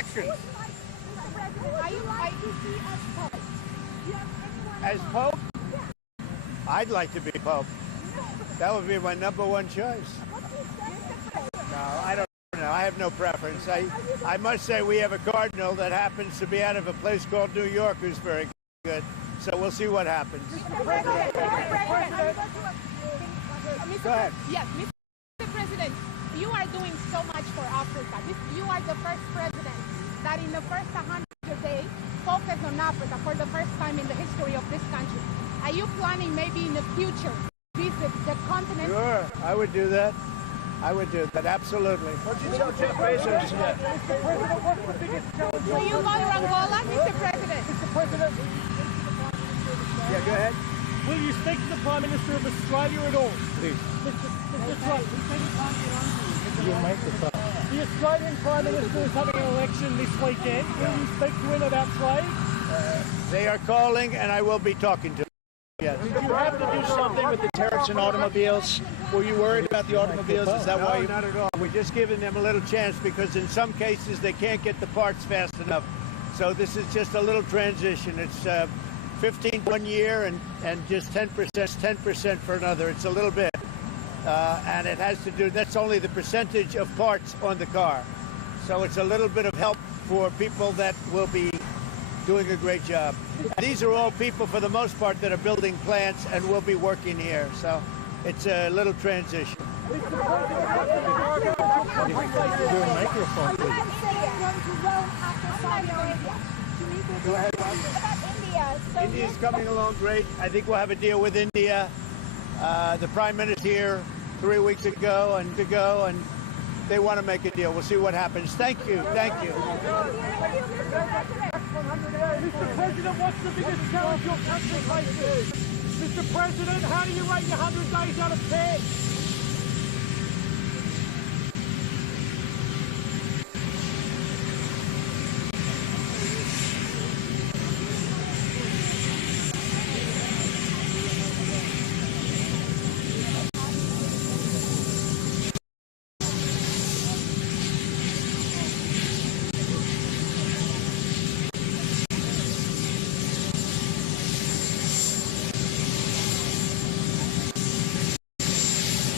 elections. Are you like to see as Pope? Do you have anyone As else? Pope, I'd like to be Pope. That would be my number one choice. What's your second favorite? No, I don't know. I have no preference. I must say we have a cardinal that happens to be out of a place called New York who's very good. So we'll see what happens. Mr. President, Go ahead. Yes, Mr. President, you are doing so much for Africa. You are the first president that in the first 100 days focused on Africa for the first time in the history of this country. Are you planning maybe in the future visit the continent? Sure, I would do that. I would do that, absolutely. What did you tell Jeff Bezos today? Mr. President, what's the biggest challenge? Will you go to Angola, Mr. President? Mr. President, Yeah, go ahead. will you speak to the Prime Minister of Australia at all? Please, Mr. Trump, you make the talk. the Australian Prime Minister is having an election this weekend. Will you speak to him about trade? They are calling, and I will be talking to them. Yes. Did you have to do something with the tariffs and automobiles? Were you worried about the automobiles? Is that why No, you... not at all. We're just giving them a little chance because in some cases they can't get the parts fast enough. So this is just a little transition. It's 15 one year and just 10% for another. It's a little bit. And it has to do, that's only the percentage of parts on the car. So it's a little bit of help for people that will be doing a great job. These are all people, for the most part, that are building plants and will be working here. So it's a little transition. Your microphone, please. Go ahead, Bob. India's coming along great. I think we'll have a deal with India. The Prime Minister here 3 weeks ago, and they want to make a deal. We'll see what happens. Thank you. Thank you. Mr. President, what's the biggest challenge your country faces? Mr. President, how do you rate your 100 days out of 10?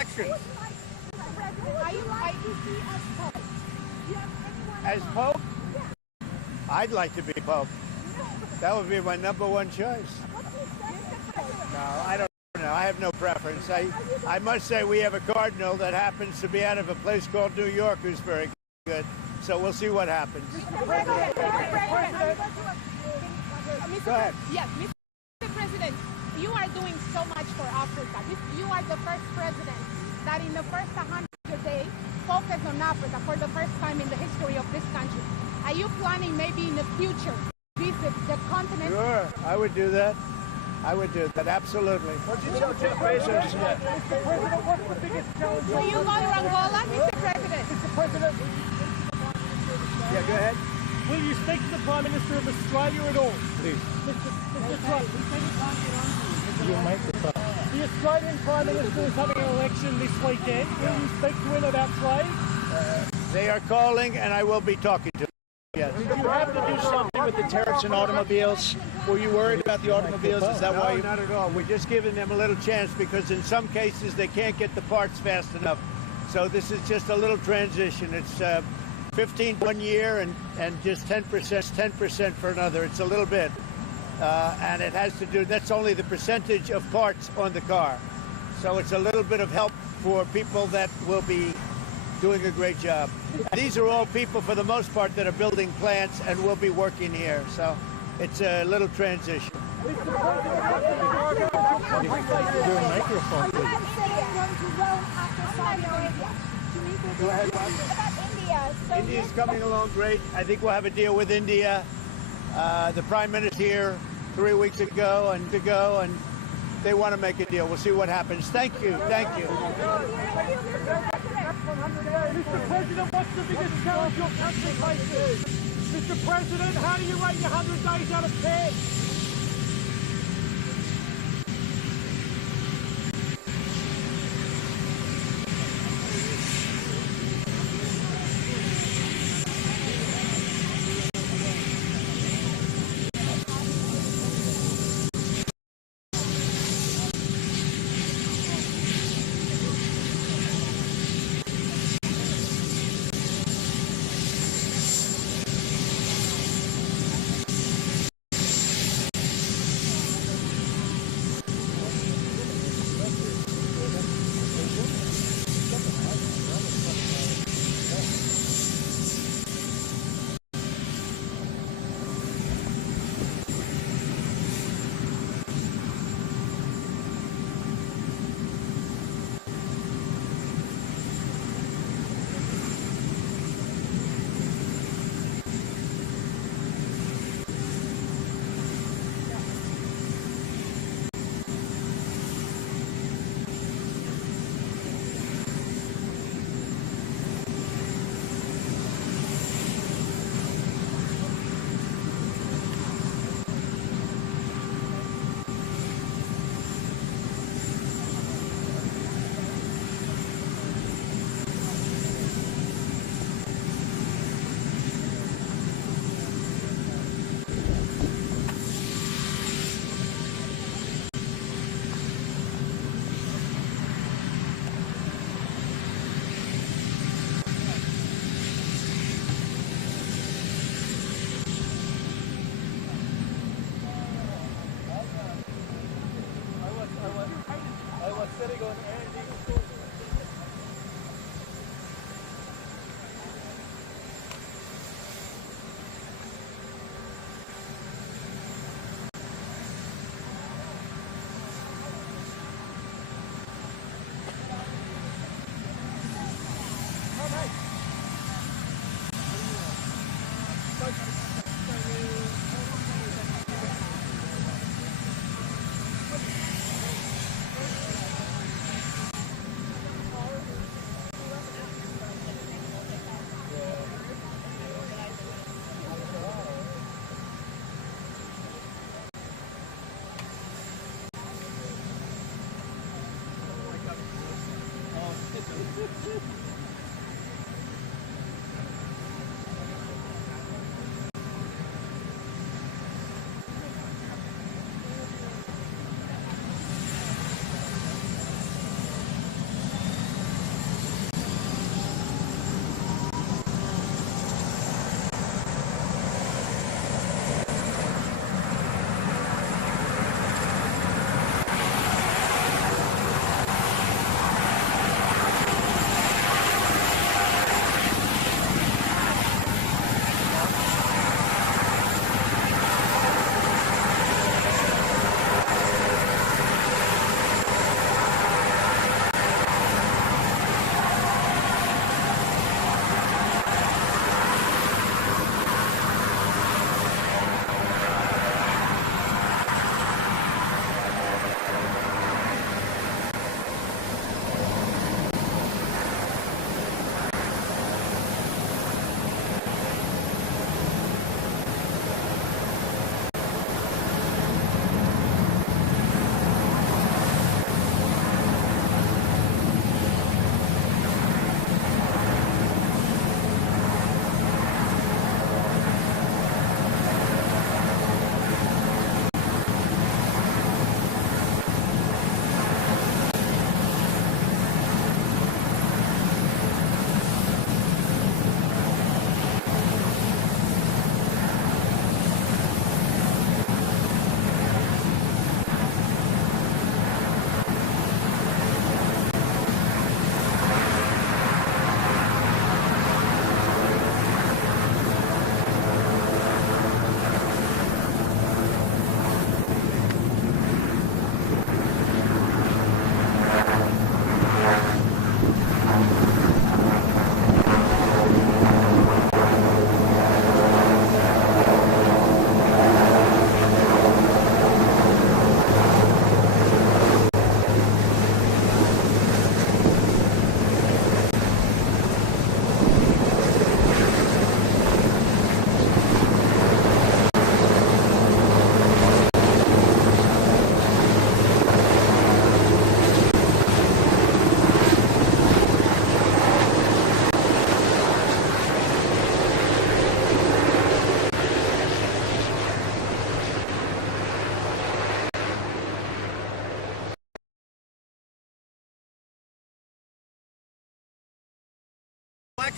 elections. Are you like to see as Pope? Do you have anyone As in mind? Pope, I'd like to be Pope. That would be my number one choice. No, I don't know. I have no preference. I must say we have a cardinal that happens to be out of a place called New York who's very good. So we'll see what happens. Go ahead. Yes, Mr. President, you are doing so much for Africa. You are the first president that in the first 100 days focused on Africa for the first time in the history of this country. Are you planning maybe in the future visit the continent? Sure, I would do that. I would do that, absolutely. What did you tell Jeff Bezos yet? Mr. President, what's the biggest challenge? Will you go to Angola, Mr. President? Mr. President, Yeah, go ahead. will you speak to the Prime Minister of Australia at all? Please, Mr. Trump, you microphone. the Australian Prime Minister is having an election this weekend. Will you speak to him about trade? They are calling, and I will be talking to them. Yes. Did you have to do something with the tariffs and automobiles? Were you worried about the automobiles? Is that why No, you... not at all. We're just giving them a little chance because in some cases they can't get the parts fast enough. So this is just a little transition. It's 15 one year and just 10% for another. It's a little bit. And it has to do, that's only the percentage of parts on the car. So it's a little bit of help for people that will be doing a great job. These are all people, for the most part, that are building plants and will be working here. So it's a little transition. Your microphone, please. Go ahead, Bob. India's coming along great. I think we'll have a deal with India. The Prime Minister here 3 weeks ago, and they want to make a deal. We'll see what happens. Thank you. Thank you. Mr. President, what's the biggest challenge your country faces? Mr. President, how do you rate your 100 days out of 10?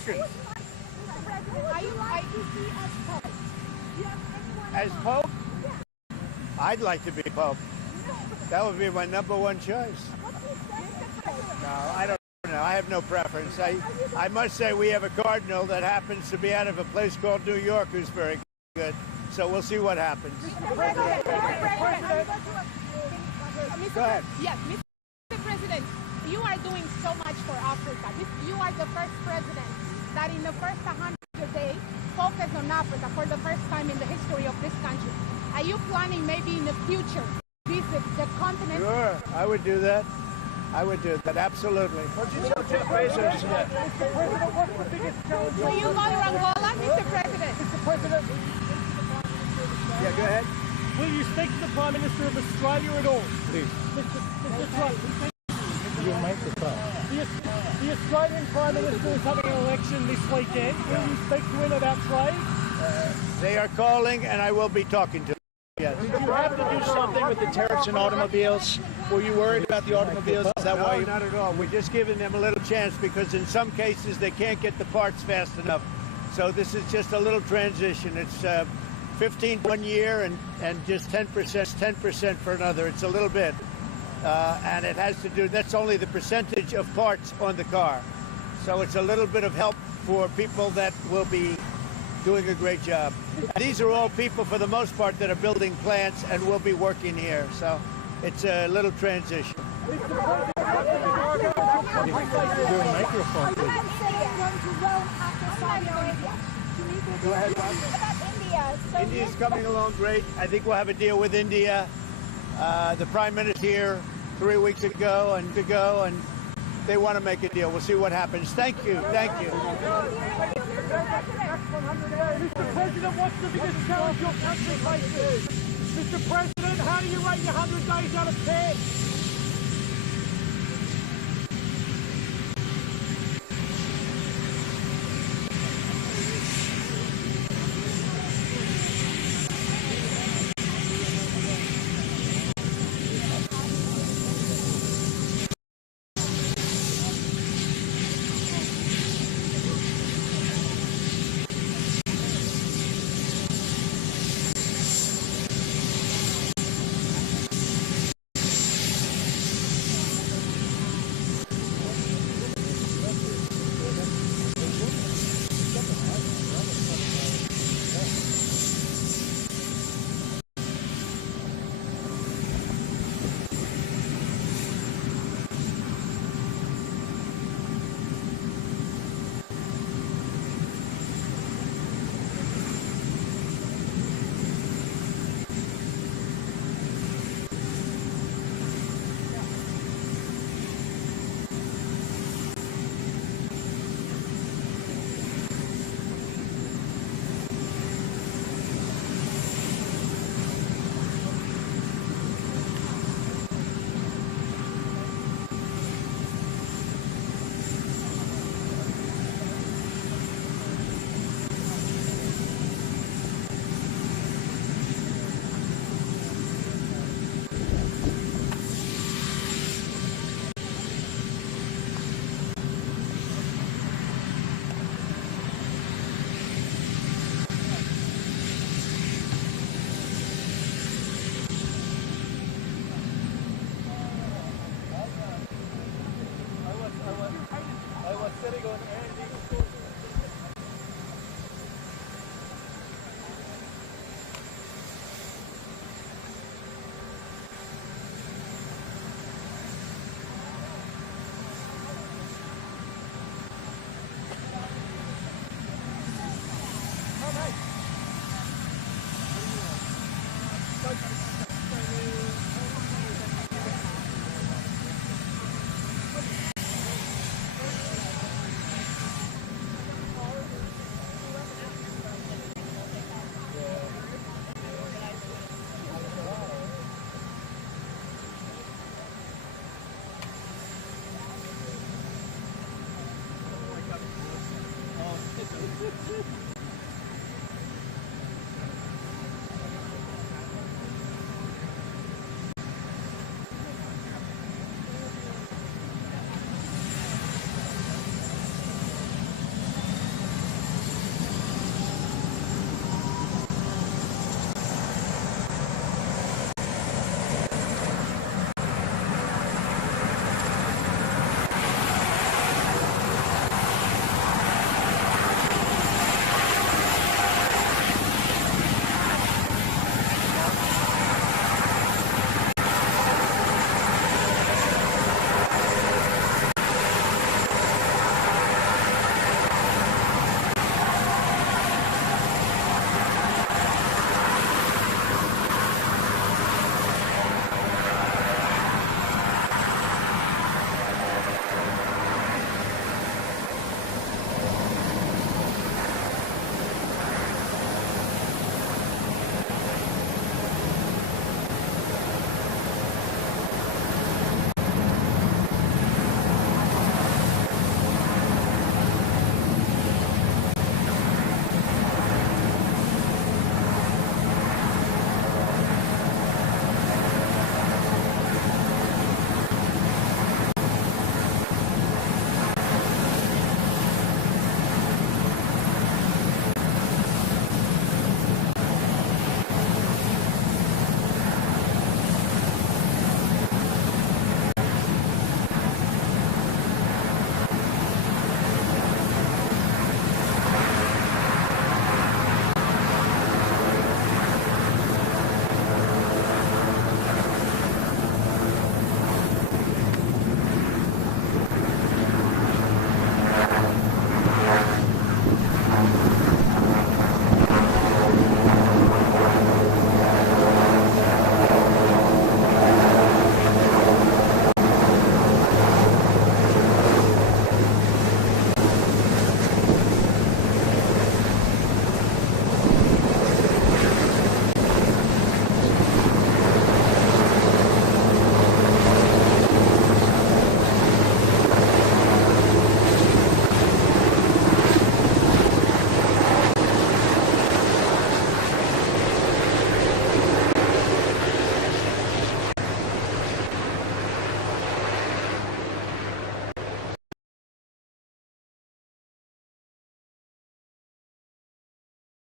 question. Are you like to see as Pope? Do you have anyone As Pope? I'd like to be Pope. That would be my number one choice. No, I don't know. I have no preference. I must say we have a cardinal that happens to be out of a place called New York who's very good. So we'll see what happens. Go ahead. Yes, Mr. President, you are doing so much for Africa. You are the first president that in the first 100 days focused on Africa for the first time in the history of this country. Are you planning maybe in the future visit the continent? Sure, I would do that. I would do that, absolutely. Will you go to Angola, Mr. President? Yeah, go ahead. Will you speak to the Prime Minister of Australia at all? Please, Mr. Trump, your microphone. the Australian Prime Minister is having an election this weekend. Will you speak to him about trade? They are calling, and I will be talking to them. Yes. Did you have to do something with the tariffs and automobiles? Were you worried about the automobiles? Is that why No, you... not at all. We're just giving them a little chance because in some cases they can't get the parts fast enough. So this is just a little transition. It's 15 one year and just 10% for another. It's a little bit. And it has to do, that's only the percentage of parts on the car. So it's a little bit of help for people that will be doing a great job. These are all people, for the most part, that are building plants and will be working here. So it's a little transition. Your microphone, please. Go ahead, Bob. India's coming along great. I think we'll have a deal with India. The Prime Minister here 3 weeks ago, and they want to make a deal. We'll see what happens. Thank you. Thank you. Mr. President, what's the biggest challenge your country faces? Mr. President, how do you rate your 100 days out of 10?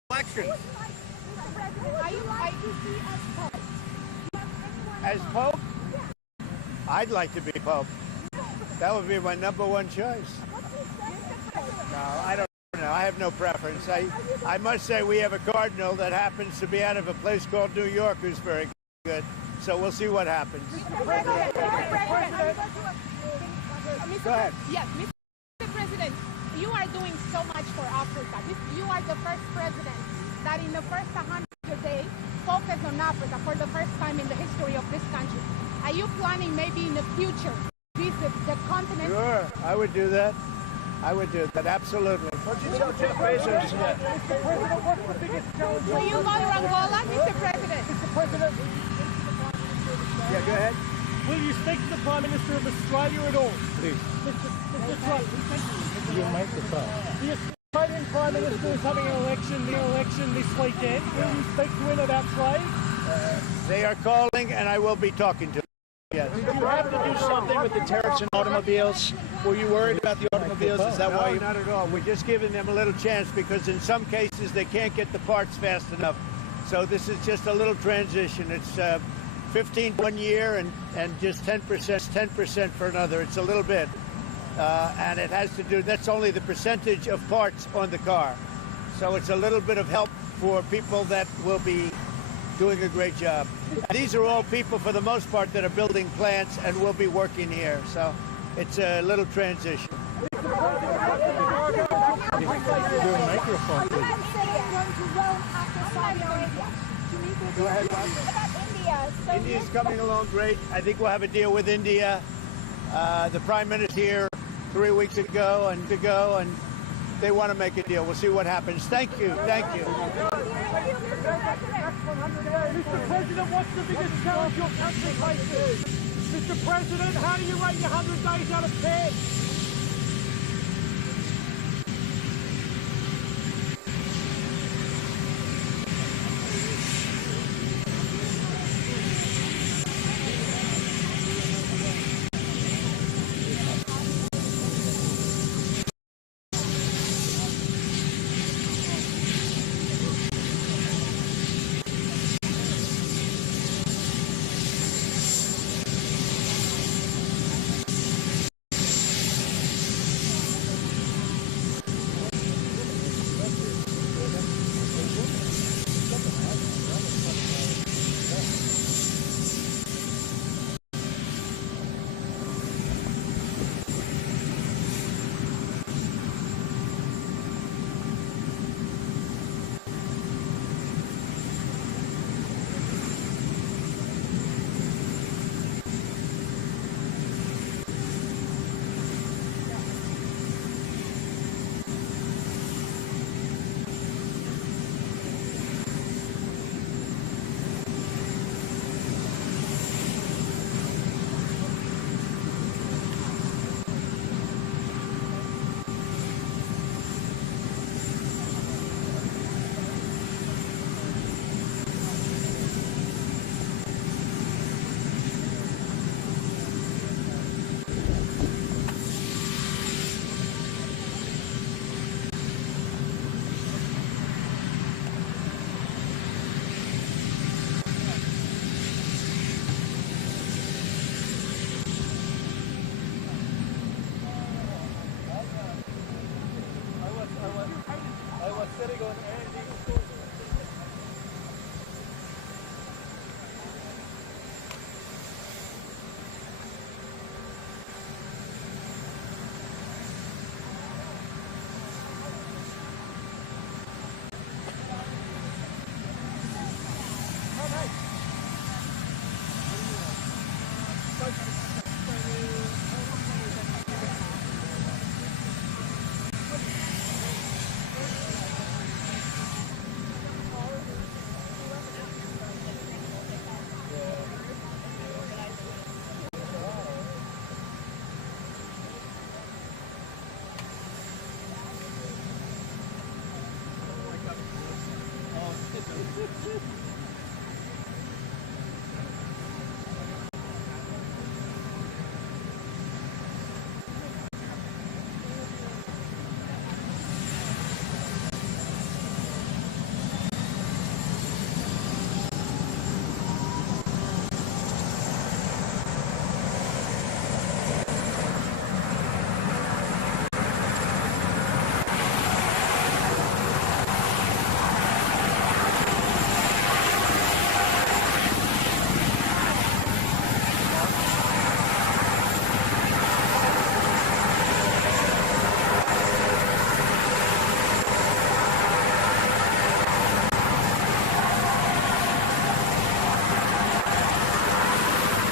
elections. Are you like to see as Pope? As Pope, I'd like to be Pope. That would be my number one choice. No, I don't know. I have no preference. I must say we have a cardinal that happens to be out of a place called New York who's very good. So we'll see what happens. Go ahead. Yes, Mr. President, you are doing so much for Africa. You are the first president that in the first 100 days focused on Africa for the first time in the history of this country. Are you planning maybe in the future visit the continent? Sure, I would do that. I would do that, absolutely. What'd you tell Jeff Bezos yet? Mr. President, what's the biggest challenge? Will you go to Angola, Mr. President? Mr. President, Yeah, go ahead. will you speak to the Prime Minister of Australia at all? Please, Mr. Trump, your microphone. the Australian Prime Minister is having an election this weekend. Will you speak to him about trade? They are calling, and I will be talking to them. Yes. Did you have to do something with the tariffs and automobiles? Were you worried about the automobiles? Is that why No, you... not at all. We're just giving them a little chance because in some cases they can't get the parts fast enough. So this is just a little transition. It's 15 one year and just 10% for another. It's a little bit. And it has to do, that's only the percentage of parts on the car. So it's a little bit of help for people that will be doing a great job. These are all people, for the most part, that are building plants and will be working here. So it's a little transition. Your microphone, please. Go ahead, Bob. India's coming along great. I think we'll have a deal with India. The Prime Minister here 3 weeks ago, and they want to make a deal. We'll see what happens. Thank you. Thank you. Mr. President, what's the biggest challenge your country faces? Mr. President, how do you rate your 100 days out of 10?